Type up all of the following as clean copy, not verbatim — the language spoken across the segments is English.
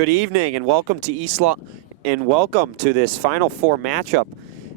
Good evening and welcome to this Final Four matchup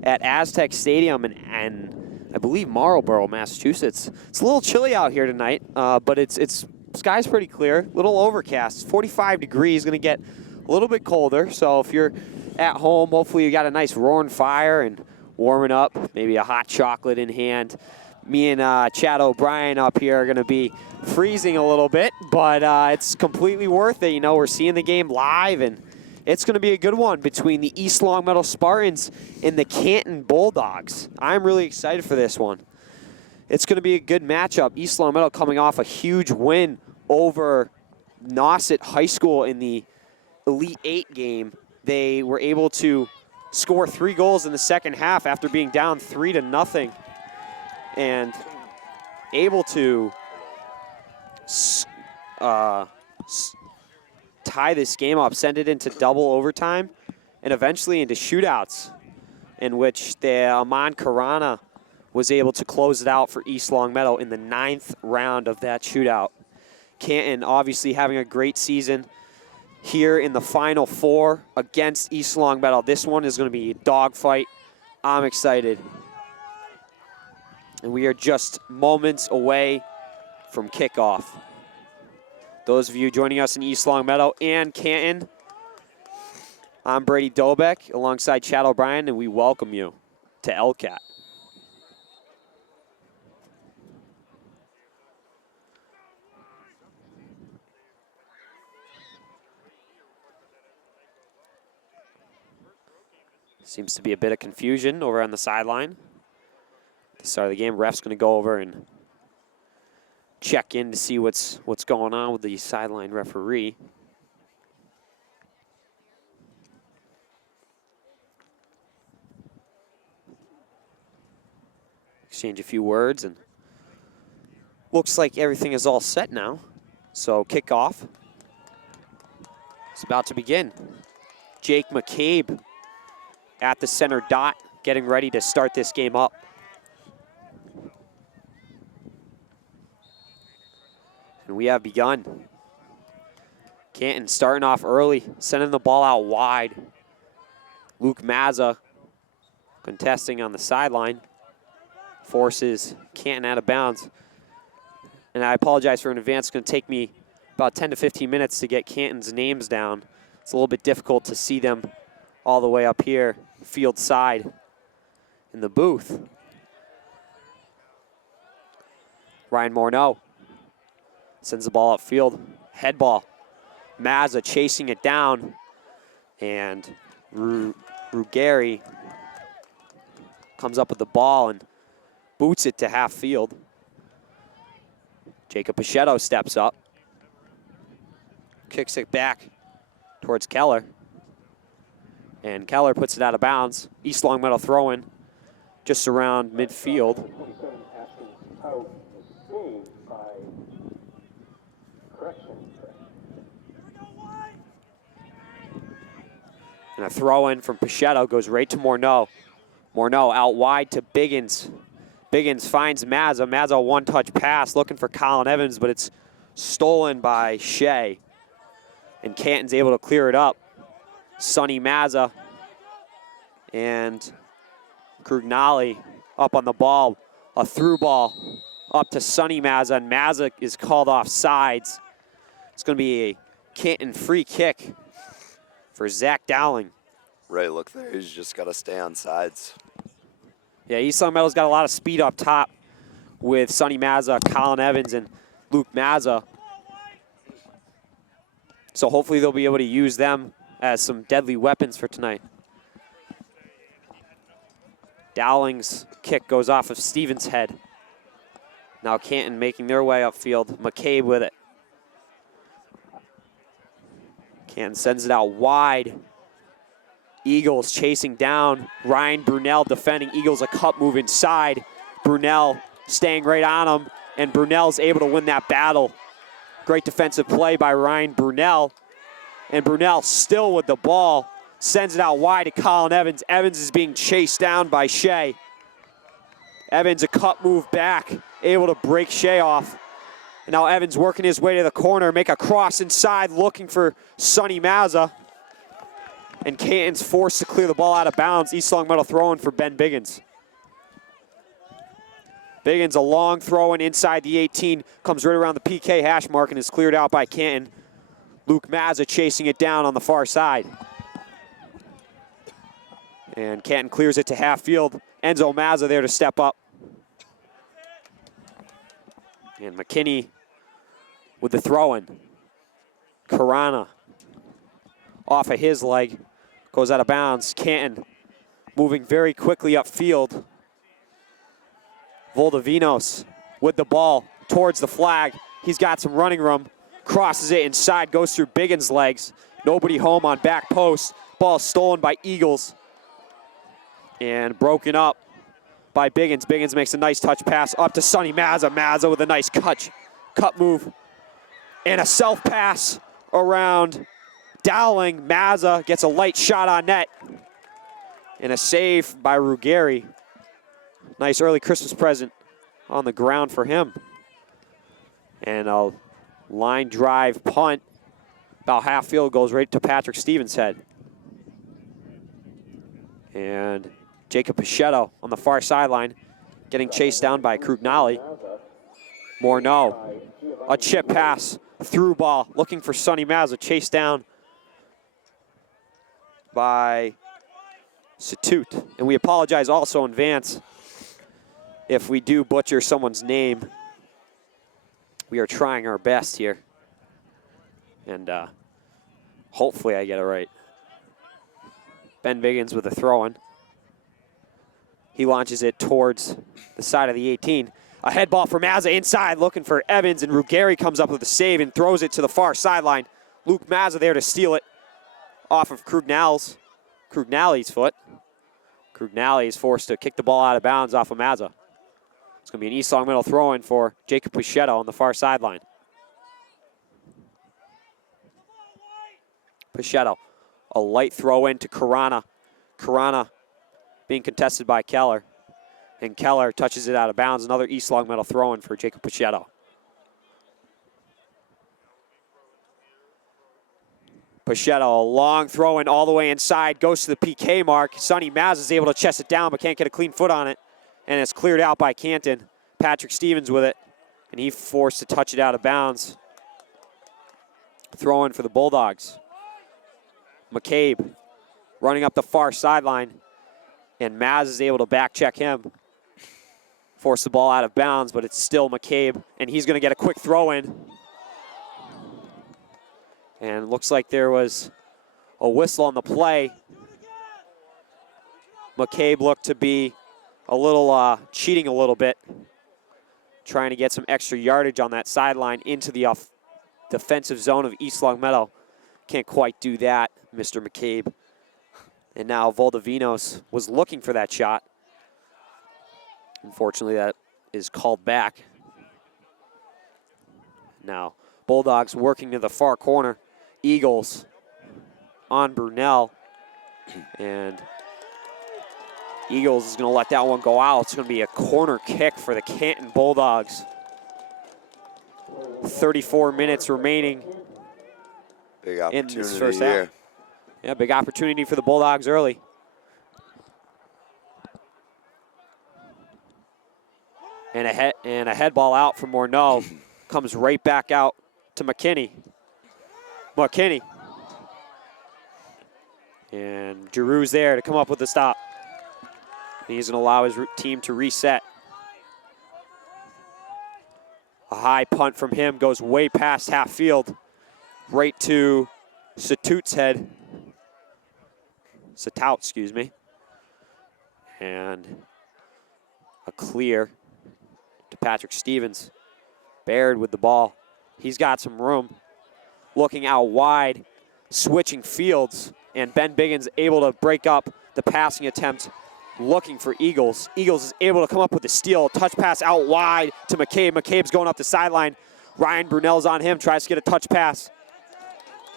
at Aztec Stadium in I believe Marlborough, Massachusetts. It's a little chilly out here tonight, but it's sky's pretty clear. Little overcast, 45 degrees. Going to get a little bit colder. So if you're at home, hopefully you got a nice roaring fire and warming up, maybe a hot chocolate in hand. Me and Chad O'Brien up here are going to be freezing a little bit, but it's completely worth it. You know, we're seeing the game live, and it's going to be a good one between the East Longmeadow Spartans and the Canton Bulldogs. I'm really excited for this one. It's going to be a good matchup. East Longmeadow coming off a huge win over Nauset High School in the Elite 8 game. They were able to score 3 goals in the second half after being down 3-0. And able to tie this game up, send it into double overtime, and eventually into shootouts, in which the Aman Karana was able to close it out for East Longmeadow in the 9th round of that shootout. Canton obviously having a great season here in the Final Four against East Longmeadow. This one is going to be a dogfight. I'm excited. And we are just moments away from kickoff. Those of you joining us in East Longmeadow and Canton, I'm Brady Dobeck alongside Chad O'Brien, and we welcome you to ELHS. Seems to be a bit of confusion over on the sideline. At the start of the game, ref's going to go over and check in to see what's going on with the sideline referee. Exchange a few words, and looks like everything is all set now. So kickoff is about to begin. Jake McCabe at the center dot, getting ready to start this game up. And we have begun. Canton starting off early, sending the ball out wide. Luke Mazza contesting on the sideline, forces Canton out of bounds. And I apologize for in advance. It's going to take me about 10 to 15 minutes to get Canton's names down. It's a little bit difficult to see them all the way up here, field side in the booth. Ryan Morneau sends the ball upfield, head ball. Mazza chasing it down, and Ruggieri comes up with the ball and boots it to half field. Jacob Pichetto steps up, kicks it back towards Keller, and Keller puts it out of bounds. East Longmeadow throw-in just around midfield. And a throw-in from Pichetto goes right to Morneau. Morneau out wide to Biggins. Biggins finds Mazza. Mazza, one-touch pass, looking for Colin Evans, but it's stolen by Shea. And Canton's able to clear it up. Sonny Mazza and Krugnali up on the ball. A through ball up to Sonny Mazza, and Mazza is called off sides. It's going to be a Canton free kick for Zach Dowling. Right, look there, he's just got to stay on sides. Yeah, East Longmeadow's got a lot of speed up top with Sonny Mazza, Colin Evans, and Luke Mazza. So hopefully they'll be able to use them as some deadly weapons for tonight. Dowling's kick goes off of Stevens' head. Now Canton making their way upfield. McCabe with it. Canton sends it out wide. Eagles chasing down. Ryan Brunel defending. Eagles a cup move inside. Brunel staying right on him, and Brunel's able to win that battle. Great defensive play by Ryan Brunel. And Brunel still with the ball. Sends it out wide to Colin Evans. Evans is being chased down by Shea. Evans a cup move back. Able to break Shea off. And now Evans working his way to the corner, make a cross inside, looking for Sonny Mazza. And Canton's forced to clear the ball out of bounds. East Long Meadow throwing for Ben Biggins. Biggins, a long throw in inside the 18, comes right around the PK hash mark and is cleared out by Canton. Luke Mazza chasing it down on the far side. And Canton clears it to half field. Enzo Mazza there to step up. And McKinney with the throw-in. Karana off of his leg, goes out of bounds. Canton moving very quickly upfield. Voldivinos with the ball towards the flag. He's got some running room. Crosses it inside, goes through Biggins' legs. Nobody home on back post. Ball stolen by Eagles. And broken up by Biggins. Biggins makes a nice touch pass up to Sonny Mazza. Mazza with a nice cut move. And a self pass around Dowling. Mazza gets a light shot on net. And a save by Ruggieri. Nice early Christmas present on the ground for him. And a line drive punt. About half field goes right to Patrick Stevens' head. And Jacob Pichetto on the far sideline getting chased down by Krugnali. Morneau, a chip pass, through ball, looking for Sonny Mazza, chased down by Satut. And we apologize also in advance if we do butcher someone's name. We are trying our best here. And hopefully I get it right. Ben Biggins with a throw-in. He launches it towards the side of the 18. A head ball for Mazza inside, looking for Evans, and Ruggieri comes up with a save and throws it to the far sideline. Luke Mazza there to steal it off of Krugnali's foot. Krugnali is forced to kick the ball out of bounds off of Mazza. It's going to be an East Long Meadow throw-in for Jacob Pichetto on the far sideline. Pichetto, a light throw-in to Karana. Karana being contested by Keller. And Keller touches it out of bounds. Another East Long Meadow throw-in for Jacob Pichetto. Pichetto, a long throw-in all the way inside, goes to the PK mark. Sonny Mazza is able to chest it down, but can't get a clean foot on it. And it's cleared out by Canton. Patrick Stevens with it. And he forced to touch it out of bounds. Throw-in for the Bulldogs. McCabe running up the far sideline. And Maz is able to back check him. Force the ball out of bounds, but it's still McCabe. And he's going to get a quick throw-in. And it looks like there was a whistle on the play. McCabe looked to be a little cheating a little bit. Trying to get some extra yardage on that sideline into the defensive zone of East Long Meadow. Can't quite do that, Mr. McCabe. And now Voldivinos was looking for that shot. Unfortunately, that is called back. Now, Bulldogs working to the far corner. Eagles on Brunel. And Eagles is going to let that one go out. It's going to be a corner kick for the Canton Bulldogs. 34 minutes remaining in this first half. Yeah, big opportunity for the Bulldogs early. And a head ball out from Morneau. Comes right back out to McKinney. McKinney. And Giroux's there to come up with the stop. He's going to allow his team to reset. A high punt from him goes way past half field. Right to Satut's head. Satout, excuse me. And a clear to Patrick Stevens. Baird with the ball. He's got some room. Looking out wide, switching fields, and Ben Biggins able to break up the passing attempt, looking for Eagles. Eagles is able to come up with a steal, touch pass out wide to McCabe. McCabe's going up the sideline. Ryan Brunel's on him, tries to get a touch pass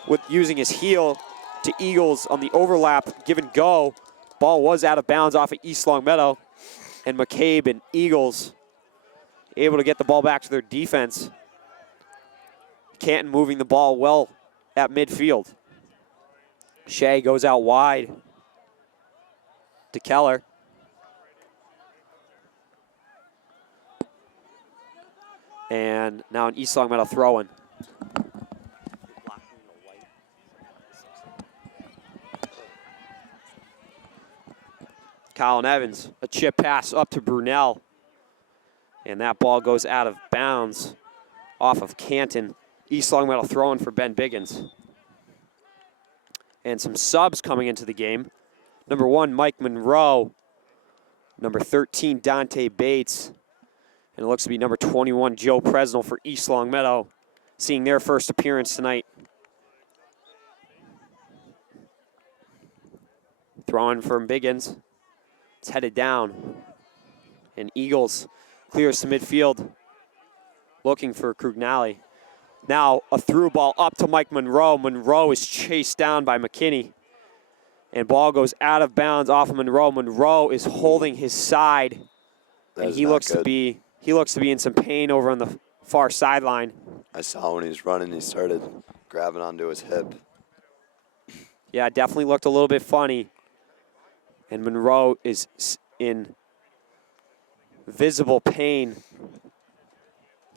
with using his heel to Eagles on the overlap, give and go. Ball was out of bounds off of East Long Meadow, and McCabe and Eagles able to get the ball back to their defense. Canton moving the ball well at midfield. Shea goes out wide to Keller. And now an East Long Meadow throw-in. Colin Evans, a chip pass up to Brunel. And that ball goes out of bounds off of Canton. East Long Meadow throw-in for Ben Biggins. And some subs coming into the game. Number 1, Mike Monroe. Number 13, Dante Bates. And it looks to be number 21, Joe Presnell for East Long Meadow, seeing their first appearance tonight. Throwing from Biggins. It's headed down. And Eagles clears to midfield, looking for Krugnali. Now a through ball up to Mike Monroe. Monroe is chased down by McKinney. And ball goes out of bounds off of Monroe. Monroe is holding his side. And he looks to be in some pain over on the far sideline. I saw when he was running, he started grabbing onto his hip. Yeah, definitely looked a little bit funny. And Monroe is in visible pain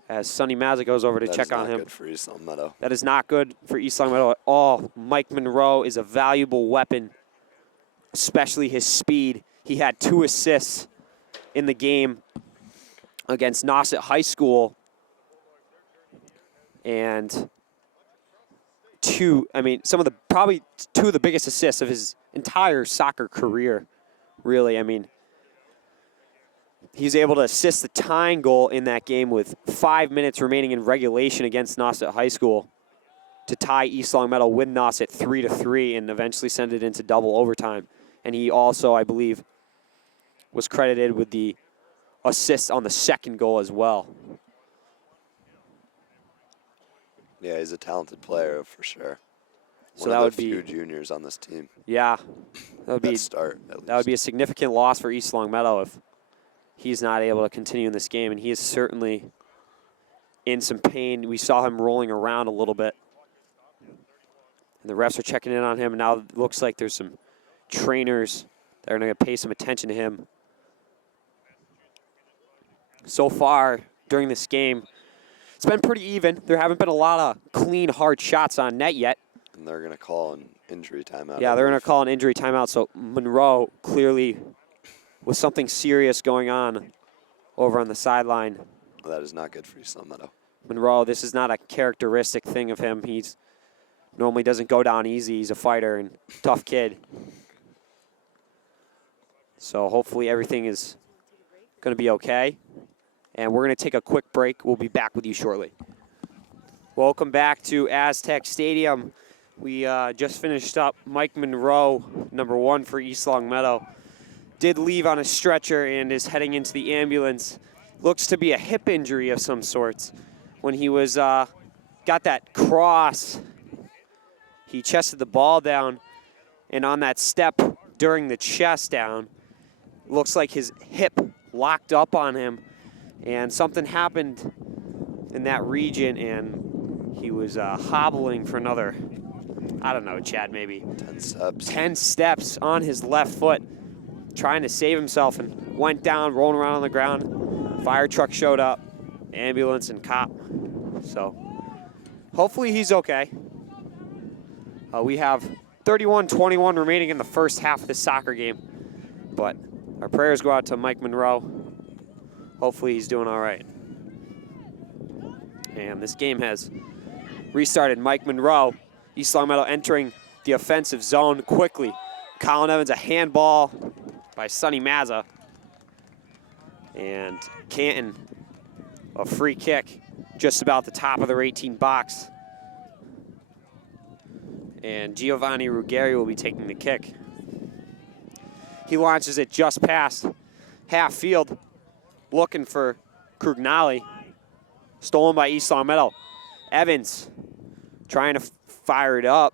as Sonny Mazza goes over to check on him. That is not good for East Long Meadow. That is not good for East Long Meadow at all. Mike Monroe is a valuable weapon, especially his speed. He had 2 assists in the game against Nauset High School. And probably 2 of the biggest assists of his entire soccer career, really. I mean, he's able to assist the tying goal in that game with 5 minutes remaining in regulation against Nauset High School to tie East Long Meadow, win Nauset 3-3, and eventually send it into double overtime. And he also, I believe, was credited with the assist on the second goal as well. Yeah, he's a talented player for sure. So One of the few juniors on this team. Yeah, that would be that would be a significant loss for East Long Meadow if he's not able to continue in this game, and he is certainly in some pain. We saw him rolling around a little bit. And the refs are checking in on him, and now it looks like there's some trainers that are going to pay some attention to him. So far during this game, it's been pretty even. There haven't been a lot of clean, hard shots on net yet. And they're going to call an injury timeout. Yeah, they're going to call an injury timeout. So Monroe clearly with something serious going on over on the sideline. Well, that is not good for East Long Meadow. Monroe, this is not a characteristic thing of him. He's normally doesn't go down easy. He's a fighter and tough kid. So hopefully everything is going to be okay. And we're going to take a quick break. We'll be back with you shortly. Welcome back to Aztec Stadium. We just finished up. Mike Monroe, number 1 for East Long Meadow, did leave on a stretcher and is heading into the ambulance. Looks to be a hip injury of some sorts. When he was got that cross, he chested the ball down, and on that step during the chest down, looks like his hip locked up on him, and something happened in that region, and he was hobbling for another, I don't know, Chad, maybe 10 steps. 10 steps on his left foot, trying to save himself, and went down, rolling around on the ground. Fire truck showed up, ambulance and cop. So hopefully he's okay. We have 31-21 remaining in the first half of this soccer game, but our prayers go out to Mike Monroe. Hopefully he's doing all right. And this game has restarted. Mike Monroe, East Long Meadow entering the offensive zone quickly. Colin Evans, a handball by Sonny Mazza. And Canton, a free kick just about the top of their 18 box. And Giovanni Ruggeri will be taking the kick. He launches it just past half field, looking for Krugnali. Stolen by East Long Meadow. Evans trying to fire it up.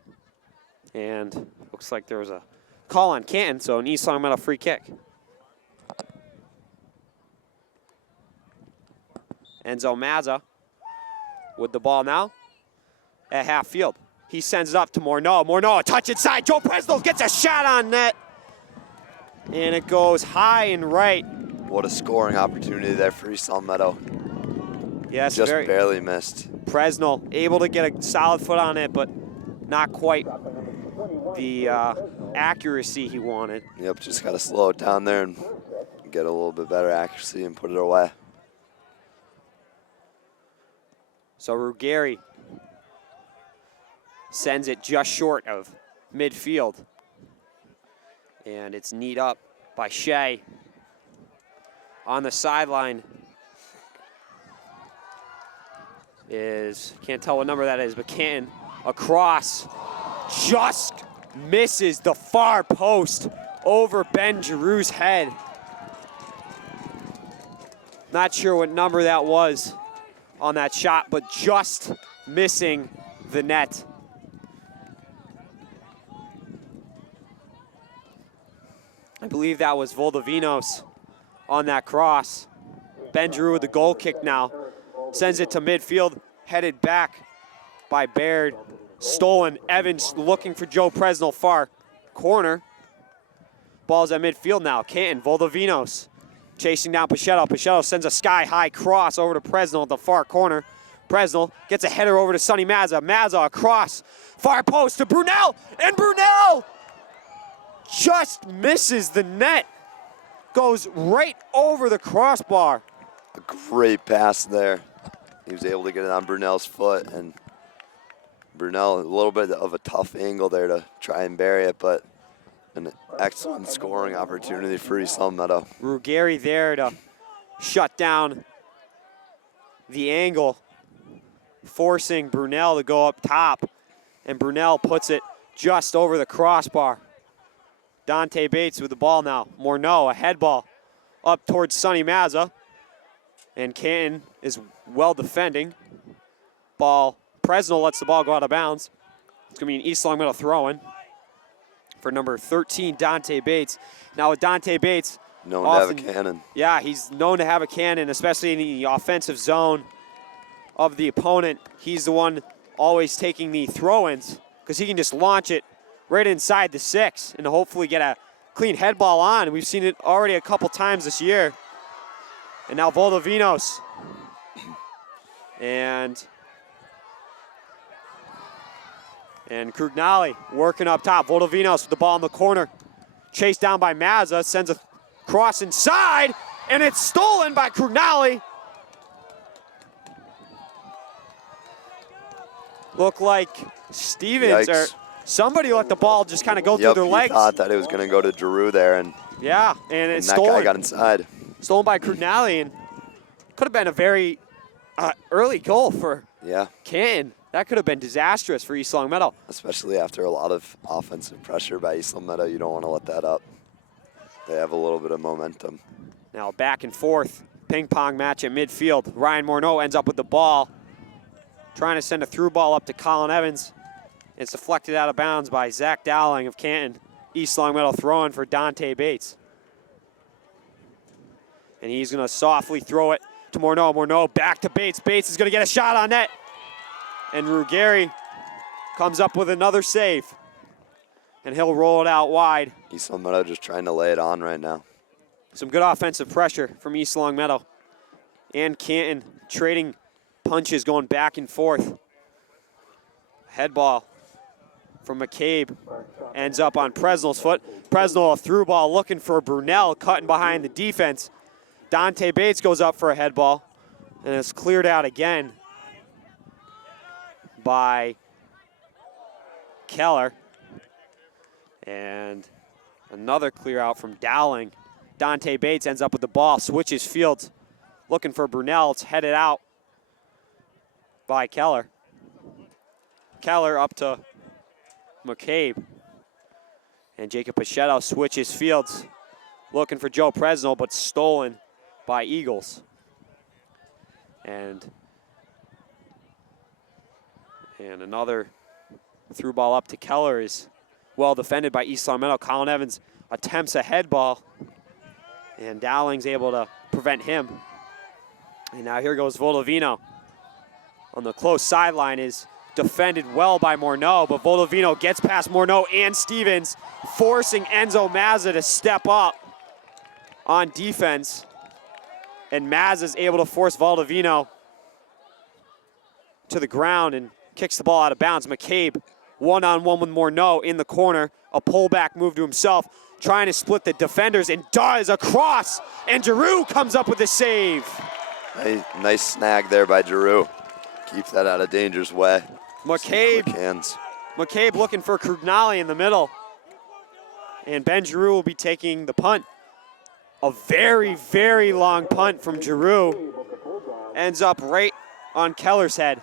And looks like there was a call on Canton, so an East Long Meadow free kick. Enzo Mazza with the ball now. at half field. He sends it up to Morneau. Morneau, a touch inside. Joe Presnell gets a shot on net. And it goes high and right. What a scoring opportunity there for East Long Meadow. Yes, Just barely missed. Presnell able to get a solid foot on it, but not quite the accuracy he wanted. Yep, just got to slow it down there and get a little bit better accuracy and put it away. So Ruggieri sends it just short of midfield. And it's kneed up by Shea. On the sideline is, can't tell what number that is, but Canton across, just misses the far post over Ben Giroux's head. Not sure what number that was on that shot, but just missing the net. I believe that was Voldovinos on that cross. Ben Giroux with the goal kick now. Sends it to midfield, headed back by Baird. Stolen, Evans looking for Joe Presnell, far corner. Ball's at midfield now. Canton, Voldovinos chasing down Pichetto. Pichetto sends a sky-high cross over to Presnell at the far corner. Presnell gets a header over to Sonny Mazza. Mazza across, far post to Brunel, and Brunel just misses the net. Goes right over the crossbar. A great pass there. He was able to get it on Brunel's foot, and Brunel, a little bit of a tough angle there to try and bury it, but an excellent scoring opportunity for East Long Meadow. Ruggieri there to shut down the angle, forcing Brunel to go up top, and Brunel puts it just over the crossbar. Dante Bates with the ball now. Morneau, a head ball up towards Sonny Mazza. And Canton is well defending. Ball, Presnell lets the ball go out of bounds. It's going to be an East Long Meadow throw-in for number 13, Dante Bates. Now with Dante Bates, known to have a cannon. Yeah, he's known to have a cannon, especially in the offensive zone of the opponent. He's the one always taking the throw-ins because he can just launch it right inside the 6 and hopefully get a clean head ball on. We've seen it already a couple times this year. And now Voldovinos. And Krugnali working up top. Voldovinos with the ball in the corner. Chased down by Mazza, sends a cross inside, and it's stolen by Krugnali. Looked like Stevens or somebody let the ball just kind of go through their legs. Thought that it was going to go to Giroux there, and yeah, and it's that stolen. Guy got inside. Stolen by Krugnali, and could have been a very early goal for Canton. That could have been disastrous for East Long Meadow. Especially after a lot of offensive pressure by East Long Meadow, you don't want to let that up. They have a little bit of momentum. Now back and forth, ping pong match at midfield. Ryan Morneau ends up with the ball, trying to send a through ball up to Colin Evans. It's deflected out of bounds by Zach Dowling of Canton. East Long Meadow throwing for Dante Bates. And he's going to softly throw it to Morneau. Morneau back to Bates. Bates is going to get a shot on net. And Ruggieri comes up with another save. And he'll roll it out wide. East Long Meadow just trying to lay it on right now. Some good offensive pressure from East Long Meadow. And Canton trading punches, going back and forth. Head ball from McCabe ends up on Presnell's foot. Presnell, a through ball looking for Brunel, cutting behind the defense. Dante Bates goes up for a head ball, and it's cleared out again by Keller. And another clear out from Dowling. Dante Bates ends up with the ball, switches fields, looking for Brunel. It's headed out by Keller. Keller up to McCabe. And Jacob Pichetto switches fields, looking for Joe Presnell, but stolen by Eagles. And another through ball up to Keller is well defended by East Long Meadow. Colin Evans attempts a head ball, and Dowling's able to prevent him. And now here goes Voldovino. On the close sideline is defended well by Morneau, but Voldovino gets past Morneau and Stevens, forcing Enzo Mazza to step up on defense. And Mazza's able to force Voldovino to the ground and kicks the ball out of bounds. McCabe one-on-one with Morneau in the corner. A pullback move to himself, trying to split the defenders, and does across. And Giroux comes up with the save. Nice snag there by Giroux. Keeps that out of danger's way. McCabe looking for Krugnali in the middle. And Ben Giroux will be taking the punt. A very, very long punt from Giroux. Ends up right on Keller's head.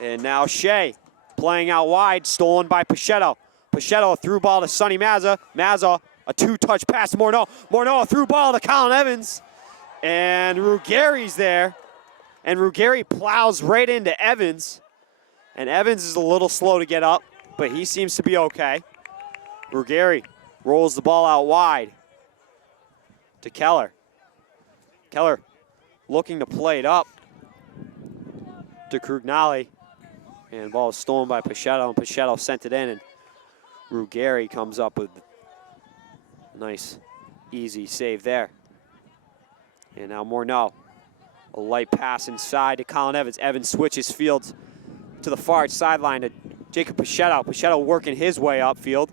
And now Shea playing out wide, stolen by Pichetto. Pichetto, a through ball to Sonny Mazza. Mazza, a two-touch pass to Morneau. Morneau, a through ball to Colin Evans. And Ruggeri's there. And Ruggeri plows right into Evans. And Evans is a little slow to get up, but he seems to be okay. Ruggeri rolls the ball out wide to Keller. Keller looking to play it up to Krugnali. And the ball is stolen by Pichetto, and Pichetto sent it in, and Ruggeri comes up with a nice, easy save there. And now Morneau, a light pass inside to Colin Evans. Evans switches fields to the far sideline to Jacob Pichetto. Pichetto working his way upfield.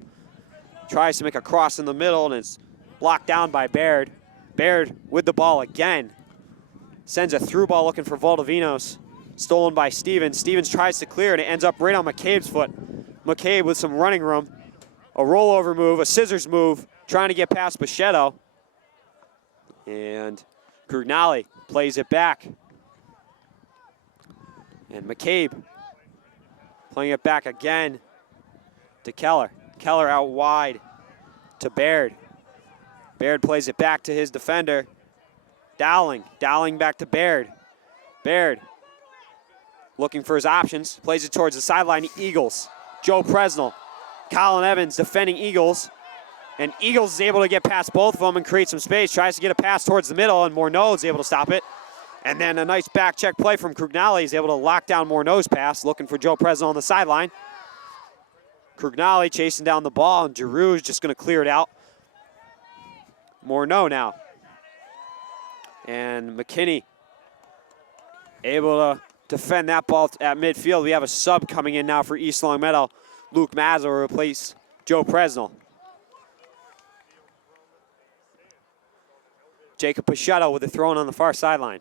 Tries to make a cross in the middle, and it's blocked down by Baird. Baird with the ball again. Sends a through ball looking for Voldovinos. Stolen by Stevens. Stevens tries to clear, and it ends up right on McCabe's foot. McCabe with some running room. A rollover move, a scissors move, trying to get past Pichetto. And Krugnali plays it back. And McCabe playing it back again to Keller. Keller out wide to Baird. Baird plays it back to his defender. Dowling. Dowling back to Baird. Baird looking for his options. Plays it towards the sideline. Eagles. Joe Presnell. Colin Evans defending Eagles. And Eagles is able to get past both of them and create some space. Tries to get a pass towards the middle, and Morneau is able to stop it. And then a nice back check play from Krugnali. He's able to lock down Morneau's pass, looking for Joe Presnell on the sideline. Krugnali chasing down the ball, and Giroux is just going to clear it out. Morneau now. And McKinney able to defend that ball at midfield. We have a sub coming in now for East Longmeadow. Luke Mazza will replace Joe Presnell. Jacob Pichetto with the throw in on the far sideline.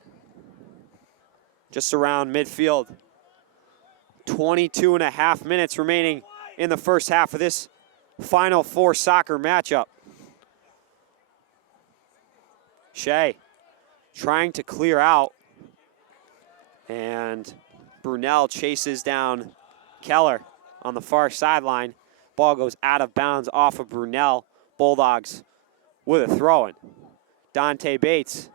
Just around midfield. 22 and a half minutes remaining in the first half of this Final Four soccer matchup. Shea trying to clear out. And Brunel chases down Keller on the far sideline. Ball goes out of bounds off of Brunel. Bulldogs with a throw-in. Dante Bates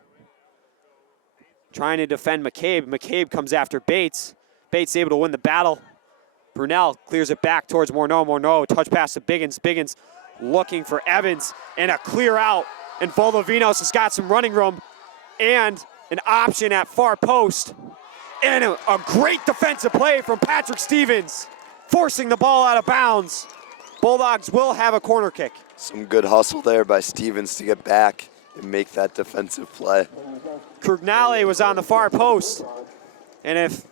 trying to defend McCabe. McCabe comes after Bates. Bates able to win the battle. Brunel clears it back towards Morneau. Morneau, touch pass to Biggins. Biggins looking for Evans, and a clear out. And Voldovinos has got some running room and an option at far post. And a great defensive play from Patrick Stevens, forcing the ball out of bounds. Bulldogs will have a corner kick. Some good hustle there by Stevens to get back and make that defensive play. Krugnali was on the far post. And if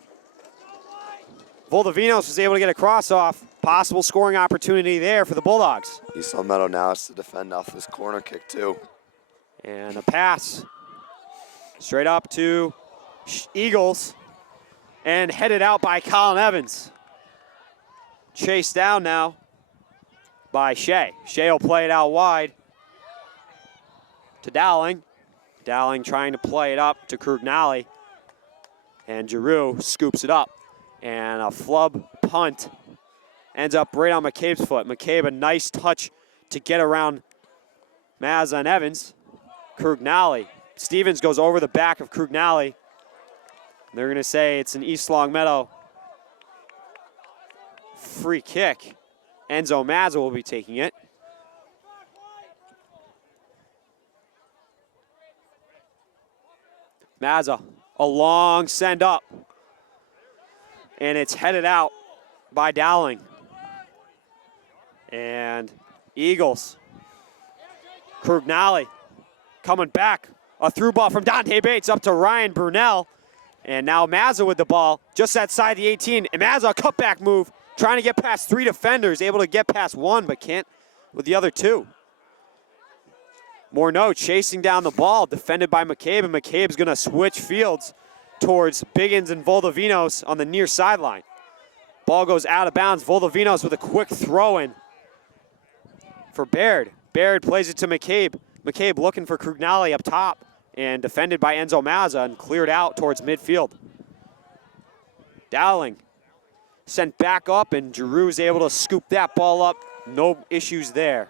Voldovinos was able to get a cross off, possible scoring opportunity there for the Bulldogs. East Longmeadow now has to defend off this corner kick too. And a pass straight up to Eagles and headed out by Colin Evans. Chased down now by Shea. Shea will play it out wide to Dowling. Dowling trying to play it up to Krugnali. And Giroux scoops it up. And a flub punt ends up right on McCabe's foot. McCabe, a nice touch to get around Mazza and Evans. Krugnali. Stevens goes over the back of Krugnali. They're going to say it's an East Longmeadow free kick. Enzo Mazza will be taking it. Mazza, a long send up. and it's headed out by Dowling. And Eagles. Krugnali coming back. A through ball from Dante Bates up to Ryan Brunel. And now Mazza with the ball just outside the 18. And Mazza, a cutback move, trying to get past 3 defenders, able to get past 1, but can't with the other 2. Morneau chasing down the ball, defended by McCabe, and McCabe's going to switch fields towards Biggins and Voldovinos on the near sideline. Ball goes out of bounds. Voldovinos with a quick throw-in for Baird. Baird plays it to McCabe. McCabe looking for Krugnali up top and defended by Enzo Mazza and cleared out towards midfield. Dowling sent back up, and Giroux's able to scoop that ball up. No issues there.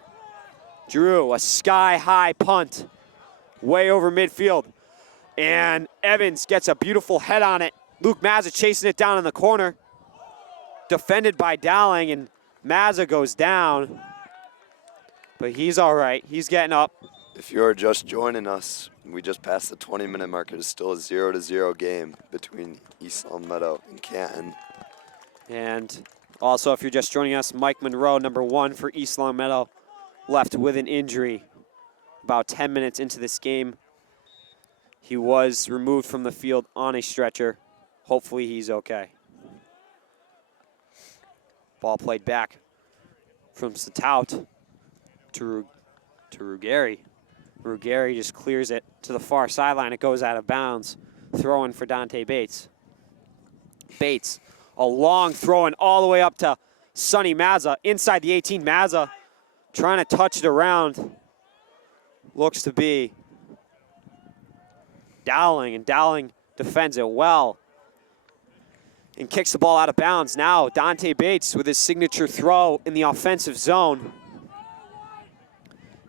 Giroux, a sky-high punt way over midfield. And Evans gets a beautiful head on it. Luke Mazza chasing it down in the corner. Defended by Dowling, and Mazza goes down. But he's all right. He's getting up. If you're just joining us, we just passed the 20-minute mark. It is still a 0-0 game between East Long Meadow and Canton. And also, if you're just joining us, Mike Monroe, number 1 for East Long Meadow, left with an injury about 10 minutes into this game. He was removed from the field on a stretcher. Hopefully he's okay. Ball played back from Stout to Ruggieri. Ruggieri just clears it to the far sideline. It goes out of bounds. Throw in for Dante Bates. Bates, a long throw in all the way up to Sonny Mazza. Inside the 18, Mazza trying to touch it around. Looks to be Dowling, and Dowling defends it well and kicks the ball out of bounds. Now Dante Bates with his signature throw in the offensive zone.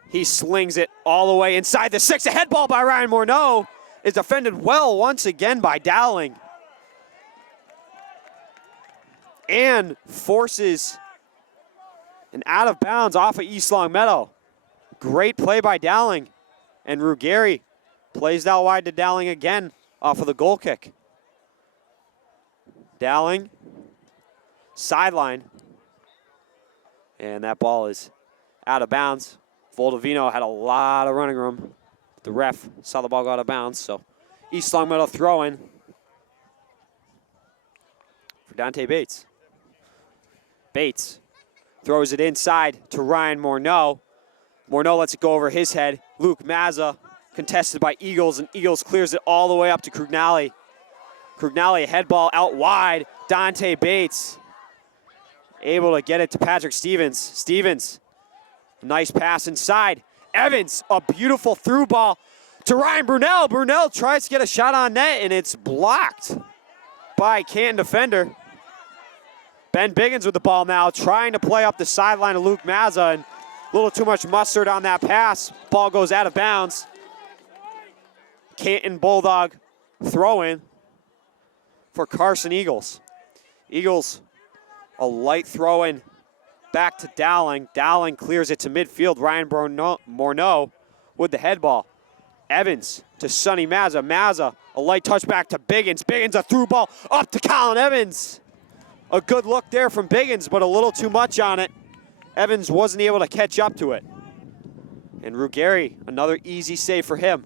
He slings it all the way inside the 6. A head ball by Ryan Morneau is defended well once again by Dowling. And forces an out of bounds off of East Long Meadow. Great play by Dowling. And Ruggieri plays out wide to Dowling again off of the goal kick. Dowling, sideline. And that ball is out of bounds. Voldovino had a lot of running room. The ref saw the ball go out of bounds, so East Long Meadow throw-in for Dante Bates. Bates throws it inside to Ryan Morneau. Morneau lets it go over his head. Luke Mazza contested by Eagles, and Eagles clears it all the way up to Krugnali. Krugnali, a head ball out wide. Dante Bates able to get it to Patrick Stevens. Stevens, nice pass inside. Evans, a beautiful through ball to Ryan Brunel. Brunel tries to get a shot on net, and it's blocked by Canton defender. Ben Biggins with the ball now, trying to play up the sideline of Luke Mazza, and a little too much mustard on that pass. Ball goes out of bounds. Canton Bulldog throw-in for Carson Eagles. Eagles, a light throw-in back to Dowling. Dowling clears it to midfield. Ryan Morneau with the head ball. Evans to Sonny Mazza. Mazza, a light touch back to Biggins. Biggins, a through ball up to Colin Evans. A good look there from Biggins, but a little too much on it. Evans wasn't able to catch up to it. And Ruggieri, another easy save for him.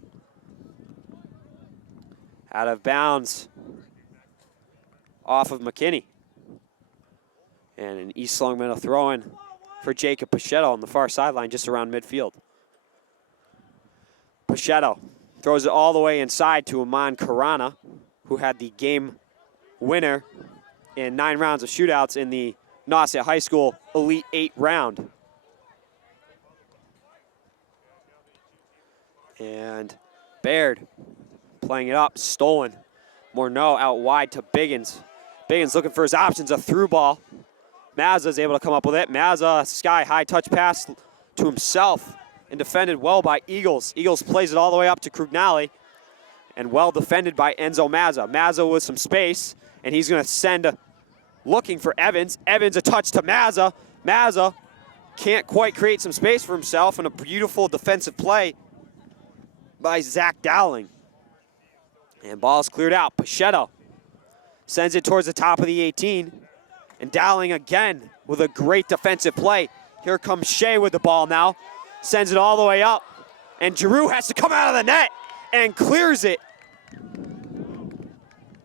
Out of bounds off of McKinney. And an East Long Meadow throw-in for Jacob Pachetto on the far sideline, just around midfield. Pachetto throws it all the way inside to Aman Karana, who had the game winner in 9 rounds of shootouts in the Nauset High School Elite 8 round. And Baird playing it up, stolen. Morneau out wide to Biggins. Biggins looking for his options, a through ball. Mazza's able to come up with it. Mazza, sky-high touch pass to himself and defended well by Eagles. Eagles plays it all the way up to Krugnali and well defended by Enzo Mazza. Mazza with some space, and he's going to send looking for Evans. Evans a touch to Mazza. Mazza can't quite create some space for himself, and a beautiful defensive play by Zach Dowling. And ball's cleared out. Pachetto Sends it towards the top of the 18. And Dowling again with a great defensive play. Here comes Shea with the ball now. Sends it all the way up. And Giroux has to come out of the net and clears it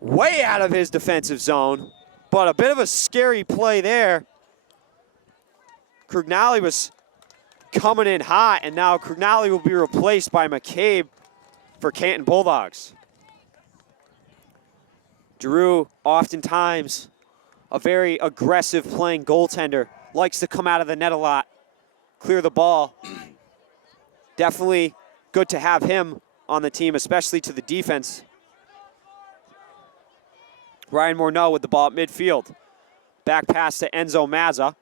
way out of his defensive zone. But a bit of a scary play there. Crugnali was coming in hot, and now Crugnali will be replaced by McCabe for Canton Bulldogs. Giroux, oftentimes a very aggressive playing goaltender, likes to come out of the net a lot, clear the ball. Definitely good to have him on the team, especially to the defense. Ryan Morneau with the ball at midfield. Back pass to Enzo Mazza.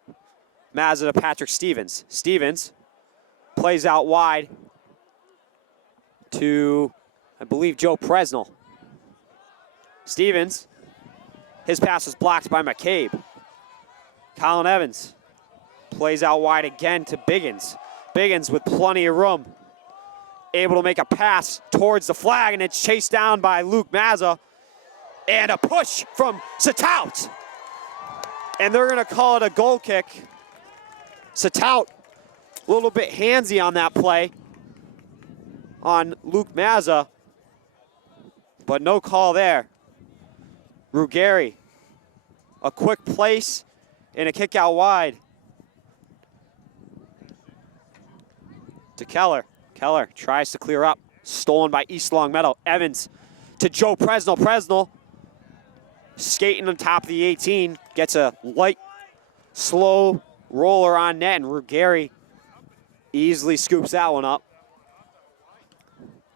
Mazza to Patrick Stevens. Stevens plays out wide to, I believe, Joe Presnell. Stevens, his pass was blocked by McCabe. Colin Evans plays out wide again to Biggins. Biggins with plenty of room, able to make a pass towards the flag, and it's chased down by Luke Mazza. And a push from Satout. And they're gonna call it a goal kick. Satout, a little bit handsy on that play on Luke Mazza, but no call there. Ruggieri, a quick place and a kick out wide to Keller. Keller tries to clear up, stolen by East Longmeadow. Evans to Joe Presnell. Presnell skating on top of the 18, gets a light, slow roller on net, and Ruggieri easily scoops that one up.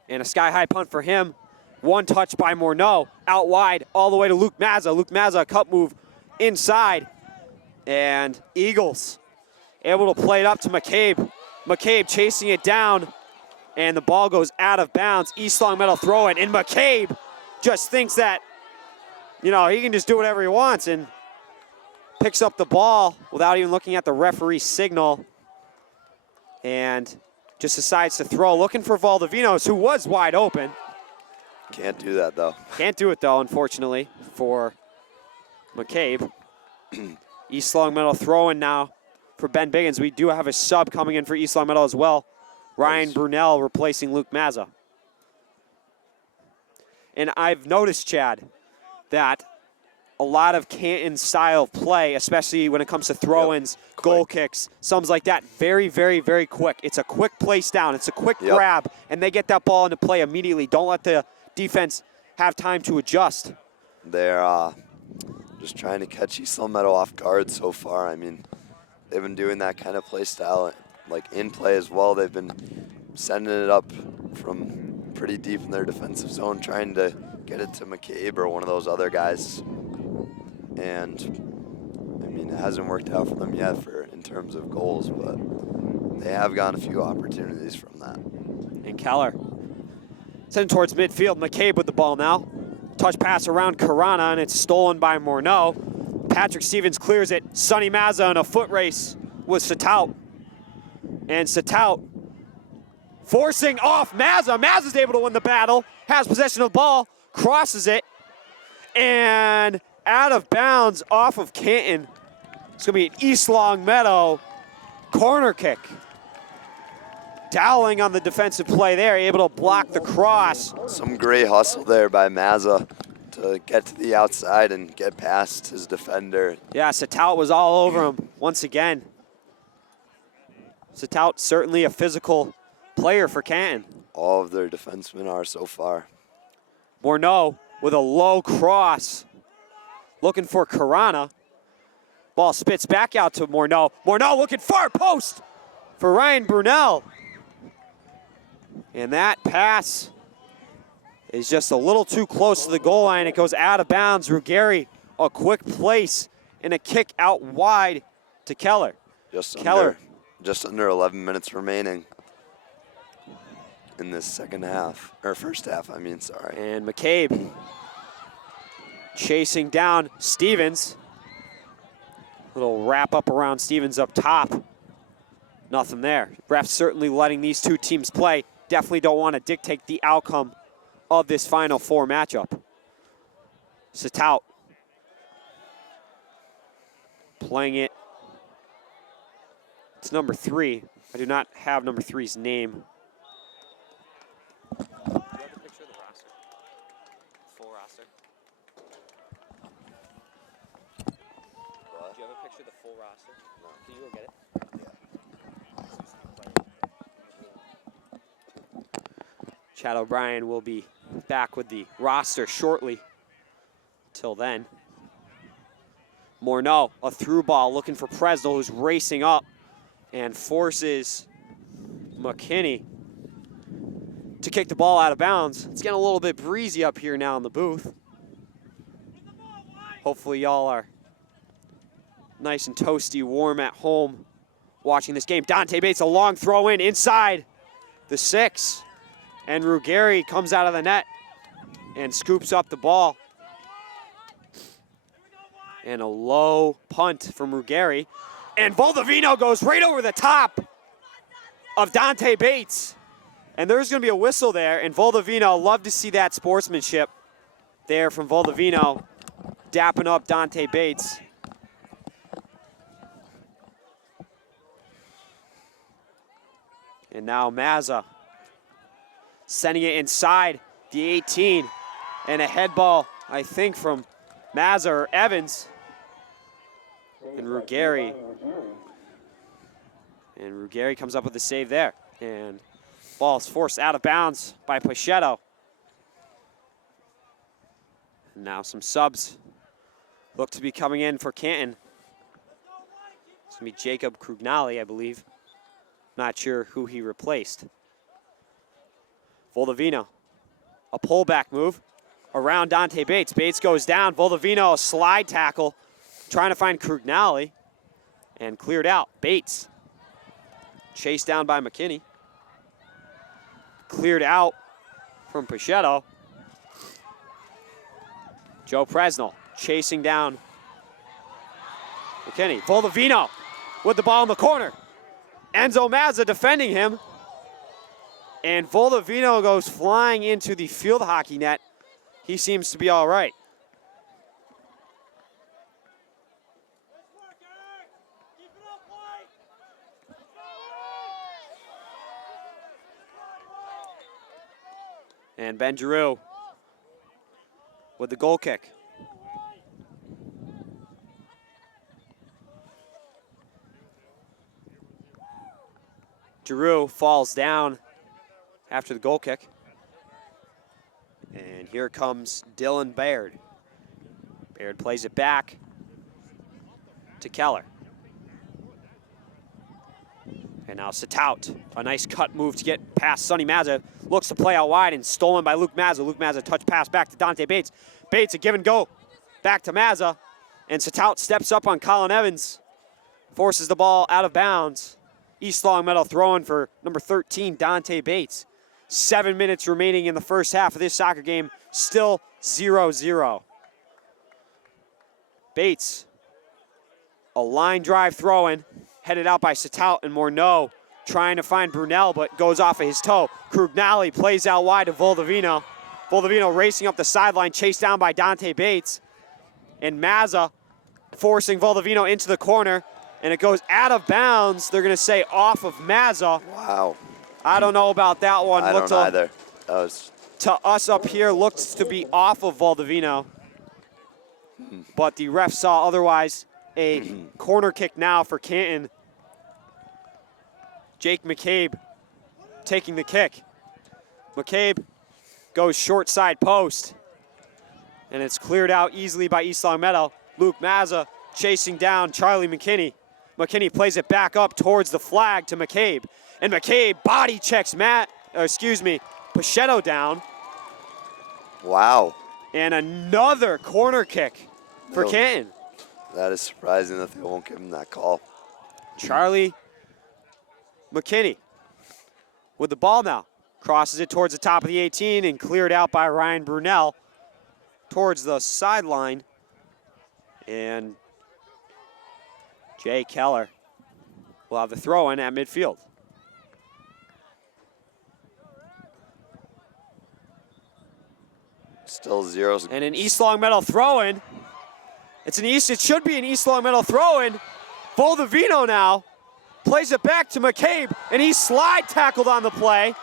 And a sky-high punt for him. One touch by Morneau, out wide, all the way to Luke Mazza. Luke Mazza, a cut move inside. And Eagles able to play it up to McCabe. McCabe chasing it down, and the ball goes out of bounds. East Longmeadow throw it, and McCabe just thinks that, you know, he can just do whatever he wants, and picks up the ball without even looking at the referee's signal, and just decides to throw, looking for Valdivinos, who was wide open. Can't do that, though. Can't do it, though, unfortunately, for McCabe. East Longmeadow throwing now for Ben Biggins. We do have a sub coming in for East Longmeadow as well. Ryan Brunel replacing Luke Mazza. And I've noticed, Chad, that a lot of Canton style of play, especially when it comes to throw-ins, goal kicks, something like that, very, very, very quick. It's a quick place down. It's a quick grab, and they get that ball into play immediately. Don't let the defense have time to adjust. They're just trying to catch East Longmeadow off guard so far. I mean, they've been doing that kind of play style, like in play as well. They've been sending it up from pretty deep in their defensive zone, trying to get it to McCabe or one of those other guys. And I mean, it hasn't worked out for them yet in terms of goals, but they have gotten a few opportunities from that. And Keller sending towards midfield. McCabe with the ball now. Touch pass around Karana, and it's stolen by Morneau. Patrick Stevens clears it. Sonny Mazza in a foot race with Satout. And Satout forcing off Mazza. Mazza's able to win the battle, has possession of the ball, crosses it, and out of bounds off of Canton. It's going to be an East Longmeadow corner kick. Dowling on the defensive play there, able to block the cross. Some great hustle there by Mazza to get to the outside and get past his defender. Yeah, Satout was all over him once again. Satout certainly a physical player for Canton. All of their defensemen are so far. Morneau with a low cross, looking for Karana. Ball spits back out to Morneau. Morneau looking far post for Ryan Brunel. And that pass is just a little too close to the goal line. It goes out of bounds. Ruggieri, a quick place and a kick out wide to Keller. Just under 11 minutes remaining in this second half, or first half, I mean, sorry. And McCabe chasing down Stevens. Little wrap up around Stevens up top. Nothing there. Refs certainly letting these two teams play. Definitely don't want to dictate the outcome of this Final Four matchup. Satout playing it. It's number 3. I do not have number 3's name. Do you have the picture of the roster? Full roster? What? Do you have a picture of the full roster? No. Can you go get it? Chad O'Brien will be back with the roster shortly. Till then. Morneau, a through ball looking for Presnell, who's racing up and forces McKinney to kick the ball out of bounds. It's getting a little bit breezy up here now in the booth. Hopefully y'all are nice and toasty, warm at home watching this game. Dante Bates, a long throw in inside the 6. And Ruggieri comes out of the net and scoops up the ball. And a low punt from Ruggieri. And Voldovino goes right over the top of Dante Bates. And there's going to be a whistle there. And Voldovino, love to see that sportsmanship there from Voldovino, dapping up Dante Bates. And now Mazza sending it inside the 18. And a head ball, I think, from Mazza or Evans. And Ruggieri. And Ruggieri comes up with the save there. And ball is forced out of bounds by Pachetto. And now some subs look to be coming in for Canton. It's going to be Jacob Krugnali, I believe. Not sure who he replaced. Voldovino, a pullback move around Dante Bates. Bates goes down. Voldovino, a slide tackle, trying to find Krugnali, and cleared out. Bates, chased down by McKinney. Cleared out from Pachetto. Joe Presnell chasing down McKinney. Voldovino with the ball in the corner. Enzo Mazza defending him. And Voldovino goes flying into the field hockey net. He seems to be all right. And Ben Giroux with the goal kick. Giroux falls down after the goal kick. And here comes Dylan Baird. Baird plays it back to Keller. And now Stout, a nice cut move to get past Sonny Mazza. Looks to play out wide and stolen by Luke Mazza. Luke Mazza touch pass back to Dante Bates. Bates a give and go back to Mazza. And Stout steps up on Colin Evans. Forces the ball out of bounds. East Longmeadow throwing for number 13, Dante Bates. 7 minutes remaining in the first half of this soccer game. Still 0-0. Bates, a line drive throw-in, headed out by Stout and Morneau, trying to find Brunel, but goes off of his toe. Krugnali plays out wide to Voldovino. Voldovino racing up the sideline, chased down by Dante Bates. And Mazza forcing Voldovino into the corner, and it goes out of bounds. They're going to say off of Mazza. Wow. I don't know about that one. I don't either. That was... To us up here, looks to be off of Voldovino. But the ref saw otherwise. A corner kick now for Canton. Jake McCabe taking the kick. McCabe goes short side post. And it's cleared out easily by East Longmeadow. Luke Mazza chasing down Charlie McKinney. McKinney plays it back up towards the flag to McCabe. And McCabe body checks Pachetto down. Wow. And another corner kick for Canton. That is surprising that they won't give him that call. Charlie McKinney with the ball now. Crosses it towards the top of the 18 and cleared out by Ryan Brunel towards the sideline. And Jay Keller will have the throw in at midfield. Still 0. And an East Longmeadow throw in. It should be an East Long Meadow throw-in. Voldivino now plays it back to McCabe, and he slide tackled on the play.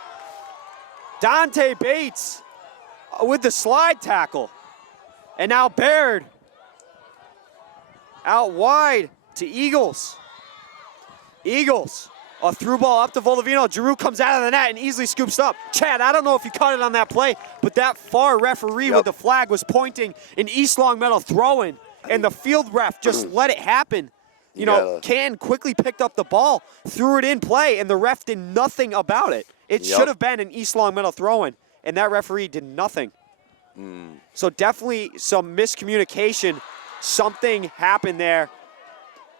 Dante Bates with the slide tackle. And now Baird out wide to Eagles. Eagles, a through ball up to Voldivino. Giroux comes out of the net and easily scoops up. Chad, I don't know if you caught it on that play, but that far referee with the flag was pointing an East Long Meadow throw-in, and the field ref just let it happen. You know, Canton quickly picked up the ball, threw it in play, and the ref did nothing about it. It should have been an East Long Meadow throw-in, and that referee did nothing. So definitely some miscommunication. Something happened there.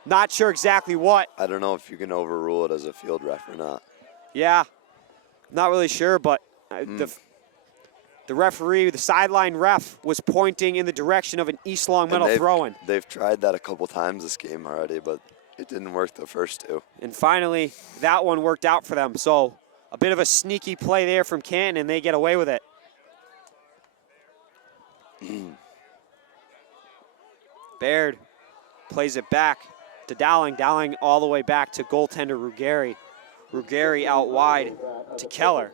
Not sure exactly what. I don't know if you can overrule it as a field ref or not. Yeah, not really sure, but the referee, the sideline ref, was pointing in the direction of an East Long Meadow throw-in. They've tried that a couple times this game already, but it didn't work the first two. And finally, that one worked out for them. So a bit of a sneaky play there from Canton, and they get away with it. Baird plays it back to Dowling. Dowling all the way back to goaltender Ruggieri. Ruggieri out wide to Keller.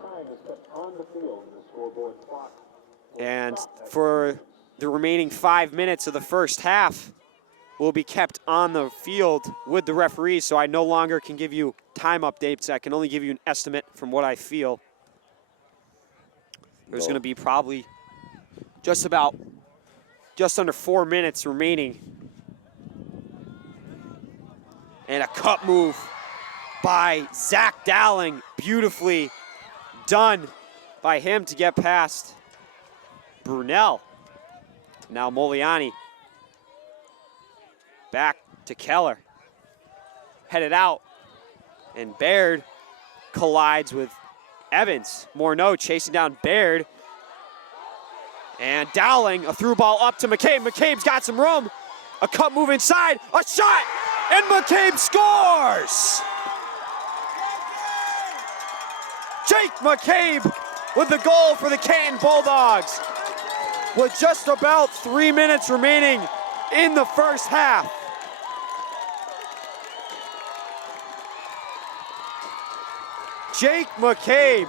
And for the remaining 5 minutes of the first half, will be kept on the field with the referees, so I no longer can give you time updates. I can only give you an estimate from what I feel. There's going to be probably just under 4 minutes remaining. And a cut move by Zach Dowling. Beautifully done by him to get past Brunel. Now Moliani. Back to Keller. Headed out. And Baird collides with Evans. Morneau chasing down Baird. And Dowling, a through ball up to McCabe. McCabe's got some room. A cut move inside. A shot! And McCabe scores! Jake McCabe with the goal for the Canton Bulldogs. With just about 3 minutes remaining in the first half. Jake McCabe,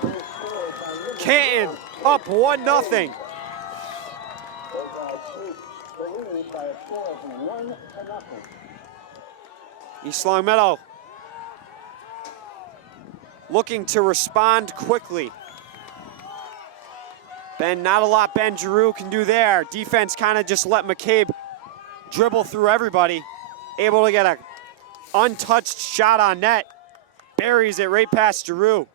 Canton up 1-0. East Long Meadow looking to respond quickly. Not a lot Ben Giroux can do there. Defense kind of just let McCabe dribble through everybody. Able to get an untouched shot on net. Buries it right past Giroux.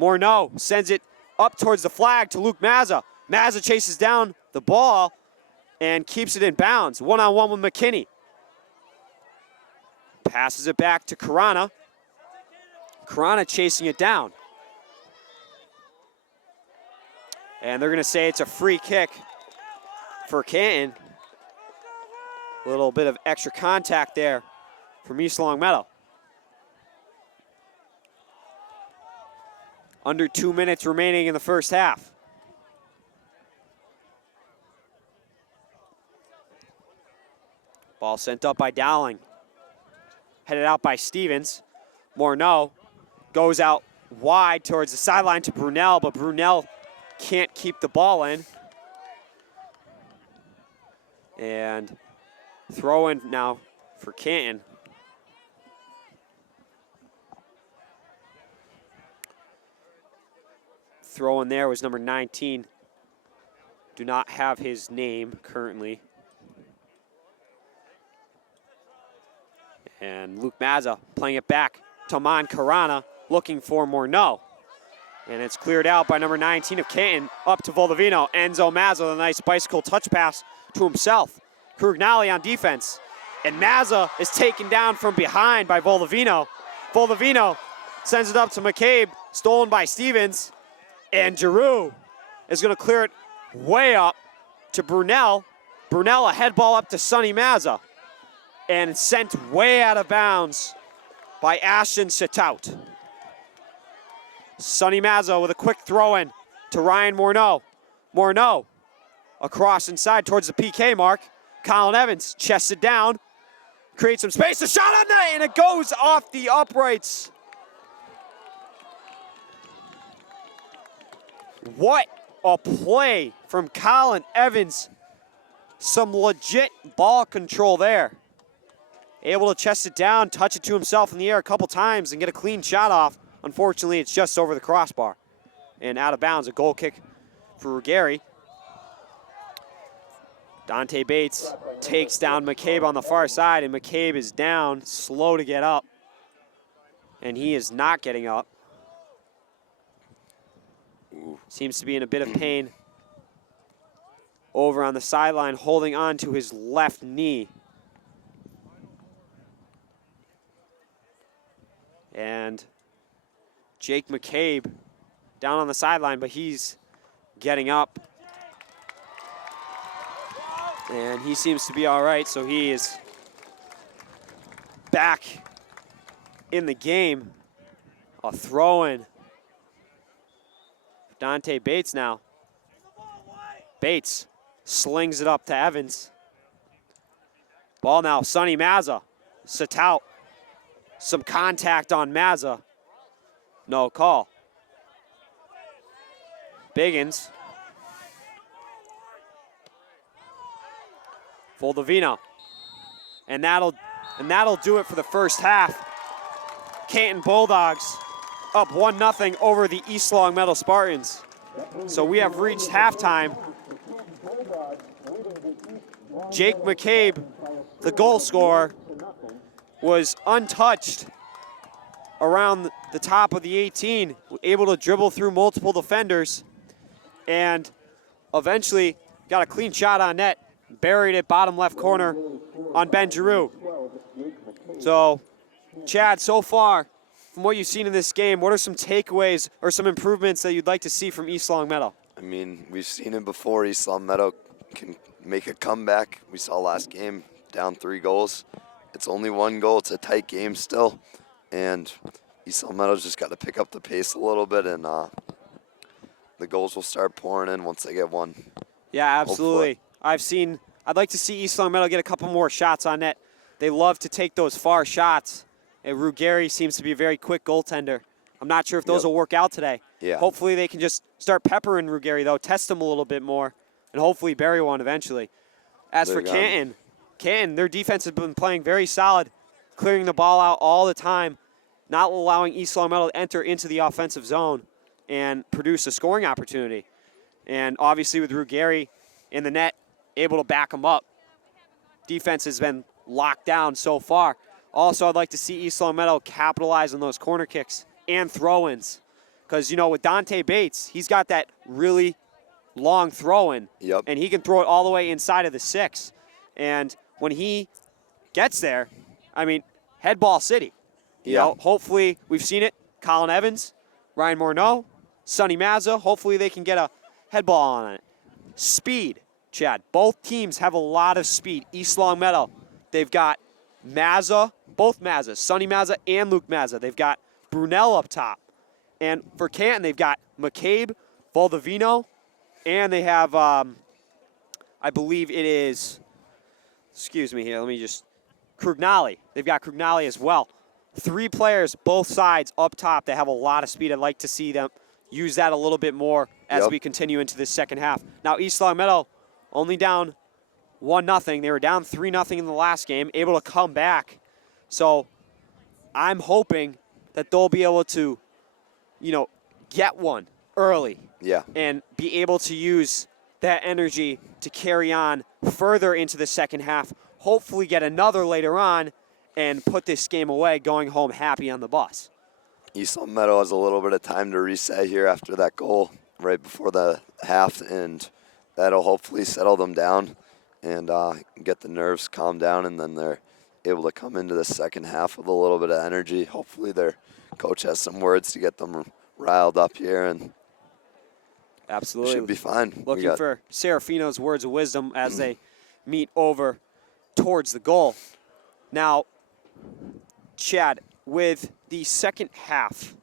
Morneau sends it up towards the flag to Luke Mazza. Mazza chases down the ball and keeps it in bounds. One-on-one with McKinney. Passes it back to Karana. Karana chasing it down. And they're going to say it's a free kick for Canton. A little bit of extra contact there from East Long Meadow. Under 2 minutes remaining in the first half. Ball sent up by Dowling. Headed out by Stevens. Morneau goes out wide towards the sideline to Brunel, but Brunel can't keep the ball in. And throw in now for Canton. Throw in there was number 19. Do not have his name currently. And Luke Mazza playing it back to Man Karana, looking for Morneau. And it's cleared out by number 19 of Canton, up to Voldivino. Enzo Mazza with a nice bicycle touch pass to himself. Krugnali on defense. And Mazza is taken down from behind by Voldivino. Voldivino sends it up to McCabe, stolen by Stevens. And Giroux is going to clear it way up to Brunel. Brunel, a head ball up to Sonny Mazza. And sent way out of bounds by Ashton Sitout. Sonny Mazza with a quick throw-in to Ryan Morneau. Morneau across inside towards the PK mark. Colin Evans chests it down, creates some space, a shot on net, and it goes off the uprights. What a play from Colin Evans. Some legit ball control there. Able to chest it down, touch it to himself in the air a couple times and get a clean shot off. Unfortunately, it's just over the crossbar and out of bounds. A goal kick for Ruggieri. Dante Bates takes down McCabe on the far side, and McCabe is down, slow to get up. And he is not getting up. Seems to be in a bit of pain. Over on the sideline, holding on to his left knee. And Jake McCabe down on the sideline, but he's getting up. And he seems to be all right, so he is back in the game. A throw-in. Dante Bates now. Bates slings it up to Evans. Ball now, Sonny Mazza. Satout. Some contact on Mazza. No call. Biggins. Foldovino. And that'll do it for the first half. Canton Bulldogs up 1-0 over the East Long Meadow Spartans. So we have reached halftime. Jake McCabe, the goal scorer, was untouched around the top of the 18, able to dribble through multiple defenders, and eventually got a clean shot on net, buried it bottom left corner on Ben Giroux. So, Chad, so far, from what you've seen in this game, what are some takeaways or some improvements that you'd like to see from East Long Meadow? I mean, we've seen it before. East Long Meadow can make a comeback. We saw last game, down 3 goals. It's only 1 goal. It's a tight game still. And East Long Meadow's just got to pick up the pace a little bit, and the goals will start pouring in once they get one. Yeah, absolutely. Hopefully. I'd like to see East Long Meadow get a couple more shots on net. They love to take those far shots. And Ruggieri seems to be a very quick goaltender. I'm not sure if those will work out today. Yeah. Hopefully they can just start peppering Ruggieri, though, test him a little bit more, and hopefully bury one eventually. As for Canton, their defense has been playing very solid, clearing the ball out all the time, not allowing East Long Meadow to enter into the offensive zone and produce a scoring opportunity. And obviously with Ruggieri in the net, able to back him up. Defense has been locked down so far. Also, I'd like to see East Long Meadow capitalize on those corner kicks and throw-ins. Because, you know, with Dante Bates, he's got that really long throw-in. Yep. And he can throw it all the way inside of the 6. And when he gets there, I mean, head ball city. You know, hopefully, we've seen it. Colin Evans, Ryan Morneau, Sonny Mazza, hopefully they can get a head ball on it. Speed, Chad. Both teams have a lot of speed. East Long Meadow, they've got Mazza, both Mazzas, Sonny Mazza and Luke Mazza. They've got Brunel up top. And for Canton, they've got McCabe, Foldovino, and they have, I believe it is, excuse me here, let me just, Crugnali. They've got Crugnali as well. 3 players, both sides up top. They have a lot of speed. I'd like to see them use that a little bit more as we continue into this second half. Now, East Long Meadow only down 1-0. They were down 3-0 in the last game, able to come back. So I'm hoping that they'll be able to, you know, get one early. Yeah. And be able to use that energy to carry on further into the second half, hopefully get another later on, and put this game away, going home happy on the bus. East Long Meadow has a little bit of time to reset here after that goal right before the half, and that'll hopefully settle them down and get the nerves calmed down, and then they're able to come into the second half with a little bit of energy. Hopefully their coach has some words to get them riled up here, and absolutely should be fine. Looking for Serafino's words of wisdom as they meet over towards the goal. Now, Chad, with the second half,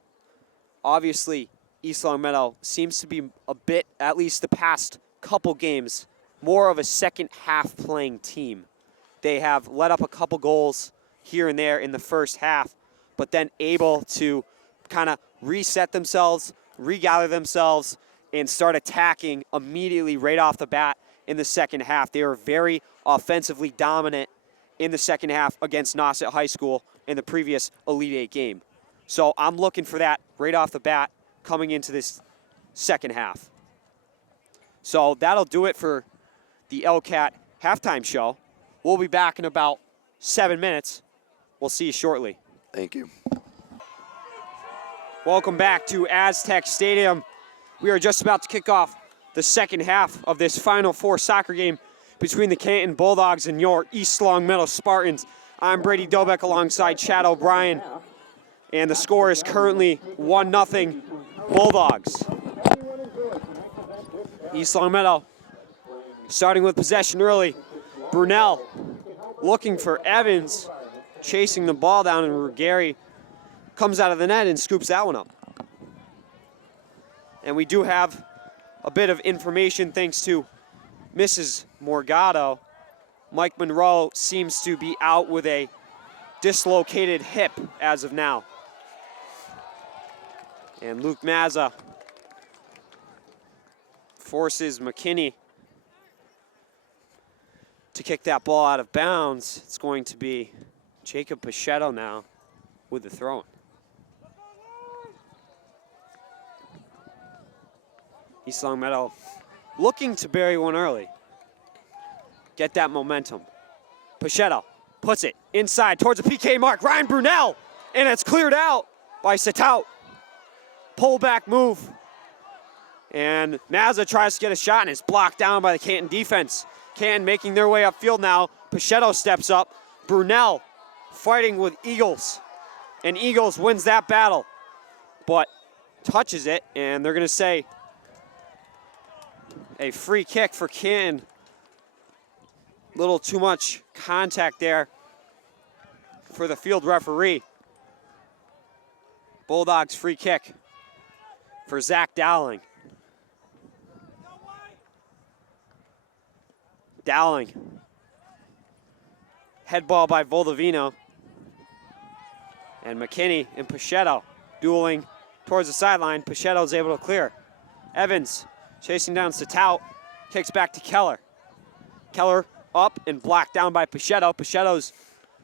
obviously East Long Meadow seems to be a bit, at least the past couple games, more of a second half playing team. They have let up a couple goals here and there in the first half, but then able to kind of reset themselves, regather themselves, and start attacking immediately right off the bat in the second half. They were very offensively dominant in the second half against Nauset High School in the previous Elite Eight game. So I'm looking for that right off the bat coming into this second half. So that'll do it for the LCAT halftime show. We'll be back in about 7 minutes. We'll see you shortly. Thank you. Welcome back to Aztec Stadium. We are just about to kick off the second half of this Final Four soccer game between the Canton Bulldogs and your East Longmeadow Spartans. I'm Brady Dobeck alongside Chad O'Brien, and the score is currently 1-0 Bulldogs. East Longmeadow starting with possession early. Brunel looking for Evans, chasing the ball down, and Ruggieri comes out of the net and scoops that one up. And we do have a bit of information thanks to Mrs. Morgado. Mike Monroe seems to be out with a dislocated hip as of now. And Luke Mazza forces McKinney to kick that ball out of bounds. It's going to be Jacob Pichetto now with the throw-in. East Longmeadow looking to bury one early. Get that momentum. Pichetto puts it inside towards the PK mark. Ryan Brunel, and it's cleared out by Satout. Pull back move. And Mazza tries to get a shot, and it's blocked down by the Canton defense. Canton making their way upfield now. Pichetto steps up. Brunel fighting with Eagles. And Eagles wins that battle, but touches it, and they're going to say a free kick for Canton. Little too much contact there for the field referee. Bulldogs free kick for Zach Dowling. Dowling. Head ball by Voldovino. And McKinney and Pichetto dueling towards the sideline. Pichetto's able to clear. Evans chasing down Satout. Kicks back to Keller. Keller up and blocked down by Pichetto. Pichetto's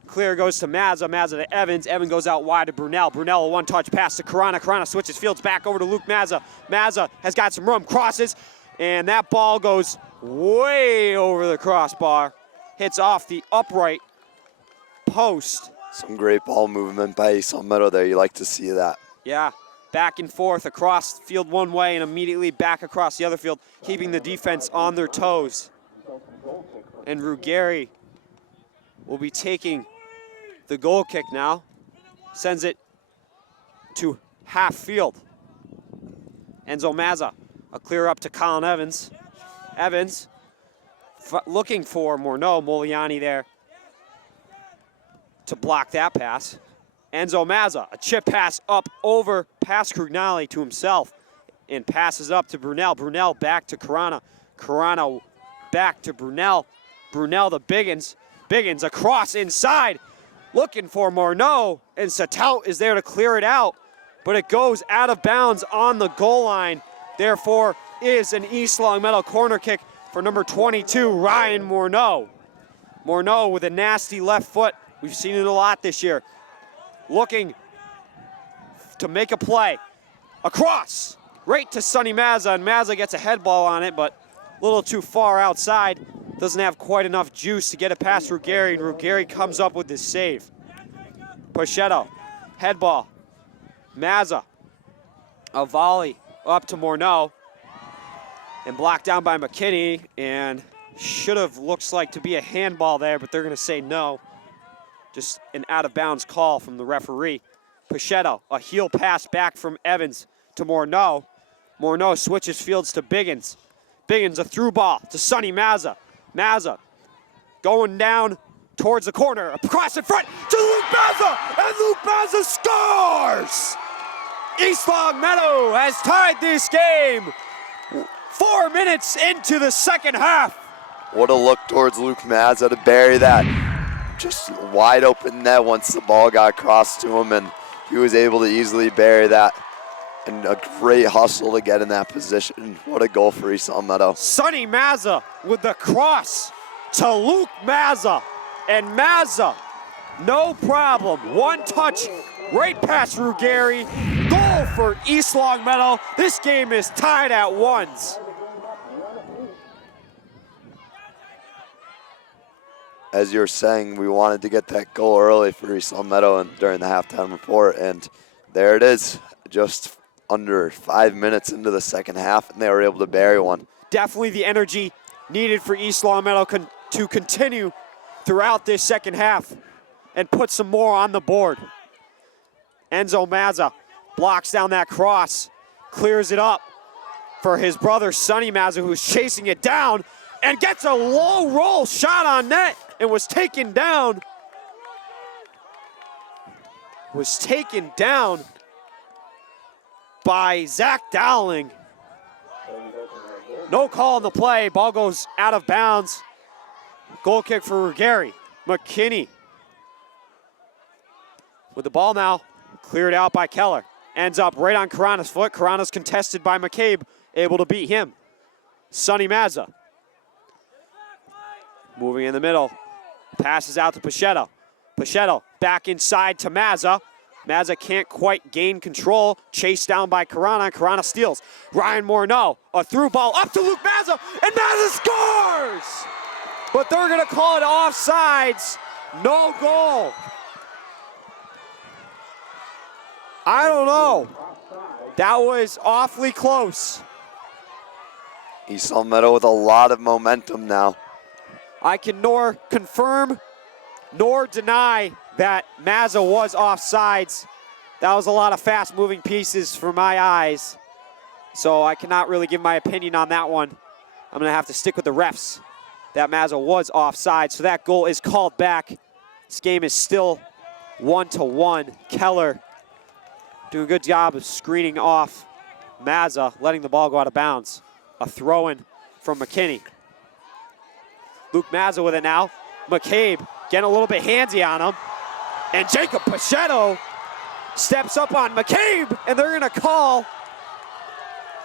clear goes to Mazza. Mazza to Evans. Evans goes out wide to Brunel. Brunel, a one-touch pass to Karana. Karana switches fields back over to Luke Mazza. Mazza has got some room, crosses, and that ball goes way over the crossbar. Hits off the upright post. Some great ball movement by East Longmeadow there. You like to see that. Yeah, back and forth across the field one way and immediately back across the other field, keeping the defense on their toes. And Ruggieri will be taking the goal kick now. Sends it to half field. Enzo Mazza, a clear up to Colin Evans. Evans looking for Morneau. Moliani there to block that pass. Enzo Mazza, a chip pass up over past Crugnali to himself and passes up to Brunel. Brunel back to Karana. Karana back to Brunel. Brunel to Biggins. Biggins across inside, looking for Morneau, and Satout is there to clear it out, but it goes out of bounds on the goal line. Therefore, is an East Longmeadow corner kick for number 22, Ryan Morneau. Morneau with a nasty left foot. We've seen it a lot this year. Looking to make a play. Across, right to Sonny Mazza, and Mazza gets a head ball on it, but a little too far outside. Doesn't have quite enough juice to get it past Ruggieri, and Ruggieri comes up with this save. Pichetto, head ball. Mazza, a volley up to Morneau, and blocked down by McKinney, and should have looks like to be a handball there, but they're going to say no. Just an out-of-bounds call from the referee. Pichetto, a heel pass back from Evans to Morneau. Morneau switches fields to Biggins. Biggins, a through ball to Sonny Mazza. Mazza going down towards the corner, across in front to Luke Mazza, and Luke Mazza scores! East Longmeadow has tied this game 4 minutes into the second half. What a look towards Luke Mazza to bury that. Just wide open net once the ball got across to him, and he was able to easily bury that. And a great hustle to get in that position. What a goal for East Long Meadow. Sonny Mazza with the cross to Luke Mazza. And Mazza, no problem. One touch right past Ruggieri. Goal for East Long Meadow. This game is tied at ones. As you were saying, we wanted to get that goal early for East Long Meadow and during the halftime report, and there it is, just under 5 minutes into the second half, and they were able to bury one. Definitely the energy needed for East Long Meadow to continue throughout this second half and put some more on the board. Enzo Mazza blocks down that cross, clears it up for his brother Sonny Mazza, who's chasing it down and gets a low roll shot on net and was taken down. By Zach Dowling. No call on the play. Ball goes out of bounds. Goal kick for Ruggieri. McKinney with the ball now. Cleared out by Keller. Ends up right on Carana's foot. Carana's contested by McCabe. Able to beat him. Sonny Mazza. Moving in the middle. Passes out to Pachetto. Pachetto back inside to Mazza. Mazza can't quite gain control. Chased down by Carana. Carana steals. Ryan Morneau, a through ball up to Luke Mazza, and Mazza scores! But they're gonna call it offsides. No goal. I don't know. That was awfully close. East Long Meadow with a lot of momentum now. I can nor confirm nor deny that Mazza was offsides. That was a lot of fast-moving pieces for my eyes. So I cannot really give my opinion on that one. I'm going to have to stick with the refs that Mazza was offside. So that goal is called back. This game is still 1-1. Keller doing a good job of screening off Mazza, letting the ball go out of bounds. A throw-in from McKinney. Luke Mazza with it now. McCabe getting a little bit handsy on him. And Jacob Pachetto steps up on McCabe, and they're gonna call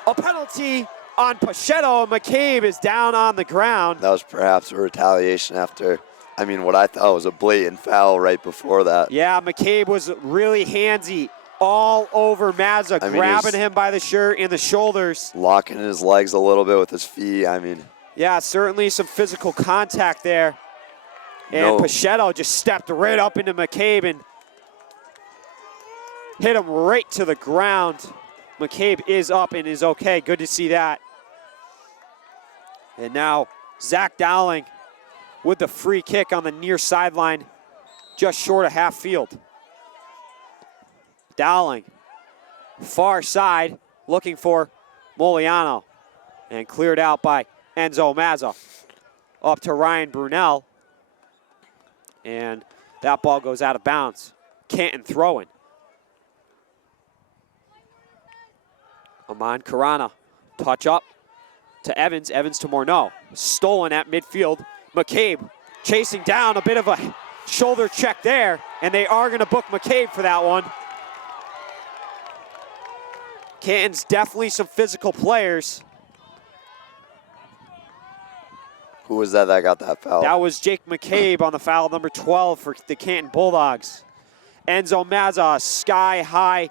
a penalty on Pachetto. McCabe is down on the ground. That was perhaps a retaliation after, what I thought was a blatant foul right before that. Yeah, McCabe was really handsy all over Mazza, grabbing him by the shirt and the shoulders. Locking his legs a little bit with his feet, Yeah, certainly some physical contact there. And Pachetto just stepped right up into McCabe and hit him right to the ground. McCabe is up and is okay. Good to see that. And now Zach Dowling with the free kick on the near sideline, just short of half field. Dowling, far side, looking for Moliano. And cleared out by Enzo Mazza. Up to Ryan Brunel. And that ball goes out of bounds. Canton throwing. Aman Carana, touch up to Evans. Evans to Morneau. Stolen at midfield. McCabe chasing down, a bit of a shoulder check there. And they are going to book McCabe for that one. Canton's definitely some physical players. Who was that got that foul? That was Jake McCabe on the foul, number 12 for the Canton Bulldogs. Enzo Mazza, sky-high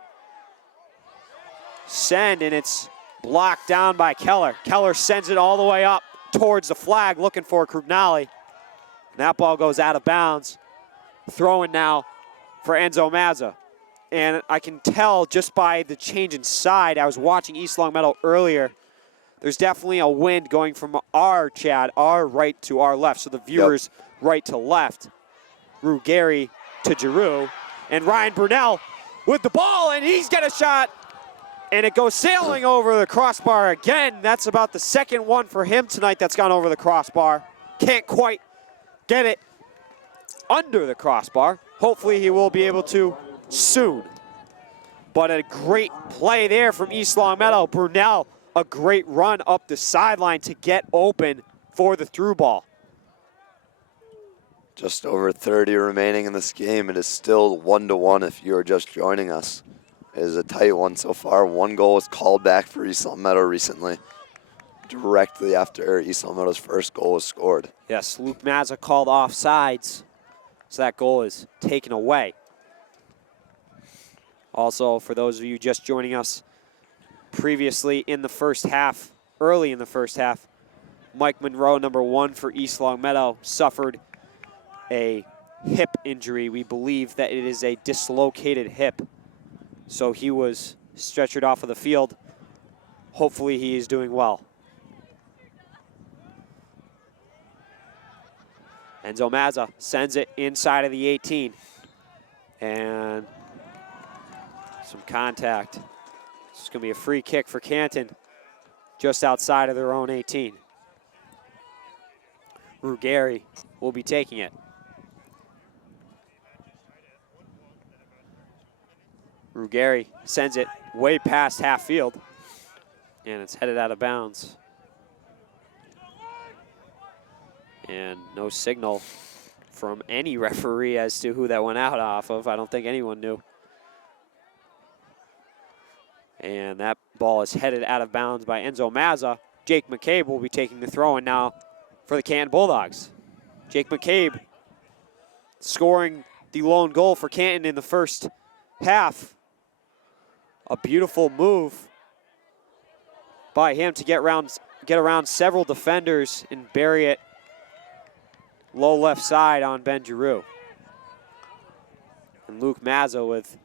send, and it's blocked down by Keller. Keller sends it all the way up towards the flag, looking for Krugnali. And that ball goes out of bounds. Throwing now for Enzo Mazza. And I can tell just by the change in side, I was watching East Long Meadow earlier, there's definitely a wind going from our right to our left. So the viewers right to left. Ruggieri to Giroux. And Ryan Brunel with the ball, and he's got a shot. And it goes sailing over the crossbar again. That's about the second one for him tonight that's gone over the crossbar. Can't quite get it under the crossbar. Hopefully he will be able to soon. But a great play there from East Long Meadow. Brunel, a great run up the sideline to get open for the through ball. Just over 30 remaining in this game. It is still 1-1 if you are just joining us. It is a tight one so far. One goal was called back for East Long Meadow recently, directly after East Long Meadow's first goal was scored. Yes, Luke Mazza called offsides, so that goal is taken away. Also, for those of you just joining us, previously in the first half, early in the first half, Mike Monroe, number 1 for East Long Meadow, suffered a hip injury. We believe that it is a dislocated hip. So he was stretchered off of the field. Hopefully he is doing well. Enzo Mazza sends it inside of the 18. And some contact. It's going to be a free kick for Canton just outside of their own 18. Ruggieri will be taking it. Ruggieri sends it way past half field, and it's headed out of bounds. And no signal from any referee as to who that went out off of. I don't think anyone knew. And that ball is headed out of bounds by Enzo Mazza. Jake McCabe will be taking the throw-in now for the Canton Bulldogs. Jake McCabe scoring the lone goal for Canton in the first half. A beautiful move by him to get around several defenders and bury it low left side on Ben Giroux. And Luke Mazza with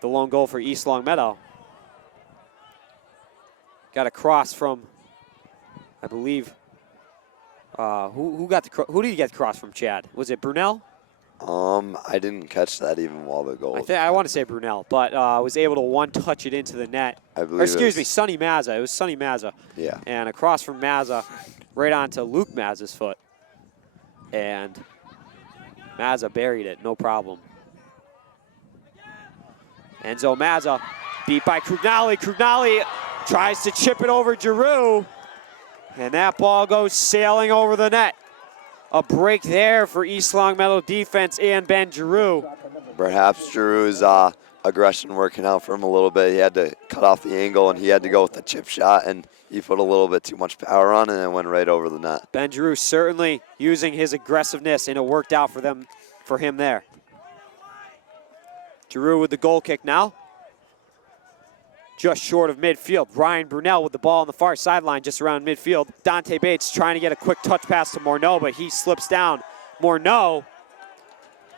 the lone goal for East Long Meadow. Got a cross from, I believe, who did he get the cross from, Chad? Was it Brunel? I didn't catch that even while the goal. I want to say Brunel, but was able to one-touch it into the net. I believe. Sonny Mazza. It was Sonny Mazza. Yeah. And a cross from Mazza right onto Luke Mazza's foot. And Mazza buried it, no problem. Enzo Mazza beat by Krugnali. Krugnali tries to chip it over Giroux. And that ball goes sailing over the net. A break there for East Long Meadow defense and Ben Giroux. Perhaps Giroux's aggression working out for him a little bit. He had to cut off the angle, and he had to go with the chip shot, and he put a little bit too much power on it, and it went right over the net. Ben Giroux certainly using his aggressiveness, and it worked out for him there. Giroux with the goal kick now. Just short of midfield. Ryan Brunel with the ball on the far sideline, just around midfield. Dante Bates trying to get a quick touch pass to Morneau, but he slips down. Morneau,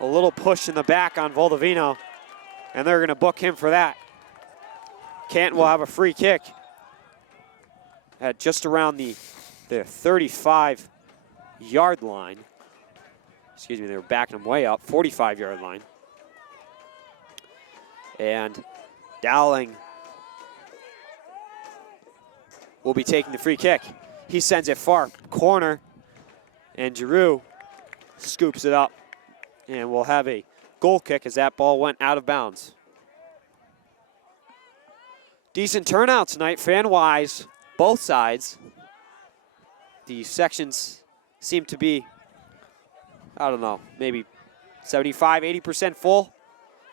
a little push in the back on Voldovino, and they're going to book him for that. Canton will have a free kick at just around the 35-yard line. Excuse me, they were backing him way up, 45-yard line. And Dowling will be taking the free kick. He sends it far corner, and Giroux scoops it up. And we'll have a goal kick as that ball went out of bounds. Decent turnout tonight, fan-wise, both sides. The sections seem to be, I don't know, maybe 75, 80% full.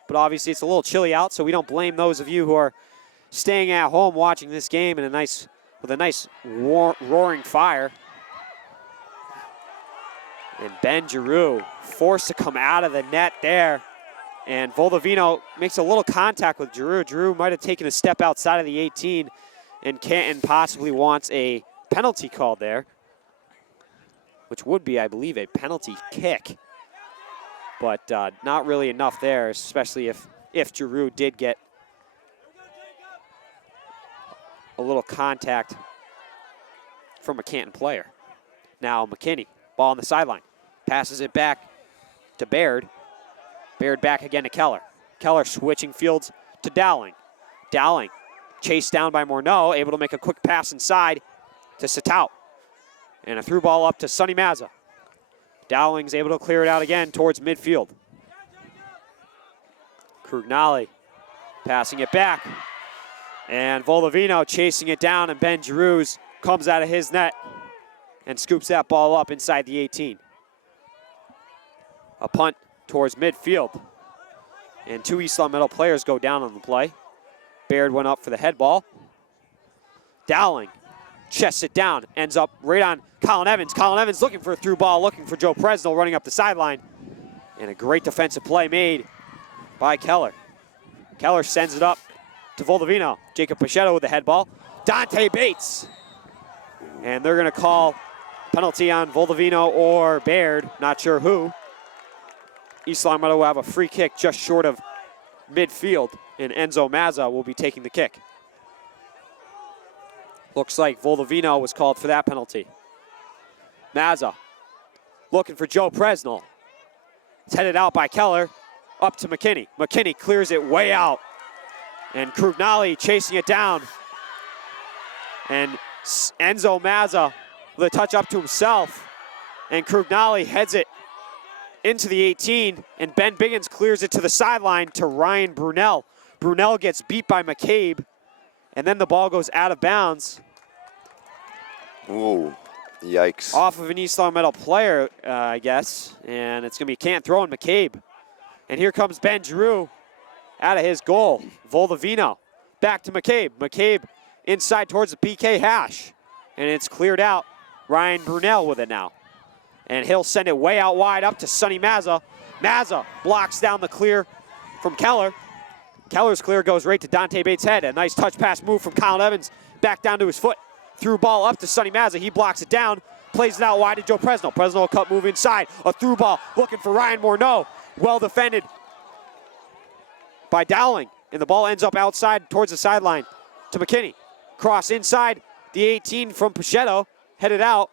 But obviously it's a little chilly out, so we don't blame those of you who are staying at home watching this game with a nice roaring fire. And Ben Giroux forced to come out of the net there. And Voldovino makes a little contact with Giroux. Giroux might have taken a step outside of the 18, and Canton possibly wants a penalty called there, which would be, I believe, a penalty kick. But not really enough there, especially if Giroux did get a little contact from a Canton player. Now McKinney, ball on the sideline, passes it back to Baird. Baird back again to Keller. Keller switching fields to Dowling. Dowling chased down by Morneau, able to make a quick pass inside to Satout. And a through ball up to Sonny Mazza. Dowling's able to clear it out again towards midfield. Krugnali passing it back. And Voldovino chasing it down, and Ben Giroux comes out of his net and scoops that ball up inside the 18. A punt towards midfield. And 2 East Long Meadow players go down on the play. Baird went up for the head ball. Dowling chests it down, ends up right on Colin Evans. Colin Evans looking for a through ball, looking for Joe Presnell running up the sideline. And a great defensive play made by Keller. Keller sends it up to Voldovino. Jacob Pichetto with the head ball. Dante Bates. And they're going to call penalty on Voldovino or Baird, not sure who. East Long Meadow will have a free kick just short of midfield, and Enzo Mazza will be taking the kick. Looks like Voldovino was called for that penalty. Mazza looking for Joe Presnell. It's headed out by Keller, up to McKinney. McKinney clears it way out, and Krugnali chasing it down. And Enzo Mazza with a touch up to himself, and Krugnali heads it into the 18, and Ben Biggins clears it to the sideline to Ryan Brunel. Brunel gets beat by McCabe, and then the ball goes out of bounds. Ooh, yikes. Off of an East Long Meadow player, I guess, and it's going to be Canton throwing McCabe. And here comes Ben Drew out of his goal. Voldovino back to McCabe. McCabe inside towards the PK hash, and it's cleared out. Ryan Brunel with it now. And he'll send it way out wide up to Sonny Mazza. Mazza blocks down the clear from Keller. Keller's clear goes right to Dante Bates' head. A nice touch pass move from Colin Evans. Back down to his foot. Through ball up to Sonny Mazza. He blocks it down. Plays it out wide to Joe Presnell. Presnell will cut move inside. A through ball looking for Ryan Morneau. Well defended by Dowling. And the ball ends up outside towards the sideline to McKinney. Cross inside. The 18 from Pichetto. Headed out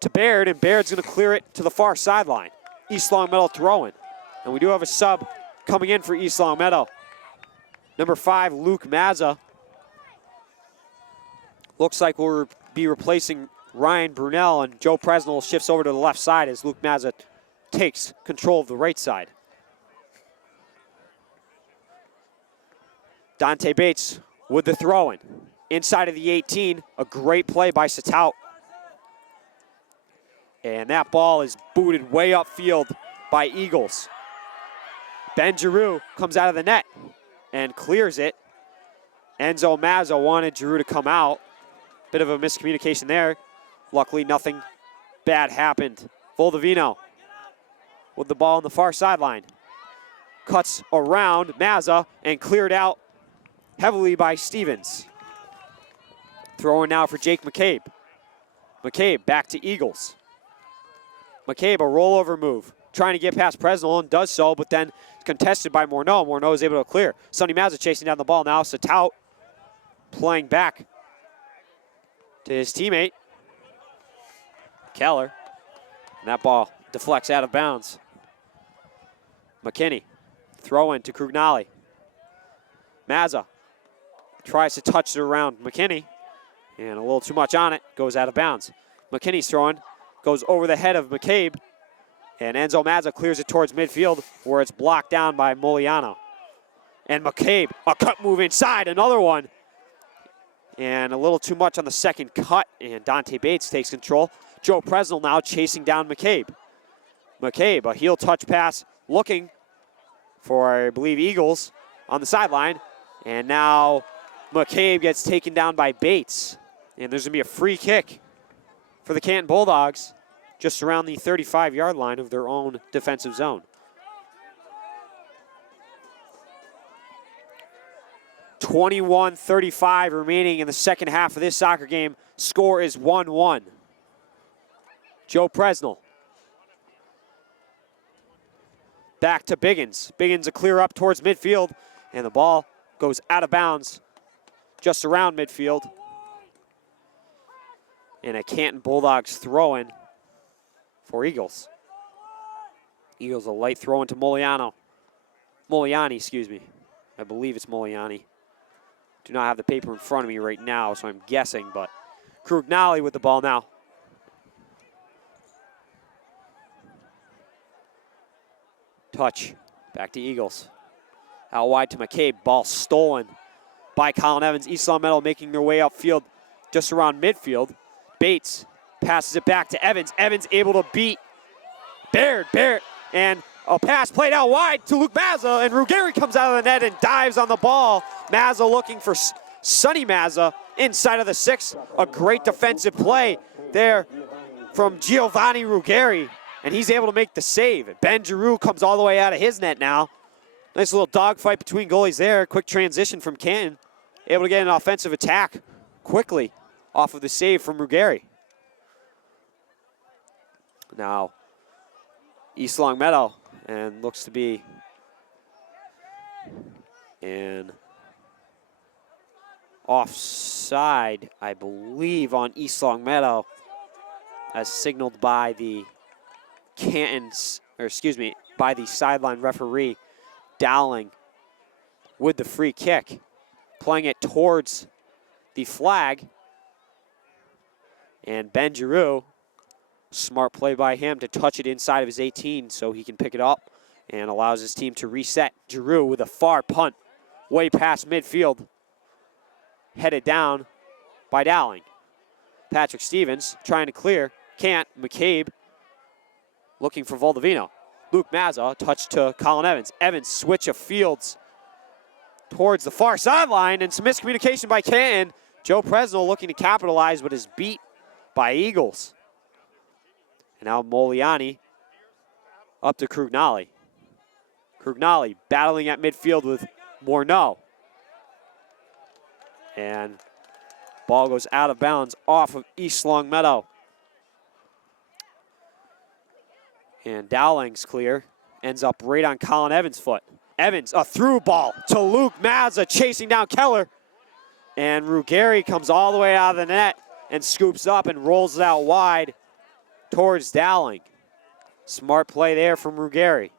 to Baird, and Baird's going to clear it to the far sideline. East Long Meadow throwing. And we do have a sub coming in for East Long Meadow. Number 5, Luke Mazza. Looks like we'll be replacing Ryan Brunel, and Joe Presnell shifts over to the left side as Luke Mazza takes control of the right side. Dante Bates with the throw-in. Inside of the 18, a great play by Satout. And that ball is booted way upfield by Eagles. Ben Giroux comes out of the net and clears it. Enzo Mazza wanted Giroux to come out. Bit of a miscommunication there. Luckily, nothing bad happened. Voldovino with the ball on the far sideline. Cuts around Mazza and cleared out heavily by Stevens. Throwing now for Jake McCabe. McCabe back to Eagles. McCabe, a rollover move. Trying to get past Presnell and does so, but then contested by Morneau. Morneau is able to clear. Sonny Mazza chasing down the ball now. Satout playing back to his teammate, Keller. And that ball deflects out of bounds. McKinney, throw in to Krugnali. Mazza tries to touch it around McKinney, and a little too much on it, goes out of bounds. McKinney's throwing, goes over the head of McCabe, and Enzo Mazza clears it towards midfield where it's blocked down by Moliano. And McCabe, a cut move inside, another one. And a little too much on the second cut, and Dante Bates takes control. Joe Presnell now chasing down McCabe. McCabe, a heel touch pass, looking for, I believe, Eagles on the sideline. And now McCabe gets taken down by Bates. And there's going to be a free kick for the Canton Bulldogs just around the 35-yard line of their own defensive zone. 21:35 remaining in the second half of this soccer game. Score is 1-1. Joe Presnell. Back to Biggins. Biggins a clear up towards midfield, and the ball goes out of bounds just around midfield. And a Canton Bulldogs throw-in for Eagles. Eagles a light throw into Moliani, excuse me. I believe it's Moliani. Do not have the paper in front of me right now, so I'm guessing, but Krugnali with the ball now. Touch, back to Eagles. Out wide to McCabe, ball stolen by Colin Evans. East Long Meadow making their way upfield just around midfield. Bates passes it back to Evans. Evans able to beat Baird. Baird And a pass played out wide to Luke Mazza, and Ruggieri comes out of the net and dives on the ball. Mazza looking for Sonny Mazza inside of the 6. A great defensive play there from Giovanni Ruggieri, and he's able to make the save. Ben Giroux comes all the way out of his net now. Nice little dogfight between goalies there. Quick transition from Canton. Able to get an offensive attack quickly off of the save from Ruggieri. Now, East Long Meadow, and looks to be an offside, I believe, on East Long Meadow, as signaled by the by the sideline referee, Dowling, with the free kick, playing it towards the flag. And Ben Giroux, smart play by him to touch it inside of his 18 so he can pick it up and allows his team to reset. Giroux with a far punt way past midfield, headed down by Dowling. Patrick Stevens trying to clear, can't. McCabe looking for Voldovino. Luke Mazza, touch to Colin Evans. Evans, switch of fields towards the far sideline, and some miscommunication by Canton. Joe Presnell looking to capitalize, but is beat by Eagles. And now Moliani up to Krugnali. Krugnali battling at midfield with Morneau. And ball goes out of bounds off of East Long Meadow. And Dowling's clear. Ends up right on Colin Evans' foot. Evans, a through ball to Luke Mazza, chasing down Keller. And Ruggieri comes all the way out of the net and scoops up and rolls it out wide towards Dowling. Smart play there from Ruggieri.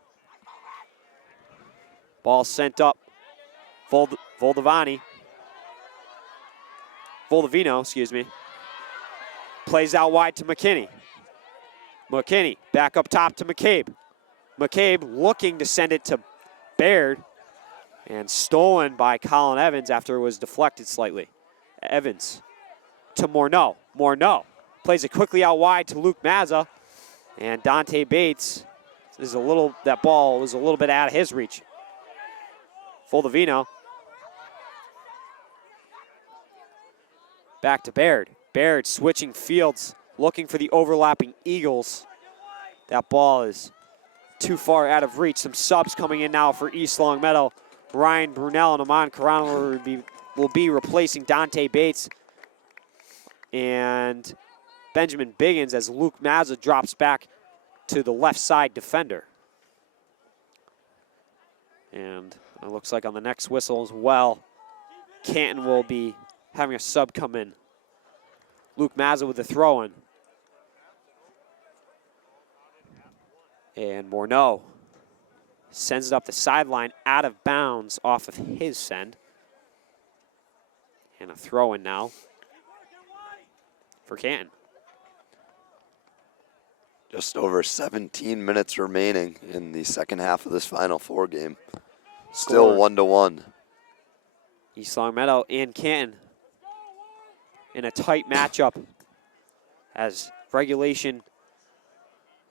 Ball sent up. Voldovino, excuse me. Plays out wide to McKinney. McKinney back up top to McCabe. McCabe looking to send it to Baird, and stolen by Colin Evans after it was deflected slightly. Evans to Morneau. Morneau plays it quickly out wide to Luke Mazza, and Dante Bates is that ball was a little bit out of his reach. Voldovino. Back to Baird. Baird switching fields, looking for the overlapping Eagles. That ball is too far out of reach. Some subs coming in now for East Long Meadow. Ryan Brunel and Amon Carano will be replacing Dante Bates and Benjamin Biggins as Luke Mazza drops back to the left side defender. And it looks like on the next whistle as well, Canton will be having a sub come in. Luke Mazza with the throw-in. And Morneau sends it up the sideline, out of bounds off of his send. And a throw-in now for Canton. Just over 17 minutes remaining in the second half of this Final Four game. Still 1-1. East Long Meadow and Canton in a tight matchup as regulation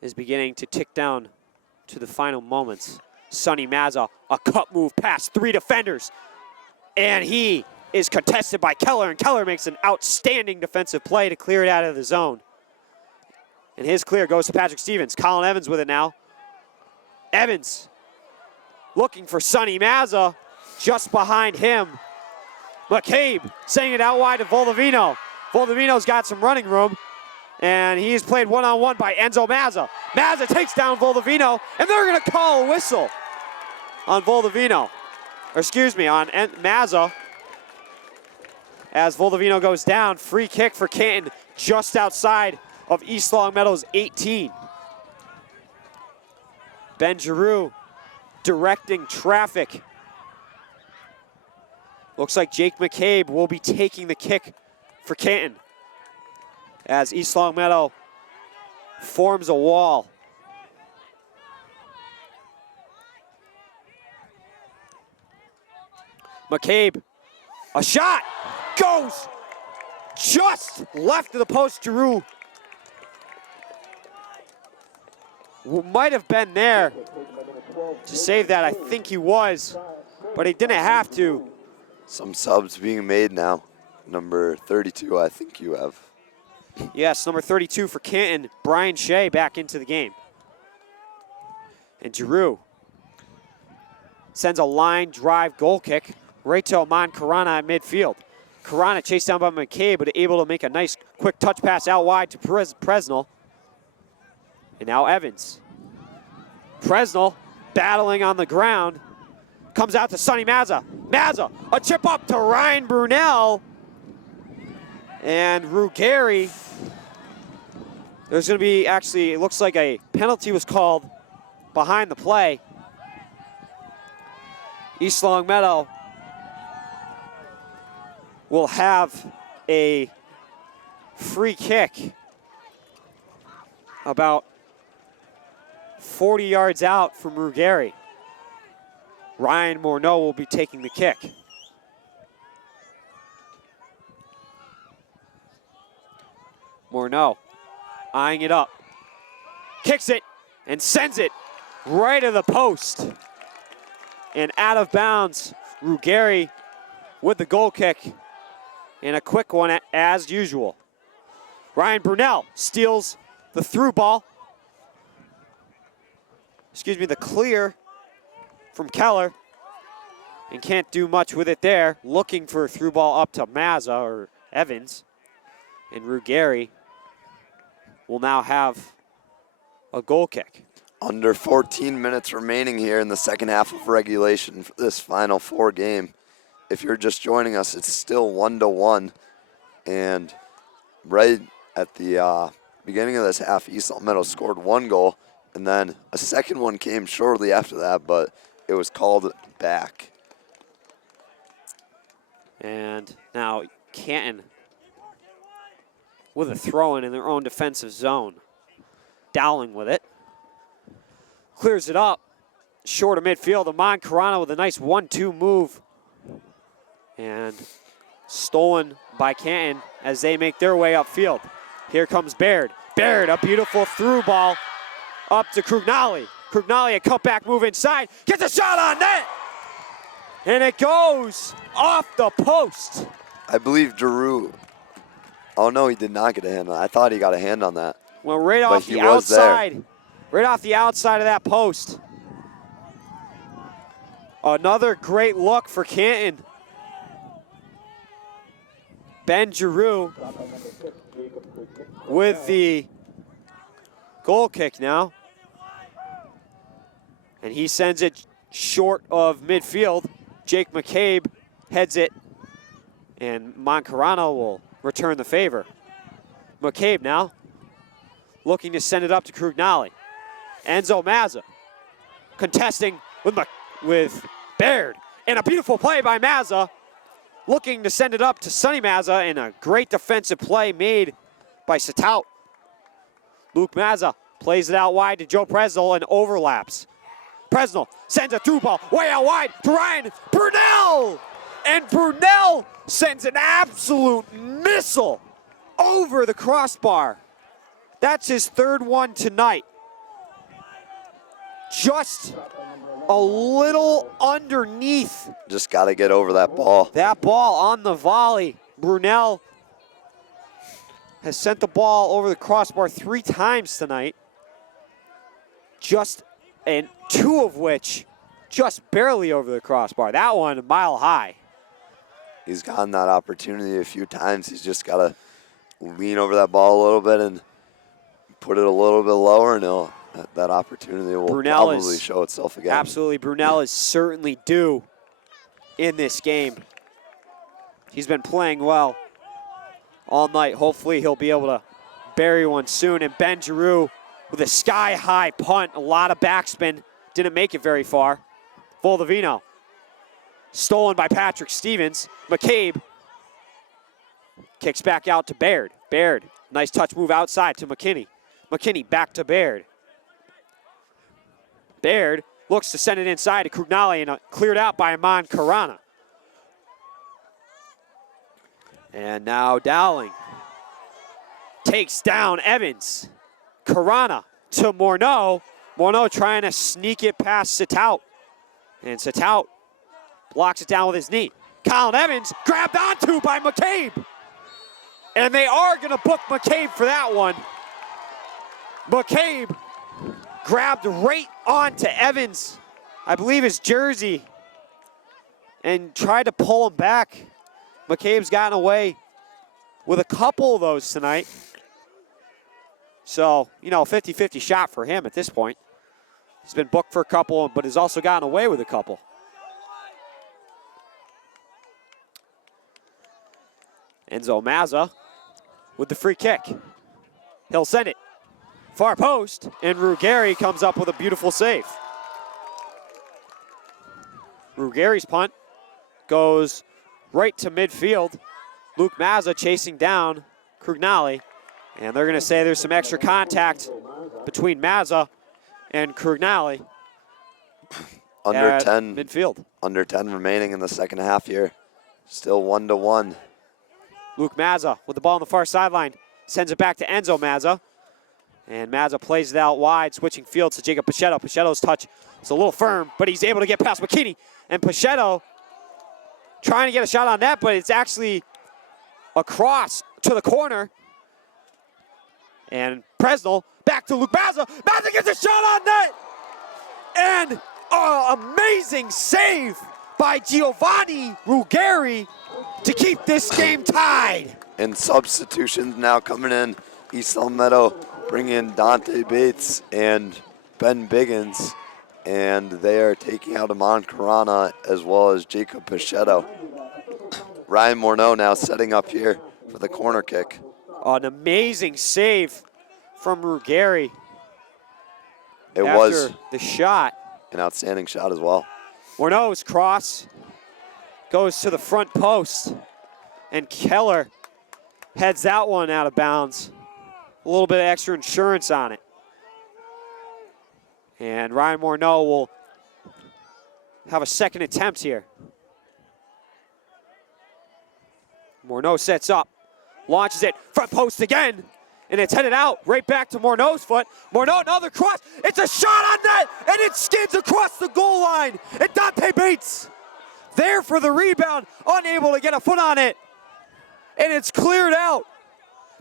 is beginning to tick down to the final moments. Sonny Mazza, a cut move past 3 defenders, and he is contested by Keller, and Keller makes an outstanding defensive play to clear it out of the zone. And his clear goes to Patrick Stevens. Colin Evans with it now. Evans looking for Sonny Mazza, just behind him. McCabe sending it out wide to Voldovino. Voldovino's got some running room, and he's played one-on-one by Enzo Mazza. Mazza takes down Voldovino, and they're going to call a whistle on Voldovino. Or excuse me, on Mazza. As Voldovino goes down, free kick for Canton just outside of East Long Meadow's 18. Ben Giroux directing traffic. Looks like Jake McCabe will be taking the kick for Canton as East Long Meadow forms a wall. McCabe, a shot, goes just left of the post. Giroux might have been there to save that. I think he was, but he didn't have to. Some subs being made now. Number 32, I think you have. Yes, number 32 for Canton, Brian Shea back into the game. And Giroux sends a line drive goal kick right to Aman Karana at midfield. Karana chased down by McCabe, but able to make a nice quick touch pass out wide to Presnell. And now Evans. Presnell battling on the ground. Comes out to Sonny Mazza. Mazza, a chip up to Ryan Brunel. And Ruggieri. There's going to be, actually, it looks like a penalty was called behind the play. East Longmeadow will have a free kick about 40 yards out from Ruggieri. Ryan Morneau will be taking the kick. Morneau eyeing it up, kicks it, and sends it right to the post. And out of bounds, Ruggieri with the goal kick, and a quick one as usual. Ryan Brunel steals the through ball. The clear from Keller, and can't do much with it there. Looking for a through ball up to Mazza or Evans, and Ruggieri will now have a goal kick. Under 14 minutes remaining here in the second half of regulation for this Final Four game. If you're just joining us, it's still 1-1. And right at the beginning of this half, East Longmeadow scored one goal, and then a second one came shortly after that, but it was called back. And now Canton with a throw-in their own defensive zone. Dowling with it. Clears it up. Short of midfield. Aman Karana with a nice 1-2 move. And stolen by Canton as they make their way upfield. Here comes Baird. Baird, a beautiful through ball up to Krugnali. Krugnali, a cutback move inside. Gets a shot on net! And it goes off the post. I believe Giroux. Oh, no, he did not get a hand on that. I thought he got a hand on that. Well, right off the outside. Right off the outside of that post. Another great look for Canton. Ben Giroux with the goal kick now. And he sends it short of midfield. Jake McCabe heads it, and Moncarano will return the favor. McCabe now looking to send it up to Krugnali. Enzo Mazza contesting with Baird. And a beautiful play by Mazza, looking to send it up to Sonny Mazza, and a great defensive play made by Satout. Luke Mazza plays it out wide to Joe Presnell and overlaps. Presnell sends a through ball way out wide to Ryan Brunel! And Brunel sends an absolute missile over the crossbar. That's his third one tonight. Just a little underneath. Just got to get over that ball. That ball on the volley. Brunel has sent the ball over the crossbar 3 times tonight. And 2 of which just barely over the crossbar. That one a mile high. He's gotten that opportunity a few times. He's just got to lean over that ball a little bit and put it a little bit lower, and that opportunity will probably show itself again. Absolutely. Brunel is certainly due in this game. He's been playing well all night. Hopefully he'll be able to bury one soon. And Ben Giroux with a sky-high punt, a lot of backspin, didn't make it very far. Voldovino, stolen by Patrick Stevens. McCabe kicks back out to Baird. Baird, nice touch move outside to McKinney. McKinney back to Baird. Baird looks to send it inside to Krugnali, and cleared out by Aman Karana. And now Dowling takes down Evans. Karana to Morneau, Morneau trying to sneak it past Sitout. And Sitout blocks it down with his knee. Colin Evans grabbed onto by McCabe. And they are going to book McCabe for that one. McCabe grabbed right onto Evans, I believe his jersey, and tried to pull him back. McCabe's gotten away with a couple of those tonight. So, 50-50 shot for him at this point. He's been booked for a couple, but has also gotten away with a couple. Enzo Mazza with the free kick. He'll send it. Far post, and Ruggieri comes up with a beautiful save. Ruggieri's punt goes right to midfield. Luke Mazza chasing down Crugnali, and they're going to say there's some extra contact between Mazza and Crugnali. Under 10 midfield. Under 10 remaining in the second half here. Still 1-1. Luke Mazza with the ball on the far sideline. Sends it back to Enzo Mazza. And Mazza plays it out wide, switching fields to Jacob Pichetto. Pichetto's touch is a little firm, but he's able to get past McKinney. And Pichetto trying to get a shot on net, but it's actually across to the corner. And Presnell back to Luke Mazza. Mazza gets a shot on net! And amazing save by Giovanni Ruggieri to keep this game tied. And substitutions now coming in. East Meadow bringing in Dante Bates and Ben Biggins, and they are taking out Amon Karana as well as Jacob Pichetto. Ryan Morneau now setting up here for the corner kick. An amazing save from Ruggieri. It was the shot. An outstanding shot as well. Morneau's cross goes to the front post, and Keller heads that one out of bounds. A little bit of extra insurance on it. And Ryan Morneau will have a second attempt here. Morneau sets up, launches it, front post again, and it's headed out right back to Morneau's foot. Morneau, another cross. It's a shot on net, and it skids across the goal line. And Dante Bates there for the rebound, unable to get a foot on it. And it's cleared out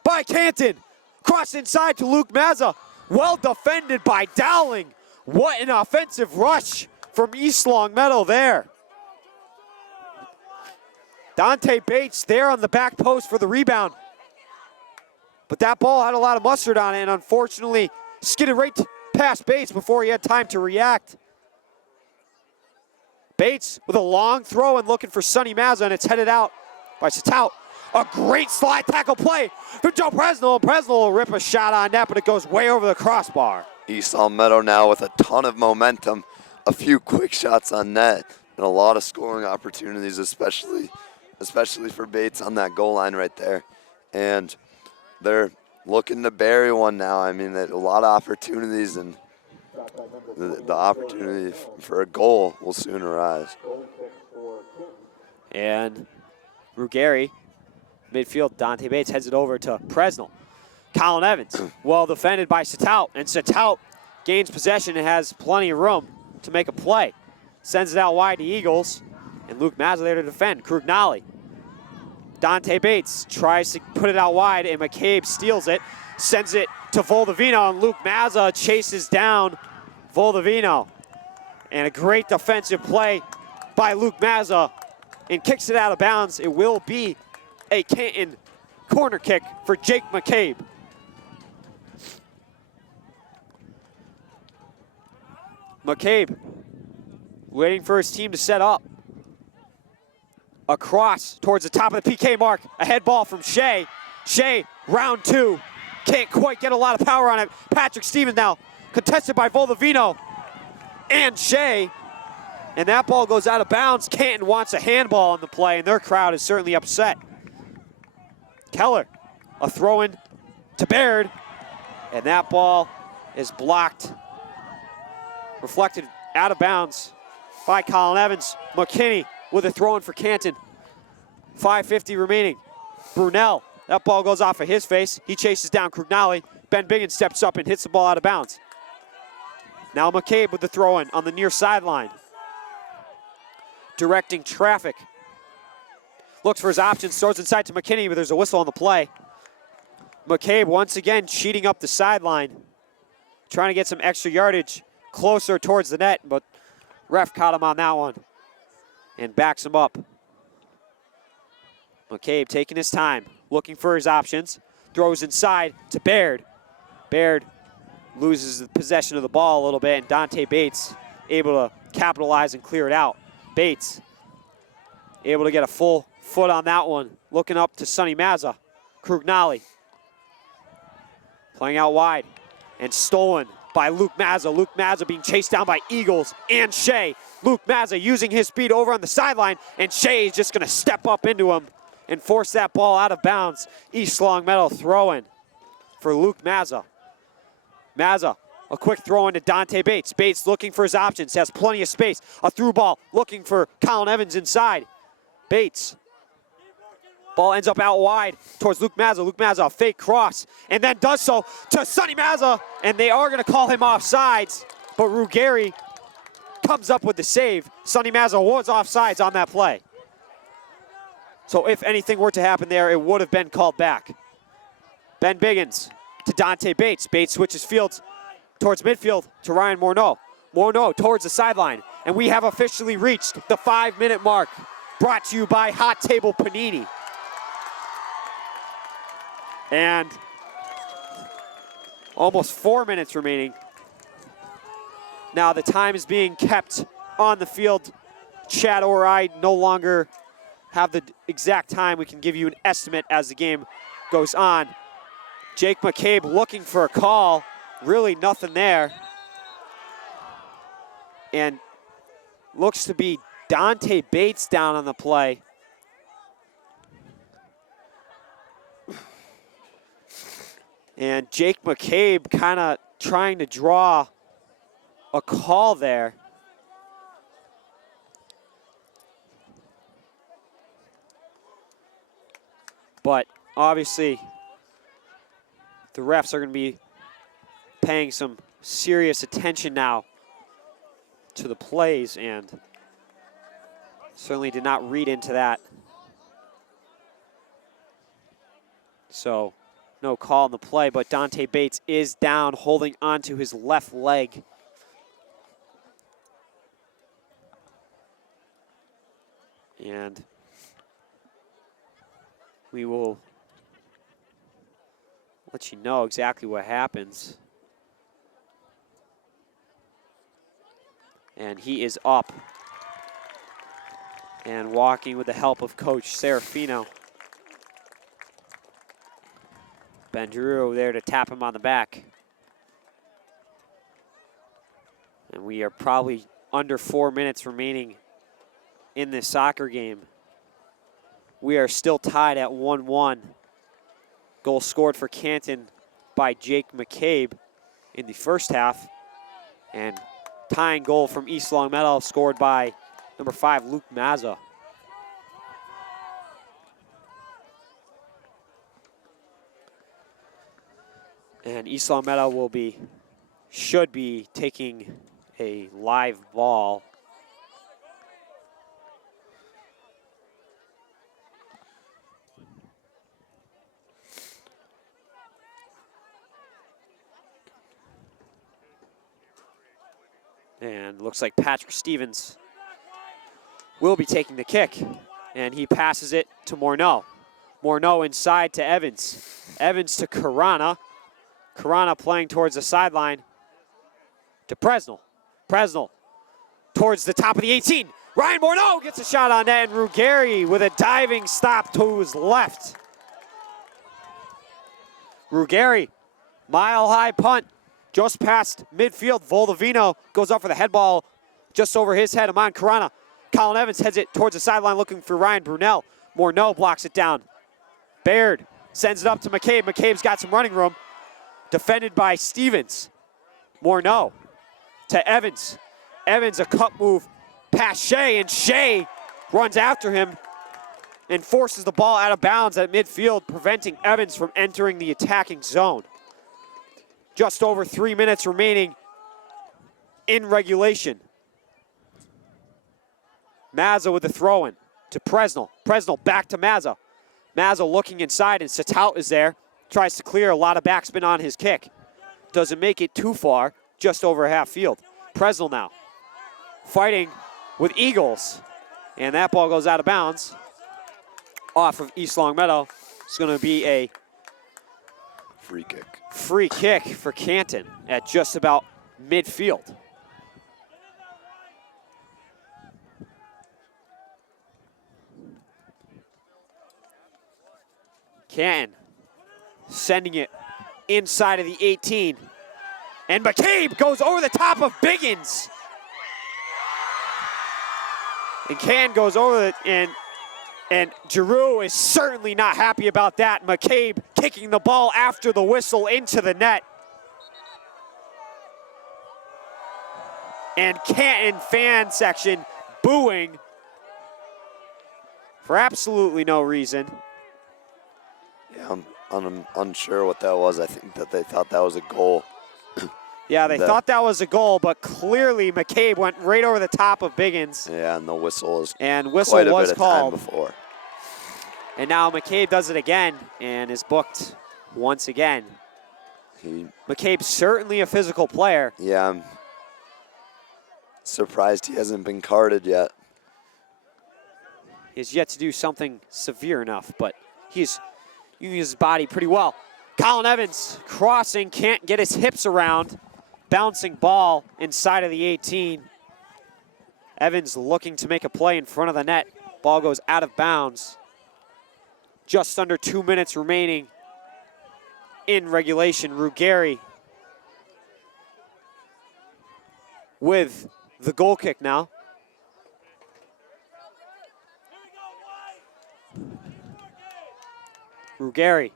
by Canton. Cross inside to Luke Mazza. Well defended by Dowling. What an offensive rush from East Longmeadow there. Dante Bates there on the back post for the rebound. But that ball had a lot of mustard on it and unfortunately skidded right past Bates before he had time to react. Bates with a long throw and looking for Sonny Mazza, and it's headed out by Sitout. A great slide tackle play for Joe Presnell. Presnell will rip a shot on net, but it goes way over the crossbar. East Meadow now with a ton of momentum, a few quick shots on net, and a lot of scoring opportunities, especially for Bates on that goal line right there. And they're looking to bury one now. I mean, a lot of opportunities, and the opportunity for a goal will soon arise. And Ruggieri, midfield, Dante Bates heads it over to Presnell. Colin Evans, well defended by Sitout, and Sitout gains possession and has plenty of room to make a play. Sends it out wide to Eagles, and Luke Mazza there to defend. Crugnali. Dante Bates tries to put it out wide, and McCabe steals it, sends it to Voldovino, and Luke Mazza chases down Voldovino. And a great defensive play by Luke Mazza, and kicks it out of bounds. It will be a Canton corner kick for Jake McCabe. McCabe waiting for his team to set up. Across towards the top of the PK mark. A head ball from Shea. Shea, round two. Can't quite get a lot of power on it. Patrick Stevens now contested by Voldovino and Shea. And that ball goes out of bounds. Canton wants a handball on the play, and their crowd is certainly upset. Keller, a throw-in to Baird, and that ball is blocked, reflected out of bounds by Colin Evans. McKinney with a throw-in for Canton. 5:50 remaining. Brunel, that ball goes off of his face. He chases down Crugnali. Ben Biggins steps up and hits the ball out of bounds. Now McCabe with the throw-in on the near sideline. Directing traffic. Looks for his options, throws inside to McKinney, but there's a whistle on the play. McCabe once again cheating up the sideline, trying to get some extra yardage closer towards the net, but ref caught him on that one and backs him up. McCabe taking his time, looking for his options, throws inside to Baird. Baird loses the possession of the ball a little bit, and Dante Bates able to capitalize and clear it out. Bates able to get a full foot on that one, looking up to Sonny Mazza. Krugnali playing out wide and stolen by Luke Mazza. Luke Mazza being chased down by Eagles and Shea. Luke Mazza using his speed over on the sideline, and Shea is just going to step up into him and force that ball out of bounds. East Longmeadow throw-in for Luke Mazza. Mazza, a quick throw into Dante Bates. Bates looking for his options, has plenty of space. A through ball, looking for Colin Evans inside. Bates. Ball ends up out wide towards Luke Mazza. Luke Mazza, a fake cross, and then does so to Sonny Mazza, and they are going to call him offsides, but Ruggieri comes up with the save. Sonny Mazza was offsides on that play. So if anything were to happen there, it would have been called back. Ben Biggins to Dante Bates. Bates switches fields towards midfield to Ryan Morneau. Morneau towards the sideline, and we have officially reached the 5-minute mark. Brought to you by Hot Table Panini. And almost 4 minutes remaining. Now the time is being kept on the field. Chad or I no longer have the exact time. We can give you an estimate as the game goes on. Jake McCabe looking for a call. Really nothing there. And looks to be Dante Bates down on the play. And Jake McCabe kind of trying to draw a call there. But obviously, the refs are going to be paying some serious attention now to the plays, and certainly did not read into that. So no call on the play, but Dante Bates is down, holding onto his left leg. And we will let you know exactly what happens. And he is up and walking with the help of Coach Serafino. Ben Drew there to tap him on the back. And we are probably under 4 minutes remaining in this soccer game. We are still tied at 1-1. Goal scored for Canton by Jake McCabe in the first half. And tying goal from East Longmeadow scored by number 5, Luke Mazza. And East Longmeadow should be taking a live ball. And looks like Patrick Stevens will be taking the kick. And he passes it to Morneau. Morneau inside to Evans. Evans to Carana. Carana playing towards the sideline to Presnell. Presnell towards the top of the 18. Ryan Morneau gets a shot on net, and Ruggieri with a diving stop to his left. Ruggieri, mile-high punt. Just past midfield, Voldovino goes up for the head ball just over his head. Amon Carana. Colin Evans heads it towards the sideline looking for Ryan Brunel. Morneau blocks it down. Baird sends it up to McCabe. McCabe's got some running room. Defended by Stevens. Morneau to Evans. Evans a cut move past Shea, and Shea runs after him and forces the ball out of bounds at midfield, preventing Evans from entering the attacking zone. Just over 3 minutes remaining in regulation. Mazza with the throw-in to Presnell. Presnell back to Mazza. Mazza looking inside, and Satout is there. Tries to clear, a lot of backspin on his kick. Doesn't make it too far, just over half field. Presnell now fighting with Eagles. And that ball goes out of bounds off of East Longmeadow. It's going to be a Free kick. free kick for Canton at just about midfield. Canton sending it inside of the 18. And McCabe goes over the top of Biggins. And Canton goes over it, and Giroux is certainly not happy about that. McCabe kicking the ball after the whistle into the net. And Canton fan section booing for absolutely no reason. Yeah, I'm unsure what that was. I think that they thought that was a goal. Yeah, they thought that was a goal, but clearly McCabe went right over the top of Biggins. Yeah, and the whistle was quite a bit of called. time before. And now McCabe does it again and is booked once again. McCabe's certainly a physical player. Yeah, I'm surprised he hasn't been carded yet. He's yet to do something severe enough, but he's using his body pretty well. Colin Evans crossing, can't get his hips around. Bouncing ball inside of the 18. Evans looking to make a play in front of the net. Ball goes out of bounds. Just under 2 minutes remaining in regulation. Ruggieri with the goal kick now. Ruggieri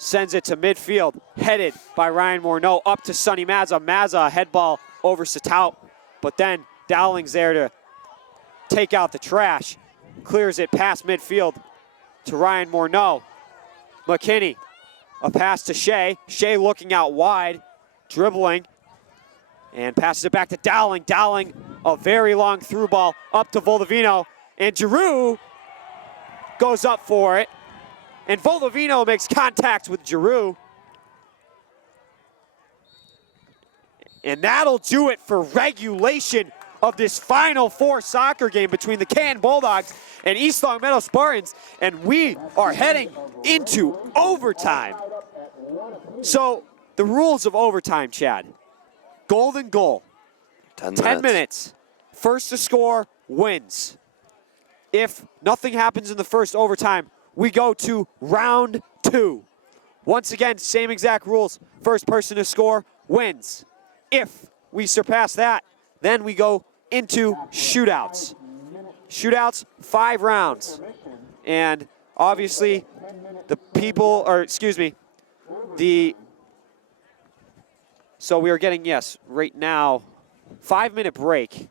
sends it to midfield, headed by Ryan Morneau up to Sonny Mazza. Mazza, head ball over Satout, but then Dowling's there to take out the trash. Clears it past midfield to Ryan Morneau. McKinney, a pass to Shea. Shea looking out wide, dribbling, and passes it back to Dowling. Dowling, a very long through ball up to Voldovino, and Giroux goes up for it. And Voldovino makes contact with Giroux. And that'll do it for regulation of this Final Four soccer game between the Canton Bulldogs and East Longmeadow Spartans. And we are heading into overtime. So the rules of overtime, Chad. Golden goal. 10 minutes. First to score wins. If nothing happens in the first overtime, we go to round 2. Once again, same exact rules. First person to score wins. If we surpass that, then we go into shootouts. Shootouts, 5 rounds. And obviously, so we are getting, right now, 5-minute break.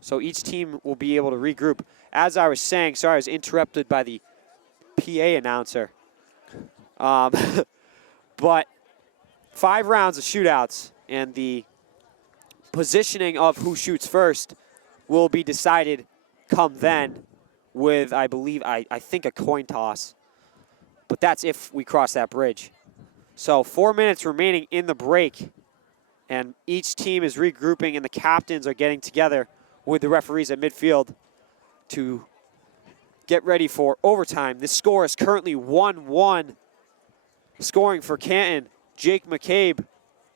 So each team will be able to regroup. As I was saying, sorry, I was interrupted by the PA announcer. But 5 rounds of shootouts, and the positioning of who shoots first will be decided come then with, I think a coin toss. But that's if we cross that bridge. So 4 minutes remaining in the break, and each team is regrouping, and the captains are getting together with the referees at midfield to get ready for overtime. This score is currently 1-1. Scoring for Canton, Jake McCabe,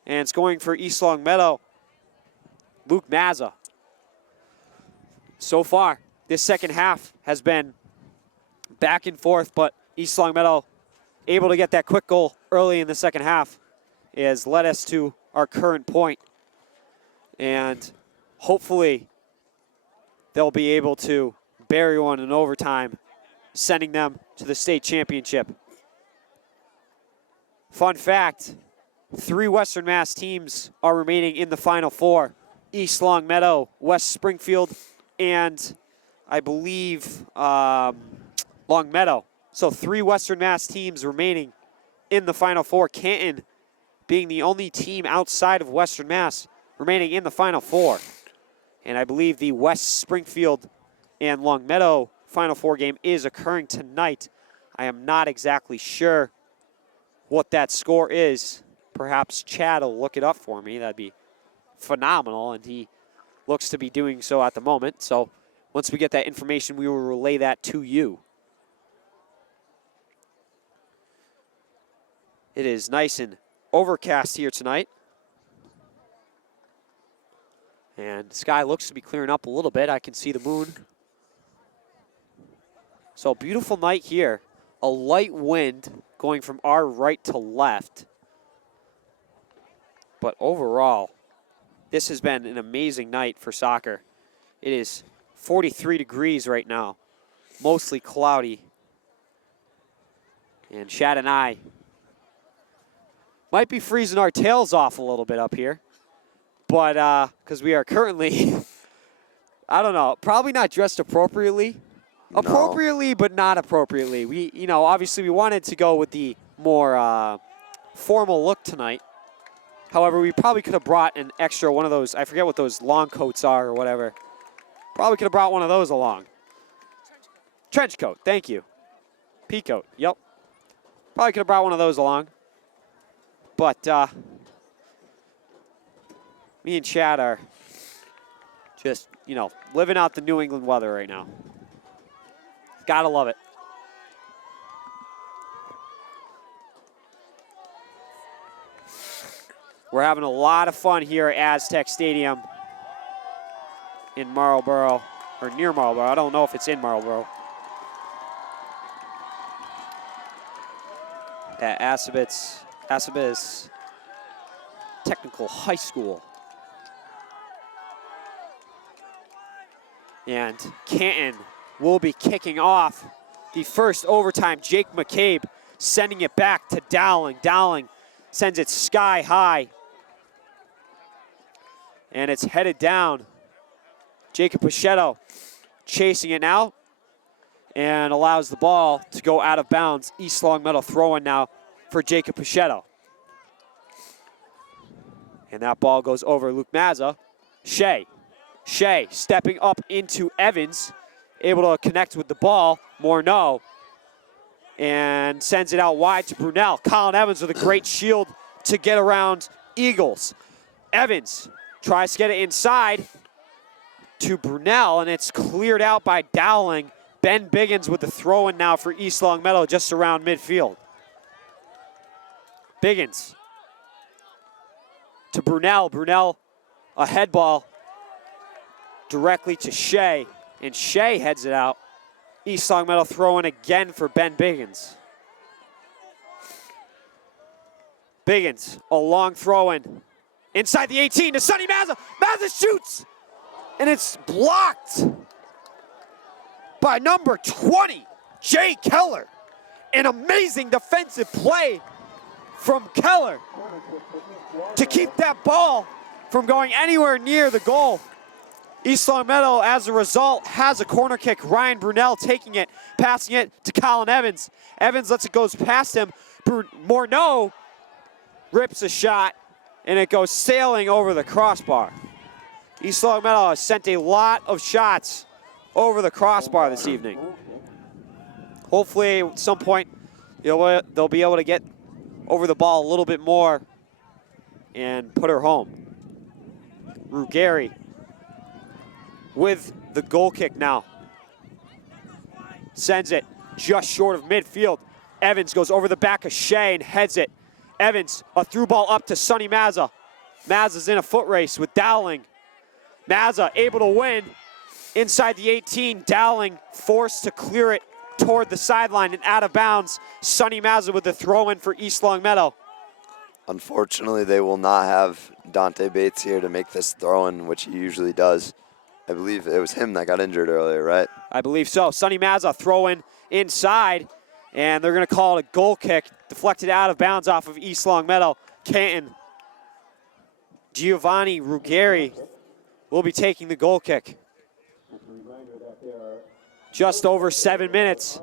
and scoring for East Longmeadow, Luke Mazza. So far, this second half has been back and forth, but East Longmeadow able to get that quick goal early in the second half has led us to our current point. And hopefully they'll be able to bury one in overtime, sending them to the state championship. Fun fact, 3 Western Mass teams are remaining in the Final Four. East Longmeadow, West Springfield, and I believe Longmeadow. So 3 Western Mass teams remaining in the Final Four. Canton being the only team outside of Western Mass remaining in the Final Four. And I believe the West Springfield and Longmeadow Final Four game is occurring tonight. I am not exactly sure what that score is. Perhaps Chad will look it up for me. That'd be phenomenal, and he looks to be doing so at the moment. So once we get that information, we will relay that to you. It is nice and overcast here tonight. And the sky looks to be clearing up a little bit. I can see the moon. So beautiful night here. A light wind going from our right to left. But overall, this has been an amazing night for soccer. It is 43 degrees right now, mostly cloudy. And Shad and I might be freezing our tails off a little bit up here. But because we are currently, I don't know, probably not dressed appropriately. No. Appropriately, but not appropriately. We, obviously we wanted to go with the more formal look tonight. However, we probably could have brought an extra one of those, I forget what those long coats are or whatever. Probably could have brought one of those along. Trench coat, thank you. Pea coat, yep. Probably could have brought one of those along. But me and Chad are just, living out the New England weather right now. Gotta love it. We're having a lot of fun here at Aztec Stadium in Marlboro, or near Marlboro. I don't know if it's in Marlboro. At Assabas Technical High School. And Canton will be kicking off the first overtime. Jake McCabe sending it back to Dowling. Dowling sends it sky high. And it's headed down. Jacob Pichetto chasing it now and allows the ball to go out of bounds. East Longmeadow throwing now for Jacob Pichetto. And that ball goes over Luke Mazza. Shea stepping up into Evans, able to connect with the ball. Morneau, and sends it out wide to Brunel. Colin Evans with a great shield to get around Eagles. Evans tries to get it inside to Brunel, and it's cleared out by Dowling. Ben Biggins with the throw-in now for East Longmeadow just around midfield. Biggins to Brunel. Brunel, a head ball directly to Shea, and Shea heads it out. East Longmeadow throw-in again for Ben Biggins. Biggins, a long throw-in. Inside the 18 to Sonny Mazza. Mazza shoots, and it's blocked by number 20, Jay Keller. An amazing defensive play from Keller to keep that ball from going anywhere near the goal. East Longmeadow, as a result, has a corner kick. Ryan Brunel taking it, passing it to Colin Evans. Evans lets it go past him. Morneau rips a shot, and it goes sailing over the crossbar. East Longmeadow has sent a lot of shots over the crossbar this evening. Hopefully, at some point, they'll be able to get over the ball a little bit more and put her home. Ruggieri with the goal kick now. Sends it just short of midfield. Evans goes over the back of Shea and heads it. Evans, a through ball up to Sonny Mazza. Mazza's in a foot race with Dowling. Mazza able to win inside the 18. Dowling forced to clear it toward the sideline and out of bounds. Sonny Mazza with the throw-in for East Longmeadow. Unfortunately, they will not have Dante Bates here to make this throw-in, which he usually does. I believe it was him that got injured earlier, right? I believe so. Sonny Mazza throw-in inside, and they're going to call it a goal kick, deflected out of bounds off of East Longmeadow. Canton, Giovanni Ruggieri will be taking the goal kick. Just over 7 minutes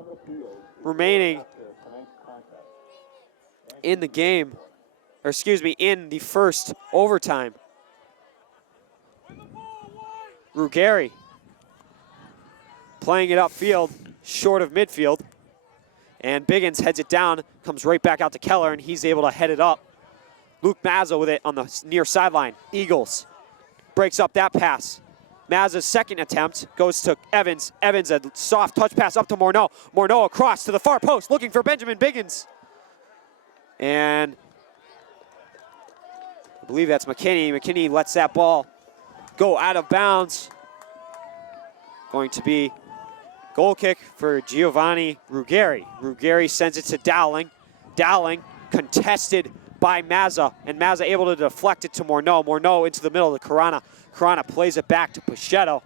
remaining in the game. or excuse me, in the first overtime. Ruggieri playing it upfield, short of midfield. And Biggins heads it down, comes right back out to Keller, and he's able to head it up. Luke Mazza with it on the near sideline. Eagles breaks up that pass. Mazza's second attempt goes to Evans. Evans, a soft touch pass up to Morneau. Morneau across to the far post, looking for Benjamin Biggins. And I believe that's McKinney. McKinney lets that ball go out of bounds. Going to be goal kick for Giovanni Ruggieri. Ruggieri sends it to Dowling. Dowling contested by Mazza, and Mazza able to deflect it to Morneau. Morneau into the middle to Carana. Carana plays it back to Pachetto.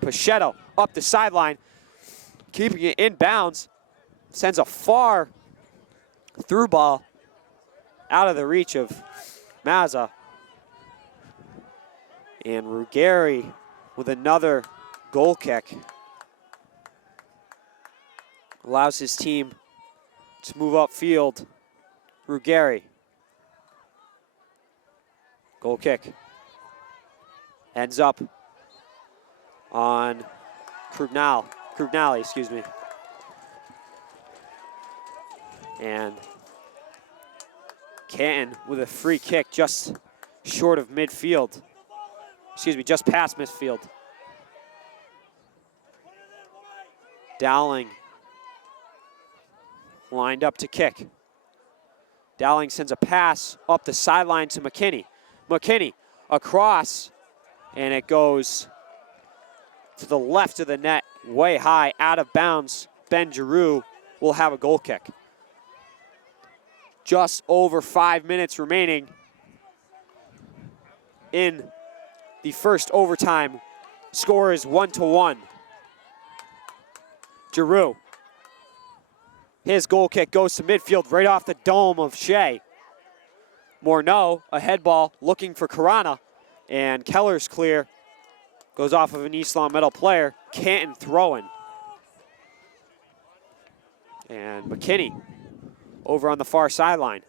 Pachetto up the sideline, keeping it in bounds. Sends a far through ball out of the reach of Mazza. And Ruggieri with another goal kick. Allows his team to move upfield. Ruggieri. Goal kick. Ends up on Krugnali, excuse me. And Canton with a free kick just short of midfield. Excuse me, just past midfield. Dowling lined up to kick. Dowling sends a pass up the sideline to McKinney. McKinney across, and it goes to the left of the net, way high, out of bounds. Ben Giroux will have a goal kick. Just over 5 minutes remaining in the first overtime. Score is 1-1. Giroux. His goal kick goes to midfield right off the dome of Shea. Morneau, a head ball, looking for Carana. And Keller's clear. Goes off of an East Long Meadow player. Canton throwing. And McKinney over on the far sideline.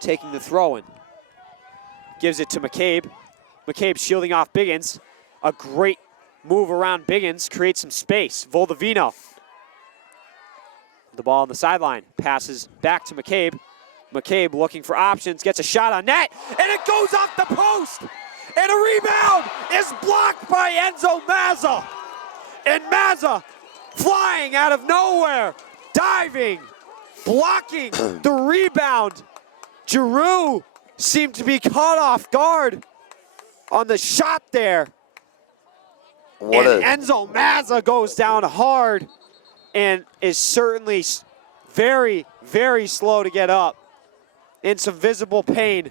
Taking the throw-in. Gives it to McCabe. McCabe shielding off Biggins. A great move around Biggins. Creates some space. Voldovino. The ball on the sideline. Passes back to McCabe. McCabe looking for options. Gets a shot on net. And it goes off the post. And a rebound is blocked by Enzo Mazza. And Mazza flying out of nowhere. Diving. Blocking the rebound. Giroux seemed to be caught off guard on the shot there. Enzo Mazza goes down hard and is certainly very, very slow to get up, in some visible pain.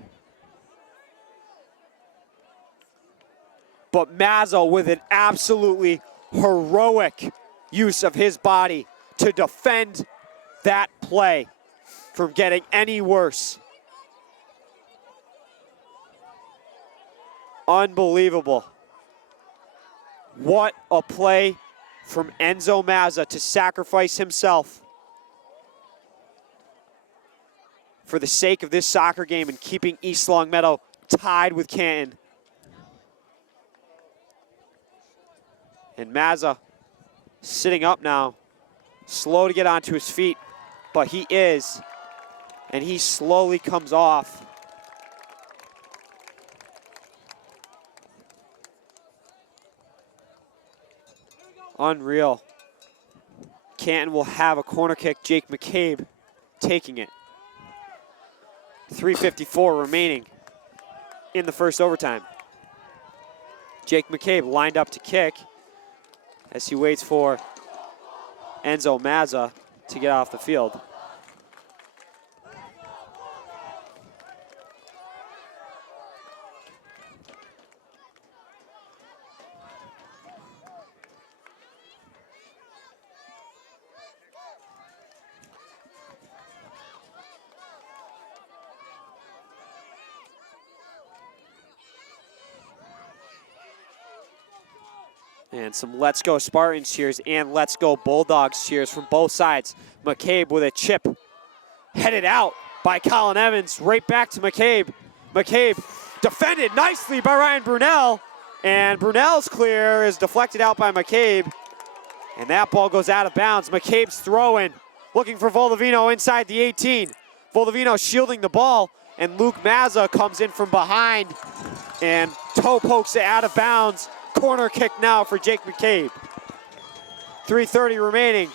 But Mazza with an absolutely heroic use of his body to defend that play from getting any worse. Unbelievable. What a play from Enzo Mazza to sacrifice himself for the sake of this soccer game and keeping East Long Meadow tied with Canton. And Mazza sitting up now, slow to get onto his feet, but he is, and he slowly comes off. Unreal. Canton will have a corner kick. Jake McCabe taking it. 3:54 remaining in the first overtime. Jake McCabe lined up to kick as he waits for Enzo Mazza to get off the field. And some Let's Go Spartans cheers and Let's Go Bulldogs cheers from both sides. McCabe with a chip headed out by Colin Evans, right back to McCabe. McCabe defended nicely by Ryan Brunel, and Brunel's clear is deflected out by McCabe, and that ball goes out of bounds. McCabe's throwing, looking for Voldovino inside the 18. Voldovino shielding the ball, and Luke Mazza comes in from behind and toe pokes it out of bounds. Corner kick now for Jake McCabe. 3:30 remaining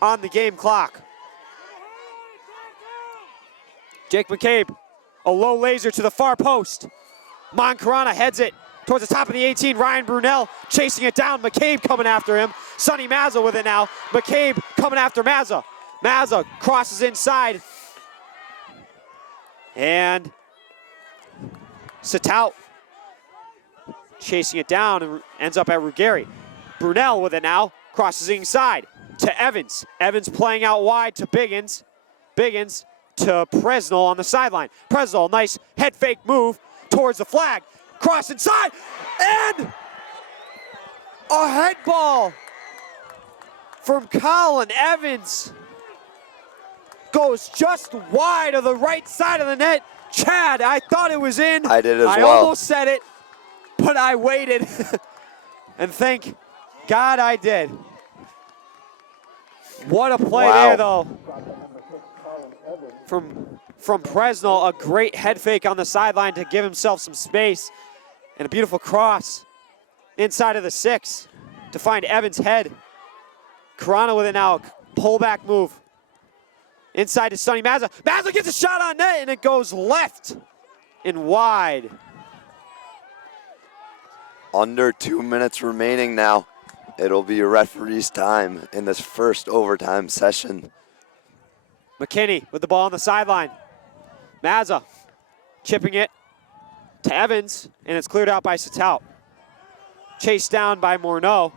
on the game clock. Jake McCabe, a low laser to the far post. Moncarana heads it towards the top of the 18. Ryan Brunel chasing it down. McCabe coming after him. Sonny Mazza with it now. McCabe coming after Mazza. Mazza crosses inside. And Stout chasing it down and ends up at Ruggieri. Brunel with it now, crosses inside to Evans. Evans playing out wide to Biggins. Biggins to Presnell on the sideline. Presnell, nice head fake move towards the flag. Cross inside, and a head ball from Colin Evans. Goes just wide of the right side of the net. Chad, I thought it was in. I did as well. I almost said it, but I waited. And thank God I did. What a play there, though. From Presnell, a great head fake on the sideline to give himself some space. And a beautiful cross inside of the 6 to find Evans' head. Corona with it now, pullback move. Inside to Sonny Mazza. Mazza gets a shot on net, and it goes left and wide. Under 2 minutes remaining now. It'll be a referee's time in this first overtime session. McKinney with the ball on the sideline. Mazza chipping it to Evans, and it's cleared out by Stout. Chased down by Morneau.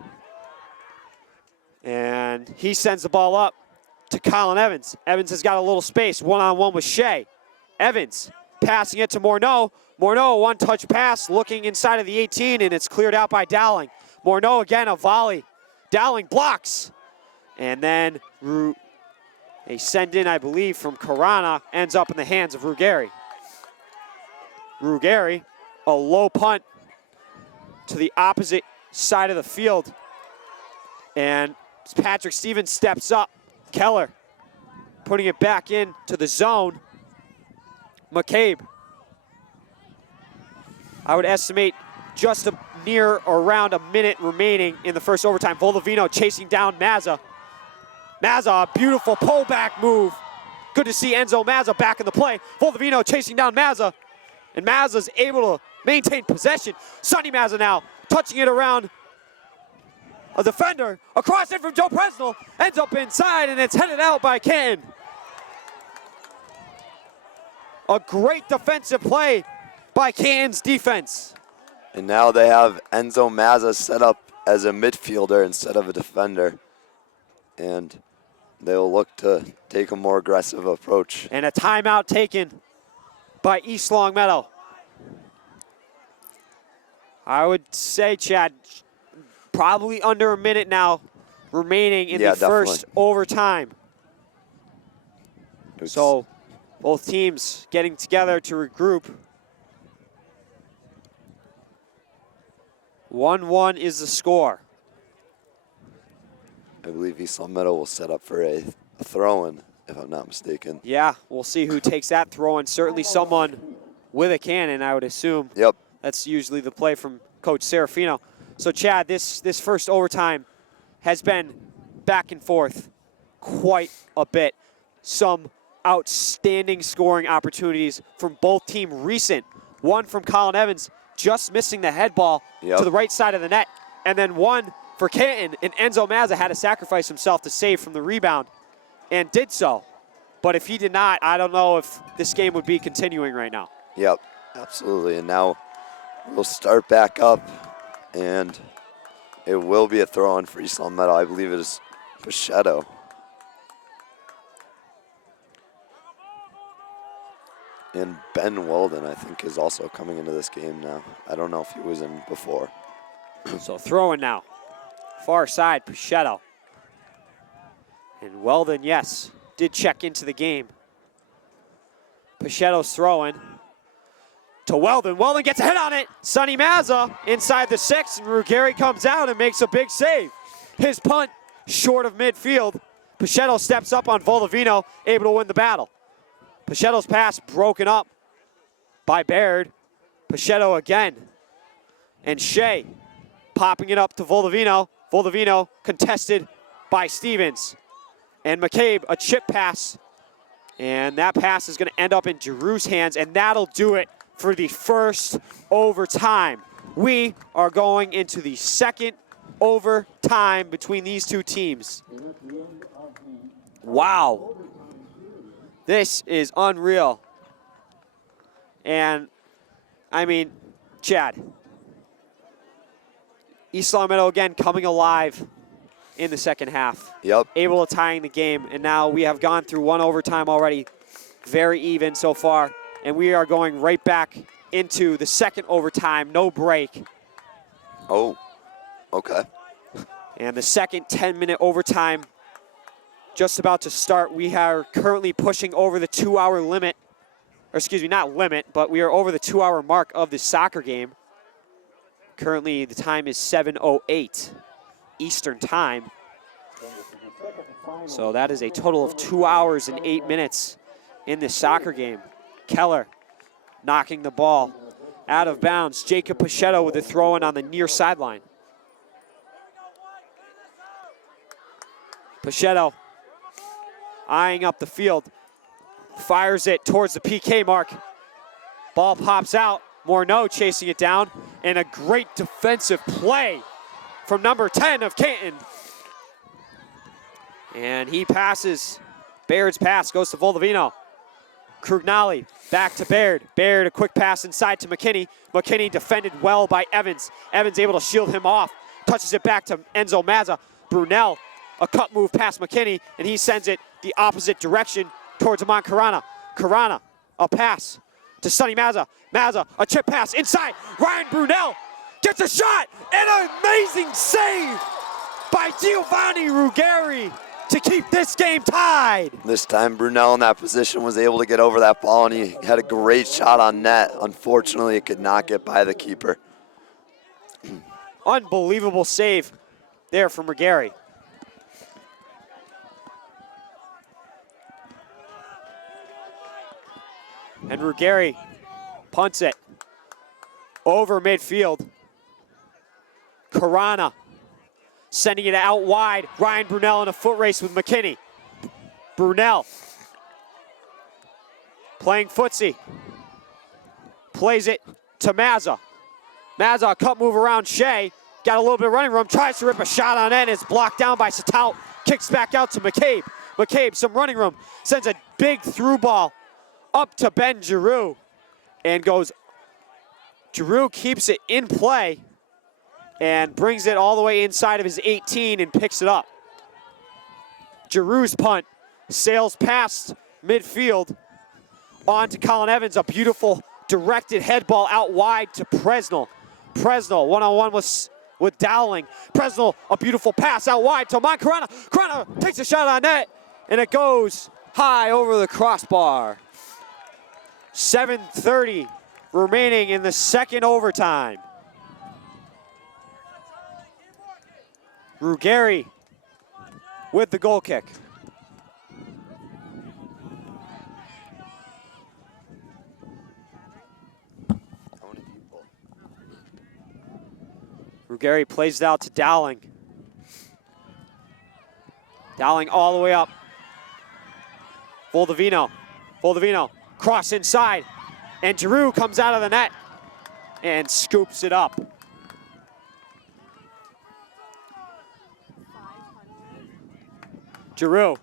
And he sends the ball up to Colin Evans. Evans has got a little space, one-on-one with Shea. Evans passing it to Morneau. Morneau, one-touch pass, looking inside of the 18, and it's cleared out by Dowling. Morneau again, a volley. Dowling blocks. And then a send-in, I believe, from Corona ends up in the hands of Ruggieri. Ruggieri, a low punt to the opposite side of the field. And Patrick Stevens steps up. Keller putting it back into the zone. McCabe. I would estimate just near or around a minute remaining in the first overtime. Voldovino chasing down Mazza. Mazza, a beautiful pullback move. Good to see Enzo Mazza back in the play. Voldovino chasing down Mazza. And Mazza's able to maintain possession. Sonny Mazza now touching it around a defender. Across it from Joe Presnell. Ends up inside, and it's headed out by Canton. A great defensive play by Canton's defense. And now they have Enzo Mazza set up as a midfielder instead of a defender. And they'll look to take a more aggressive approach. And a timeout taken by East Longmeadow. I would say, Chad, probably under a minute now remaining in the first overtime. So both teams getting together to regroup. 1-1 is the score. I believe East Longmeadow will set up for a throw-in, if I'm not mistaken. Yeah, we'll see who takes that throw-in. Certainly someone with a cannon, I would assume. Yep. That's usually the play from Coach Serafino. So, Chad, this first overtime has been back and forth quite a bit. Some outstanding scoring opportunities from both teams recent. One from Colin Evans, just missing the head ball to the right side of the net. And then one for Canton, and Enzo Mazza had to sacrifice himself to save from the rebound and did so. But if he did not, I don't know if this game would be continuing right now. Yep, absolutely. And now we'll start back up, and it will be a throw-in for East Longmeadow. I believe it is Pichetto. And Ben Weldon, I think, is also coming into this game now. I don't know if he was in before. So throwing now. Far side, Pichetto. And Weldon, yes, did check into the game Pichetto's throwing to Weldon. Weldon gets a hit on it. Sonny Mazza inside the 6, and Ruggieri comes out and makes a big save. His punt short of midfield. Pichetto steps up on Voldovino, able to win the battle. Pichetto's pass broken up by Baird. Pichetto again. And Shea popping it up to Voldovino. Voldovino contested by Stevens. And McCabe, a chip pass. And that pass is going to end up in Giroux's hands, and that'll do it for the first overtime. We are going into the second overtime between these two teams. Wow. This is unreal. And, I mean, Chad, East Long Meadow again coming alive in the second half. Yep. Able to tying the game, and now we have gone through one overtime already. Very even so far, and we are going right back into the second overtime, no break. Oh, okay. And the second 10-minute overtime just about to start. We are currently pushing over the 2-hour limit, or excuse me, not limit, but we are over the 2-hour mark of this soccer game. Currently, the time is 7:08 Eastern time. So that is a total of 2 hours and 8 minutes in this soccer game. Keller knocking the ball out of bounds. Jacob Pichetto with a throw-in on the near sideline. Pichetto eyeing up the field, fires it towards the PK mark. Ball pops out. Morneau chasing it down, and a great defensive play from number 10 of Canton. And he passes. Baird's pass goes to Voldovino. Krugnali back to Baird. Baird, a quick pass inside to McKinney. McKinney defended well by Evans. Evans able to shield him off. Touches it back to Enzo Mazza. Brunel, a cut move past McKinney, and he sends it the opposite direction towards Amon Carana. Carana, a pass to Sonny Mazza. Mazza, a chip pass inside. Ryan Brunel gets a shot, and an amazing save by Giovanni Ruggieri to keep this game tied. This time Brunel in that position was able to get over that ball, and he had a great shot on net. Unfortunately, it could not get by the keeper. Unbelievable save there from Ruggieri. And Ruggieri punts it over midfield. Carana sending it out wide. Ryan Brunel in a foot race with McKinney. Brunel playing footsie. Plays it to Mazza. Mazza, a cut move around Shea. Got a little bit of running room. Tries to rip a shot on end. It's blocked down by Satout. Kicks back out to McCabe. McCabe, some running room. Sends a big through ball up to Ben Giroux. And goes. Giroux keeps it in play and brings it all the way inside of his 18 and picks it up. Giroux's punt sails past midfield on to Colin Evans. A beautiful directed head ball out wide to Presnell. Presnell one-on-one with Dowling. Presnell, a beautiful pass out wide to Mike Carana. Carana takes a shot on net, and it goes high over the crossbar. 7:30 remaining in the second overtime. Ruggieri with the goal kick. Ruggieri plays it out to Dowling. Dowling all the way up. Voldovino. Voldovino, cross inside. And Giroux comes out of the net and scoops it up. Giroux.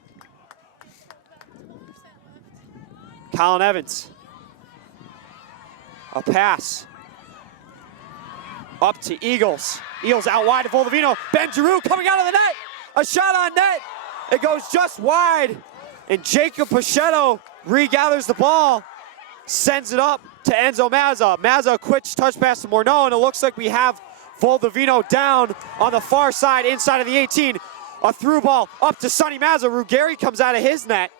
Colin Evans. A pass. Up to Eagles. Eagles out wide to Voldovino. Ben Giroux coming out of the net. A shot on net. It goes just wide. And Jacob Pichetto regathers the ball. Sends it up to Enzo Mazza. Mazza, a quick touch pass to Morneau, and it looks like we have Voldovino down on the far side inside of the 18. A through ball up to Sonny Mazza. Ruggieri comes out of his net,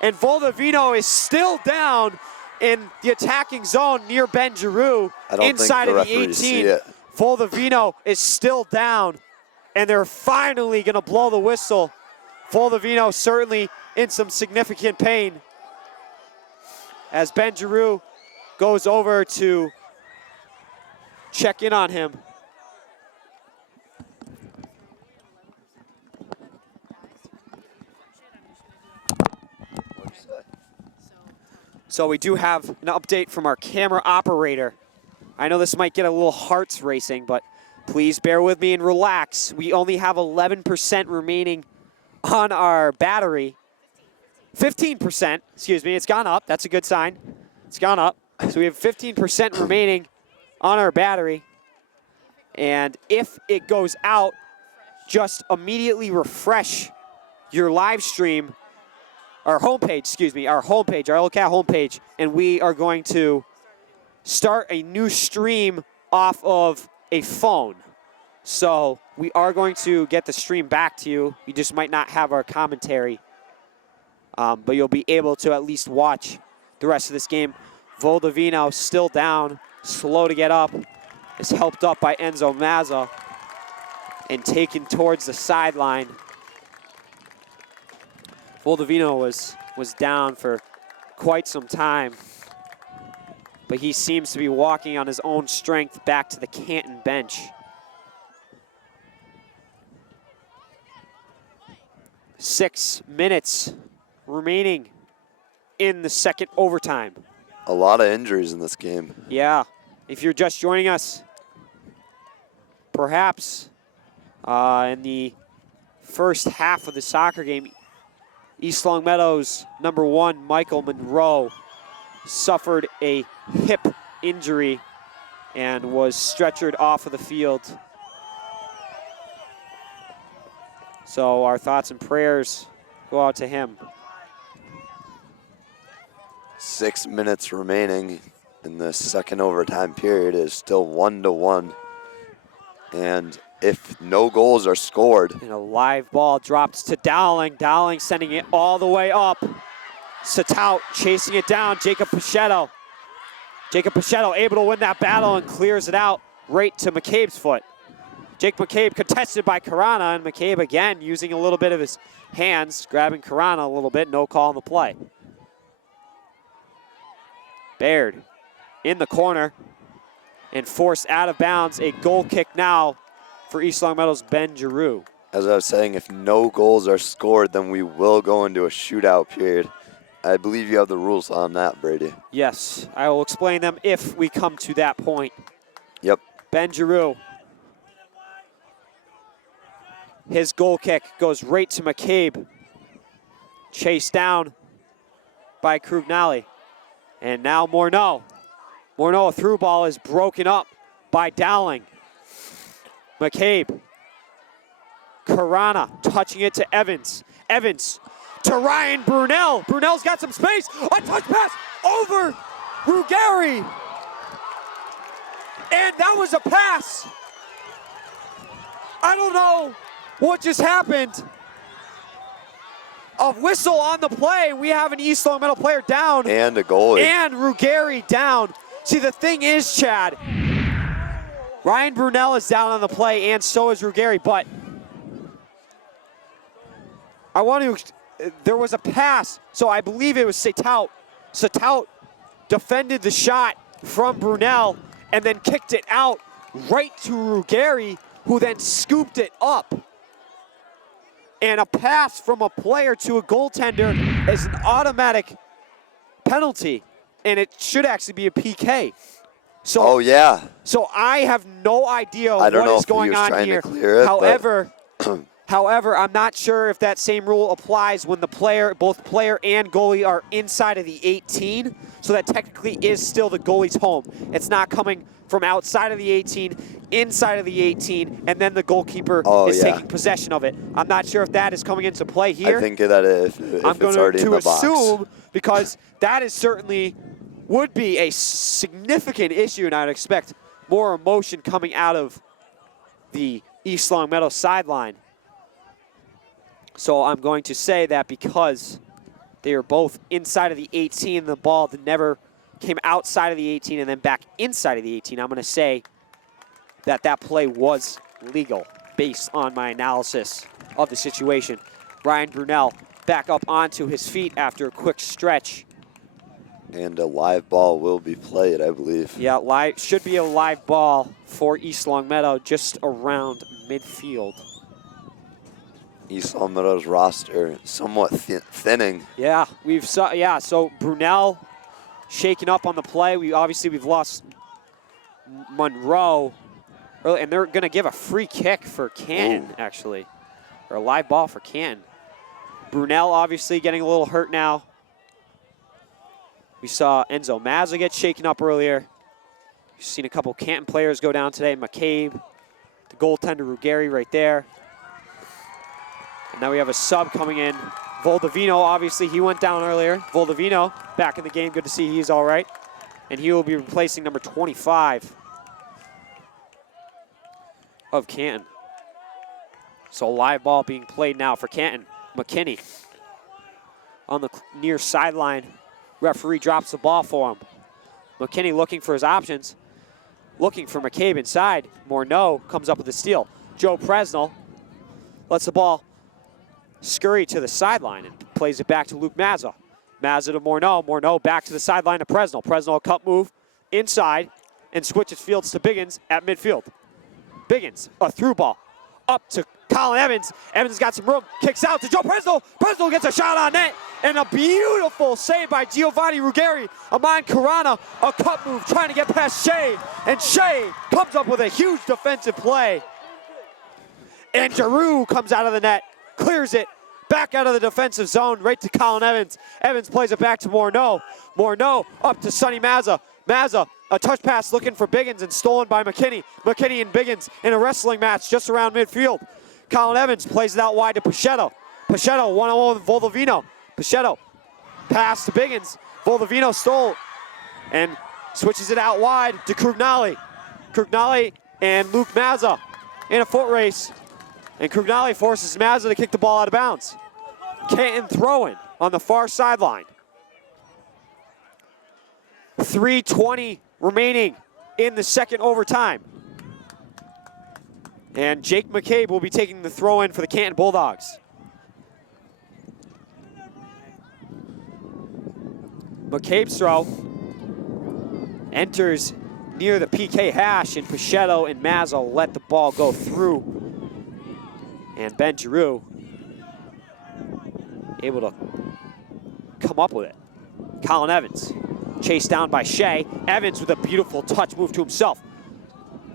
and Voldovino is still down in the attacking zone near Ben Giroux, I don't inside think the of the referees see 18. it. Voldovino is still down, and they're finally going to blow the whistle. Voldovino certainly in some significant pain as Ben Giroux goes over to check in on him. So we do have an update from our camera operator. I know this might get a little hearts racing, but please bear with me and relax. We only have 11% remaining on our battery. 15%, excuse me, it's gone up. That's a good sign. It's gone up. So we have 15% remaining on our battery. And if it goes out, just immediately refresh your live stream, our homepage, excuse me, our homepage, our LCAT homepage, and we are going to start a new stream off of a phone. So we are going to get the stream back to you. You just might not have our commentary, but you'll be able to at least watch the rest of this game. Voldovino still down, slow to get up, is helped up by Enzo Mazza and taken towards the sideline. Voldovino was down for quite some time, but he seems to be walking on his own strength back to the Canton bench. 6 minutes remaining in the second overtime. A lot of injuries in this game. Yeah, if you're just joining us, perhaps in the first half of the soccer game, East Long Meadow's #1, Michael Monroe, suffered a hip injury and was stretchered off of the field. So our thoughts and prayers go out to him. 6 minutes remaining in the second overtime period. Is still 1-1. And if no goals are scored. And a live ball drops to Dowling. Dowling sending it all the way up. Satout chasing it down. Jacob Pichetto. Jacob Pichetto able to win that battle and clears it out right to McCabe's foot. Jake McCabe contested by Karana, and McCabe again using a little bit of his hands, grabbing Karana a little bit, no call on the play. Baird in the corner and forced out of bounds. A goal kick now for East Long Meadow's Ben Giroux. As I was saying, if no goals are scored, then we will go into a shootout period. I believe you have the rules on that, Brady. Yes, I will explain them if we come to that point. Yep. Ben Giroux. His goal kick goes right to McCabe. Chased down by Krugnali. And now Morneau. Morneau, a through ball is broken up by Dowling. McCabe. Karana touching it to Evans. Evans to Ryan Brunel. Brunel's got some space. A touch pass over Ruggieri. And that was a pass. I don't know what just happened. A whistle on the play. We have an East Long Meadow player down. And a goalie. And Ruggieri down. See, the thing is, Chad, Ryan Brunel is down on the play, and so is Ruggieri, but I want to, there was a pass, so I believe it was Satout. Satout defended the shot from Brunel and then kicked it out right to Ruggieri, who then scooped it up. And a pass from a player to a goaltender is an automatic penalty, and it should actually be a PK. So, oh, yeah. So I have no idea what is going on here. It, However, I'm not sure if that same rule applies when the player, both player and goalie are inside of the 18. So that technically is still the goalie's home. It's not coming from outside of the 18, inside of the 18, and then the goalkeeper is taking possession of it. I'm not sure if that is coming into play here. I think that if I'm it's already in the box. I'm going to assume, because that is certainly would be a significant issue, and I'd expect more emotion coming out of the East Long Meadow sideline. So I'm going to say that because they are both inside of the 18, the ball never came outside of the 18 and then back inside of the 18. I'm going to say that that play was legal based on my analysis of the situation. Ryan Brunel back up onto his feet after a quick stretch. And a live ball will be played, I believe. Yeah, should be a live ball for East Longmeadow just around midfield. East Longmeadow's roster somewhat thinning. Yeah, so Brunel shaking up on the play. We've lost Monroe, and they're going to give a free kick for Canton, actually, or a live ball for Canton. Brunel obviously getting a little hurt now. We saw Enzo Mazza get shaken up earlier. We've seen a couple Canton players go down today. McCabe, the goaltender Ruggeri right there. And now we have a sub coming in. Voldovino, obviously, he went down earlier. Voldovino back in the game. Good to see he's all right. And he will be replacing number 25 of Canton. So a live ball being played now for Canton. McKinney on the near sideline. Referee drops the ball for him. McKinney looking for his options. Looking for McCabe inside. Morneau comes up with the steal. Joe Presnell lets the ball scurry to the sideline and plays it back to Luke Mazza. Mazza to Morneau. Morneau back to the sideline to Presnell. Presnell a cut move inside and switches fields to Biggins at midfield. Biggins, a through ball up to Colin Evans. Evans got some room, kicks out to Joe Presnell. Presnell gets a shot on net, and a beautiful save by Giovanni Ruggeri. Amon Karana, a cut move trying to get past Shea, and Shea comes up with a huge defensive play. And Giroux comes out of the net, clears it, back out of the defensive zone, right to Colin Evans. Evans plays it back to Morneau. Morneau up to Sonny Mazza. Mazza, a touch pass looking for Biggins and stolen by McKinney. McKinney and Biggins in a wrestling match just around midfield. Colin Evans plays it out wide to Pachetto. Pachetto one-on-one with Voldovino. Pachetto pass to Biggins. Voldovino stole and switches it out wide to Krugnali. Krugnali and Luke Mazza in a foot race. And Krugnali forces Mazza to kick the ball out of bounds. Canton throwing on the far sideline. 3:20 remaining in the second overtime. And Jake McCabe will be taking the throw in for the Canton Bulldogs. McCabe's throw enters near the PK hash, and Pachetto and Mazza let the ball go through. And Ben Giroux able to come up with it. Colin Evans chased down by Shea. Evans with a beautiful touch move to himself.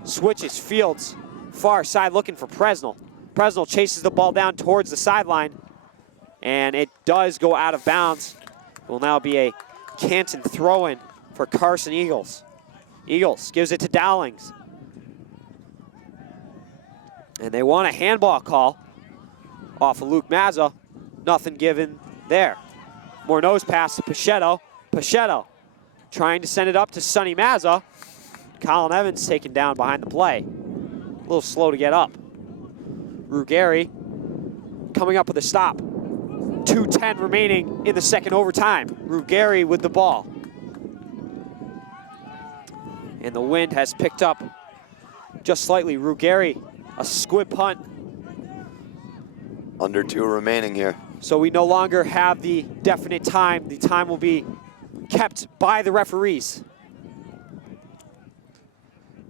Switches fields. Far side looking for Presnell. Presnell chases the ball down towards the sideline, and it does go out of bounds. It will now be a Canton throw-in for Carson Eagles. Eagles gives it to Dowlings. And they want a handball call off of Luke Mazza. Nothing given there. Morneau's pass to Pachetto. Pachetto trying to send it up to Sonny Mazza. Colin Evans taken down behind the play. A little slow to get up. Ruggeri coming up with a stop. 2:10 remaining in the second overtime. Ruggeri with the ball. And the wind has picked up just slightly. Ruggeri, a squib punt. Under 2 remaining here. So we no longer have the definite time. The time will be kept by the referees.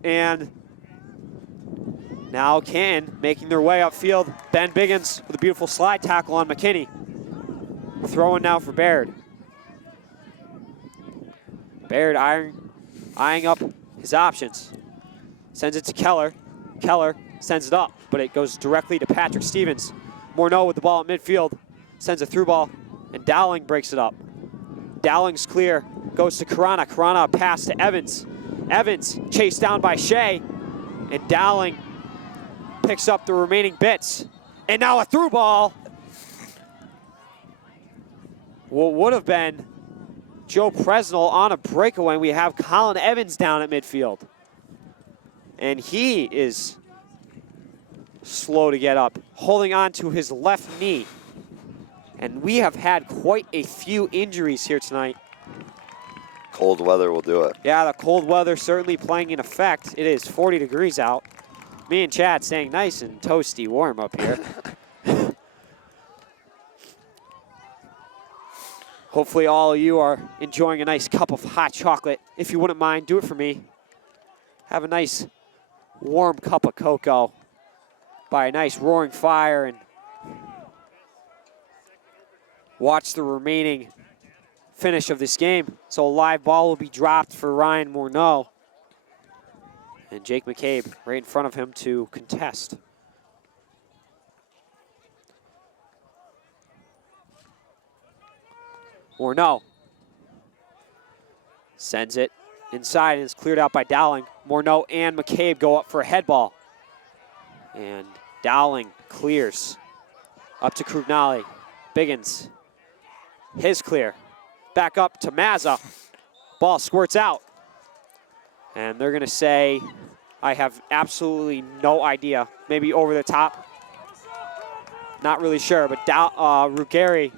And now Canton making their way upfield. Ben Biggins with a beautiful slide tackle on McKinney. Throwing now for Baird. Baird eyeing up his options. Sends it to Keller. Keller sends it up, but it goes directly to Patrick Stevens. Morneau with the ball at midfield. Sends a through ball, and Dowling breaks it up. Dowling's clear. Goes to Karana. Karana a pass to Evans. Evans chased down by Shea, and Dowling picks up the remaining bits. And now a through ball. What would have been Joe Presnell on a breakaway. We have Colin Evans down at midfield. And he is slow to get up, holding on to his left knee. And we have had quite a few injuries here tonight. cold weather will do it. Yeah, the cold weather certainly playing in effect. It is 40 degrees out. Me and Chad staying nice and toasty warm up here. Hopefully all of you are enjoying a nice cup of hot chocolate. If you wouldn't mind, do it for me. Have a nice warm cup of cocoa by a nice roaring fire and watch the remaining finish of this game. So a live ball will be dropped for Ryan Morneau. And Jake McCabe right in front of him to contest. Morneau sends it inside and is cleared out by Dowling. Morneau and McCabe go up for a head ball. And Dowling clears up to Krugnali. Biggins, his clear. Back up to Mazza. Ball squirts out. And they're gonna say, I have absolutely no idea. Maybe over the top. Not really sure, but Ruggieri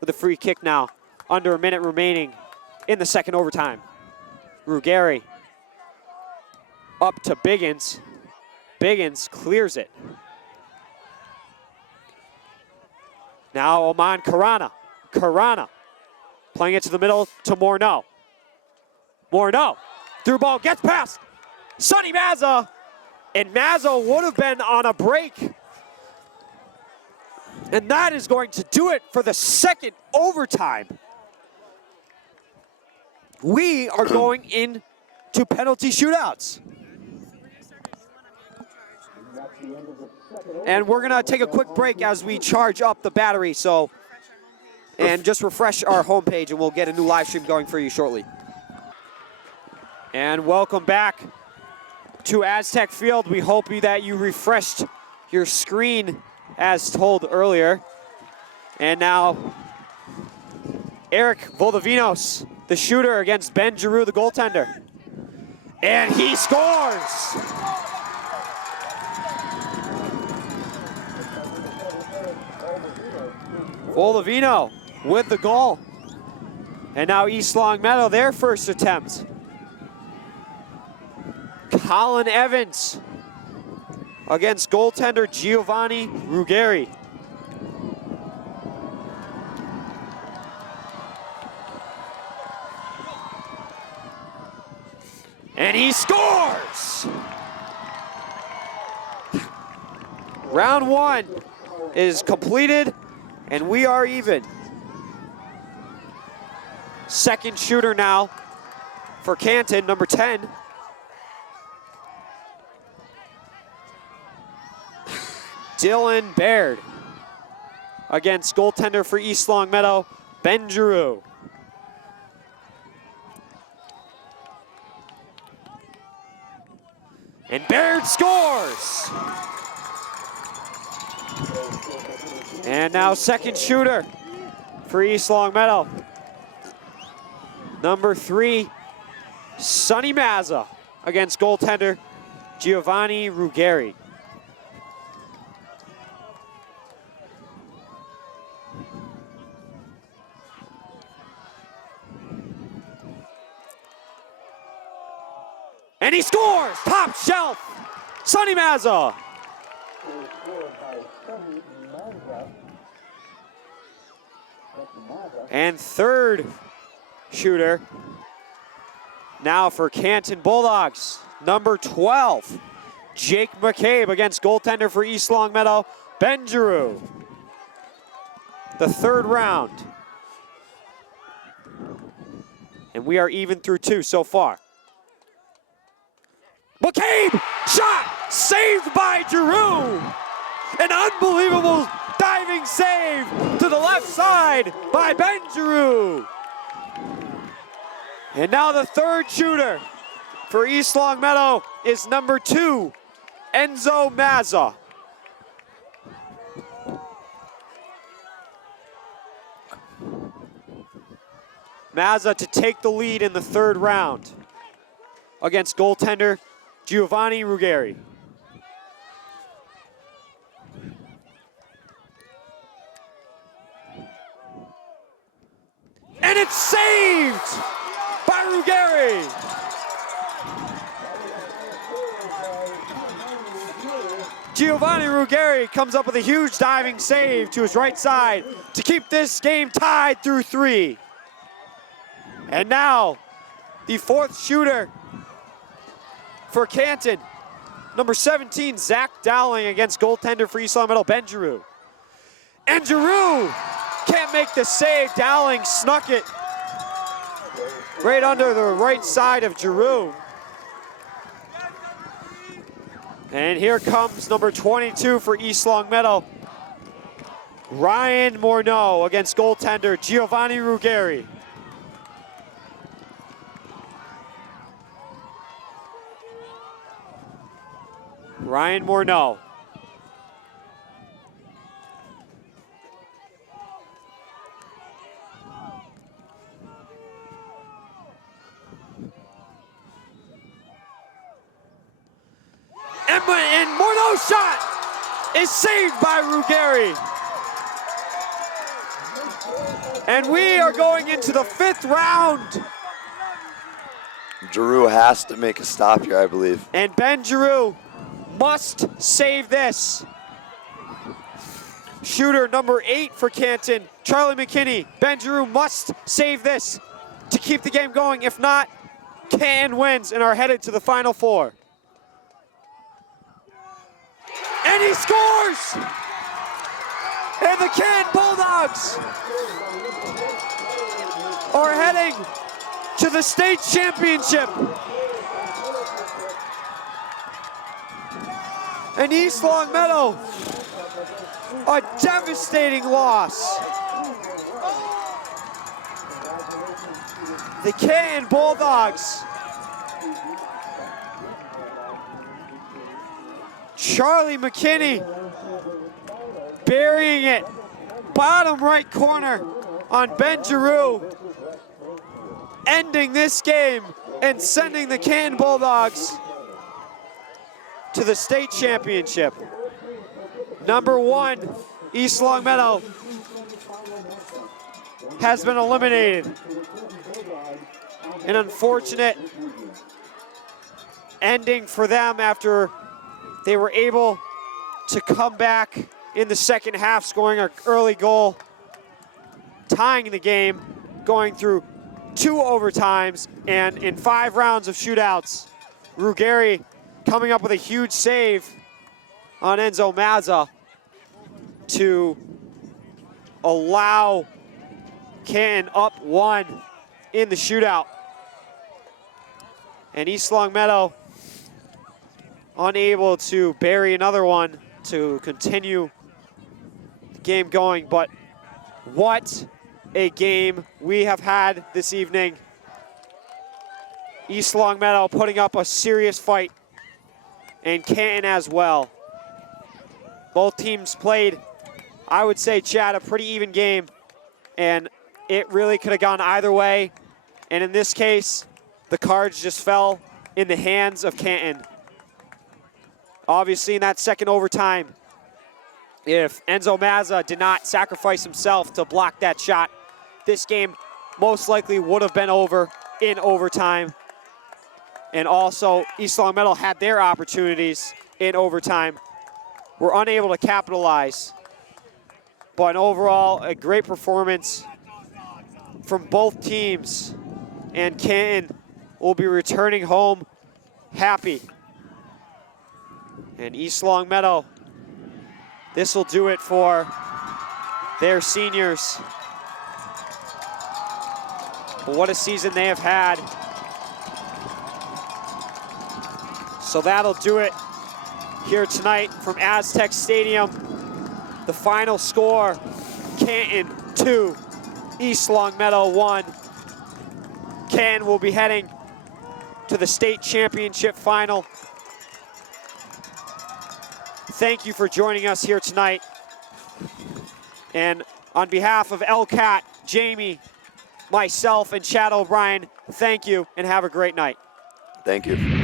with a free kick now. Under a minute remaining in the second overtime. Ruggieri up to Biggins. Biggins clears it. Now Oman Karana. Karana playing it to the middle to Morneau. Morneau, through ball, gets past Sonny Mazza. And Mazza would have been on a break. And that is going to do it for the second overtime. We are going into penalty shootouts. And we're gonna take a quick break as we charge up the battery, and just refresh our homepage and we'll get a new live stream going for you shortly. And welcome back to Aztec Field. We hope that you refreshed your screen as told earlier. And now Eric Voldavinos, the shooter, against Ben Giroux, the goaltender. And he scores! Voldavino with the goal. And now East Longmeadow, their first attempt. Colin Evans against goaltender Giovanni Ruggieri. And he scores! Round one is completed, and we are even. Second shooter now for Canton, number 10. Dylan Baird against goaltender for East Longmeadow, Ben Giroux. And Baird scores! And now second shooter for East Longmeadow. Number 3, Sonny Mazza against goaltender Giovanni Ruggieri. And he scores! Top shelf! Sonny Mazza! And third shooter now for Canton Bulldogs, number 12, Jake McCabe against goaltender for East Longmeadow, Ben Giroux. The third round. And we are even through 2 so far. McCabe, shot, saved by Giroux. An unbelievable diving save to the left side by Ben Giroux. And now the third shooter for East Longmeadow is number 2, Enzo Mazza. Mazza to take the lead in the third round against goaltender Giovanni Ruggieri. And it's saved by Ruggieri. Giovanni Ruggieri comes up with a huge diving save to his right side to keep this game tied through 3. And now, the 4th shooter for Canton, number 17, Zach Dowling, against goaltender for East Long Meadow, Ben Giroux. And Giroux can't make the save. Dowling snuck it right under the right side of Giroux. And here comes number 22 for East Long Meadow, Ryan Morneau, against goaltender Giovanni Ruggieri. Ryan Morneau. And Morneau's shot is saved by Ruggieri. And we are going into the 5th round. Giroux has to make a stop here, I believe. And Ben Giroux must save this. Shooter number 8 for Canton, Charlie McKinney. Ben Giroux must save this to keep the game going. If not, Canton wins and are headed to the Final 4. And he scores! And the Canton Bulldogs are heading to the state championship. And East Long Meadow, a devastating loss. The Canton Bulldogs, Charlie McKinney burying it, bottom right corner on Ben Giroux, ending this game and sending the Canton Bulldogs to the state championship. Number 1, East Long Meadow, has been eliminated. An unfortunate ending for them after they were able to come back in the second half, scoring an early goal, tying the game, going through 2 overtimes, and in 5 rounds of shootouts. Ruggieri coming up with a huge save on Enzo Mazza to allow Canton up 1 in the shootout. And East Long Meadow unable to bury another one to continue the game going. But what a game we have had this evening. East Long Meadow putting up a serious fight, and Canton as well. Both teams played, I would say, Chad, a pretty even game, and it really could have gone either way. And in this case, the cards just fell in the hands of Canton. Obviously, in that second overtime, if Enzo Mazza did not sacrifice himself to block that shot, this game most likely would have been over in overtime. And also, East Long Meadow had their opportunities in overtime, were unable to capitalize. But overall, a great performance from both teams, and Canton will be returning home happy. And East Long Meadow, this will do it for their seniors. What a season they have had. So that'll do it here tonight from Aztec Stadium. The final score, Canton 2, East Long Meadow 1. Canton will be heading to the state championship final. Thank you for joining us here tonight. And on behalf of LCAT, Jamie, myself, and Chad O'Brien, thank you and have a great night. Thank you.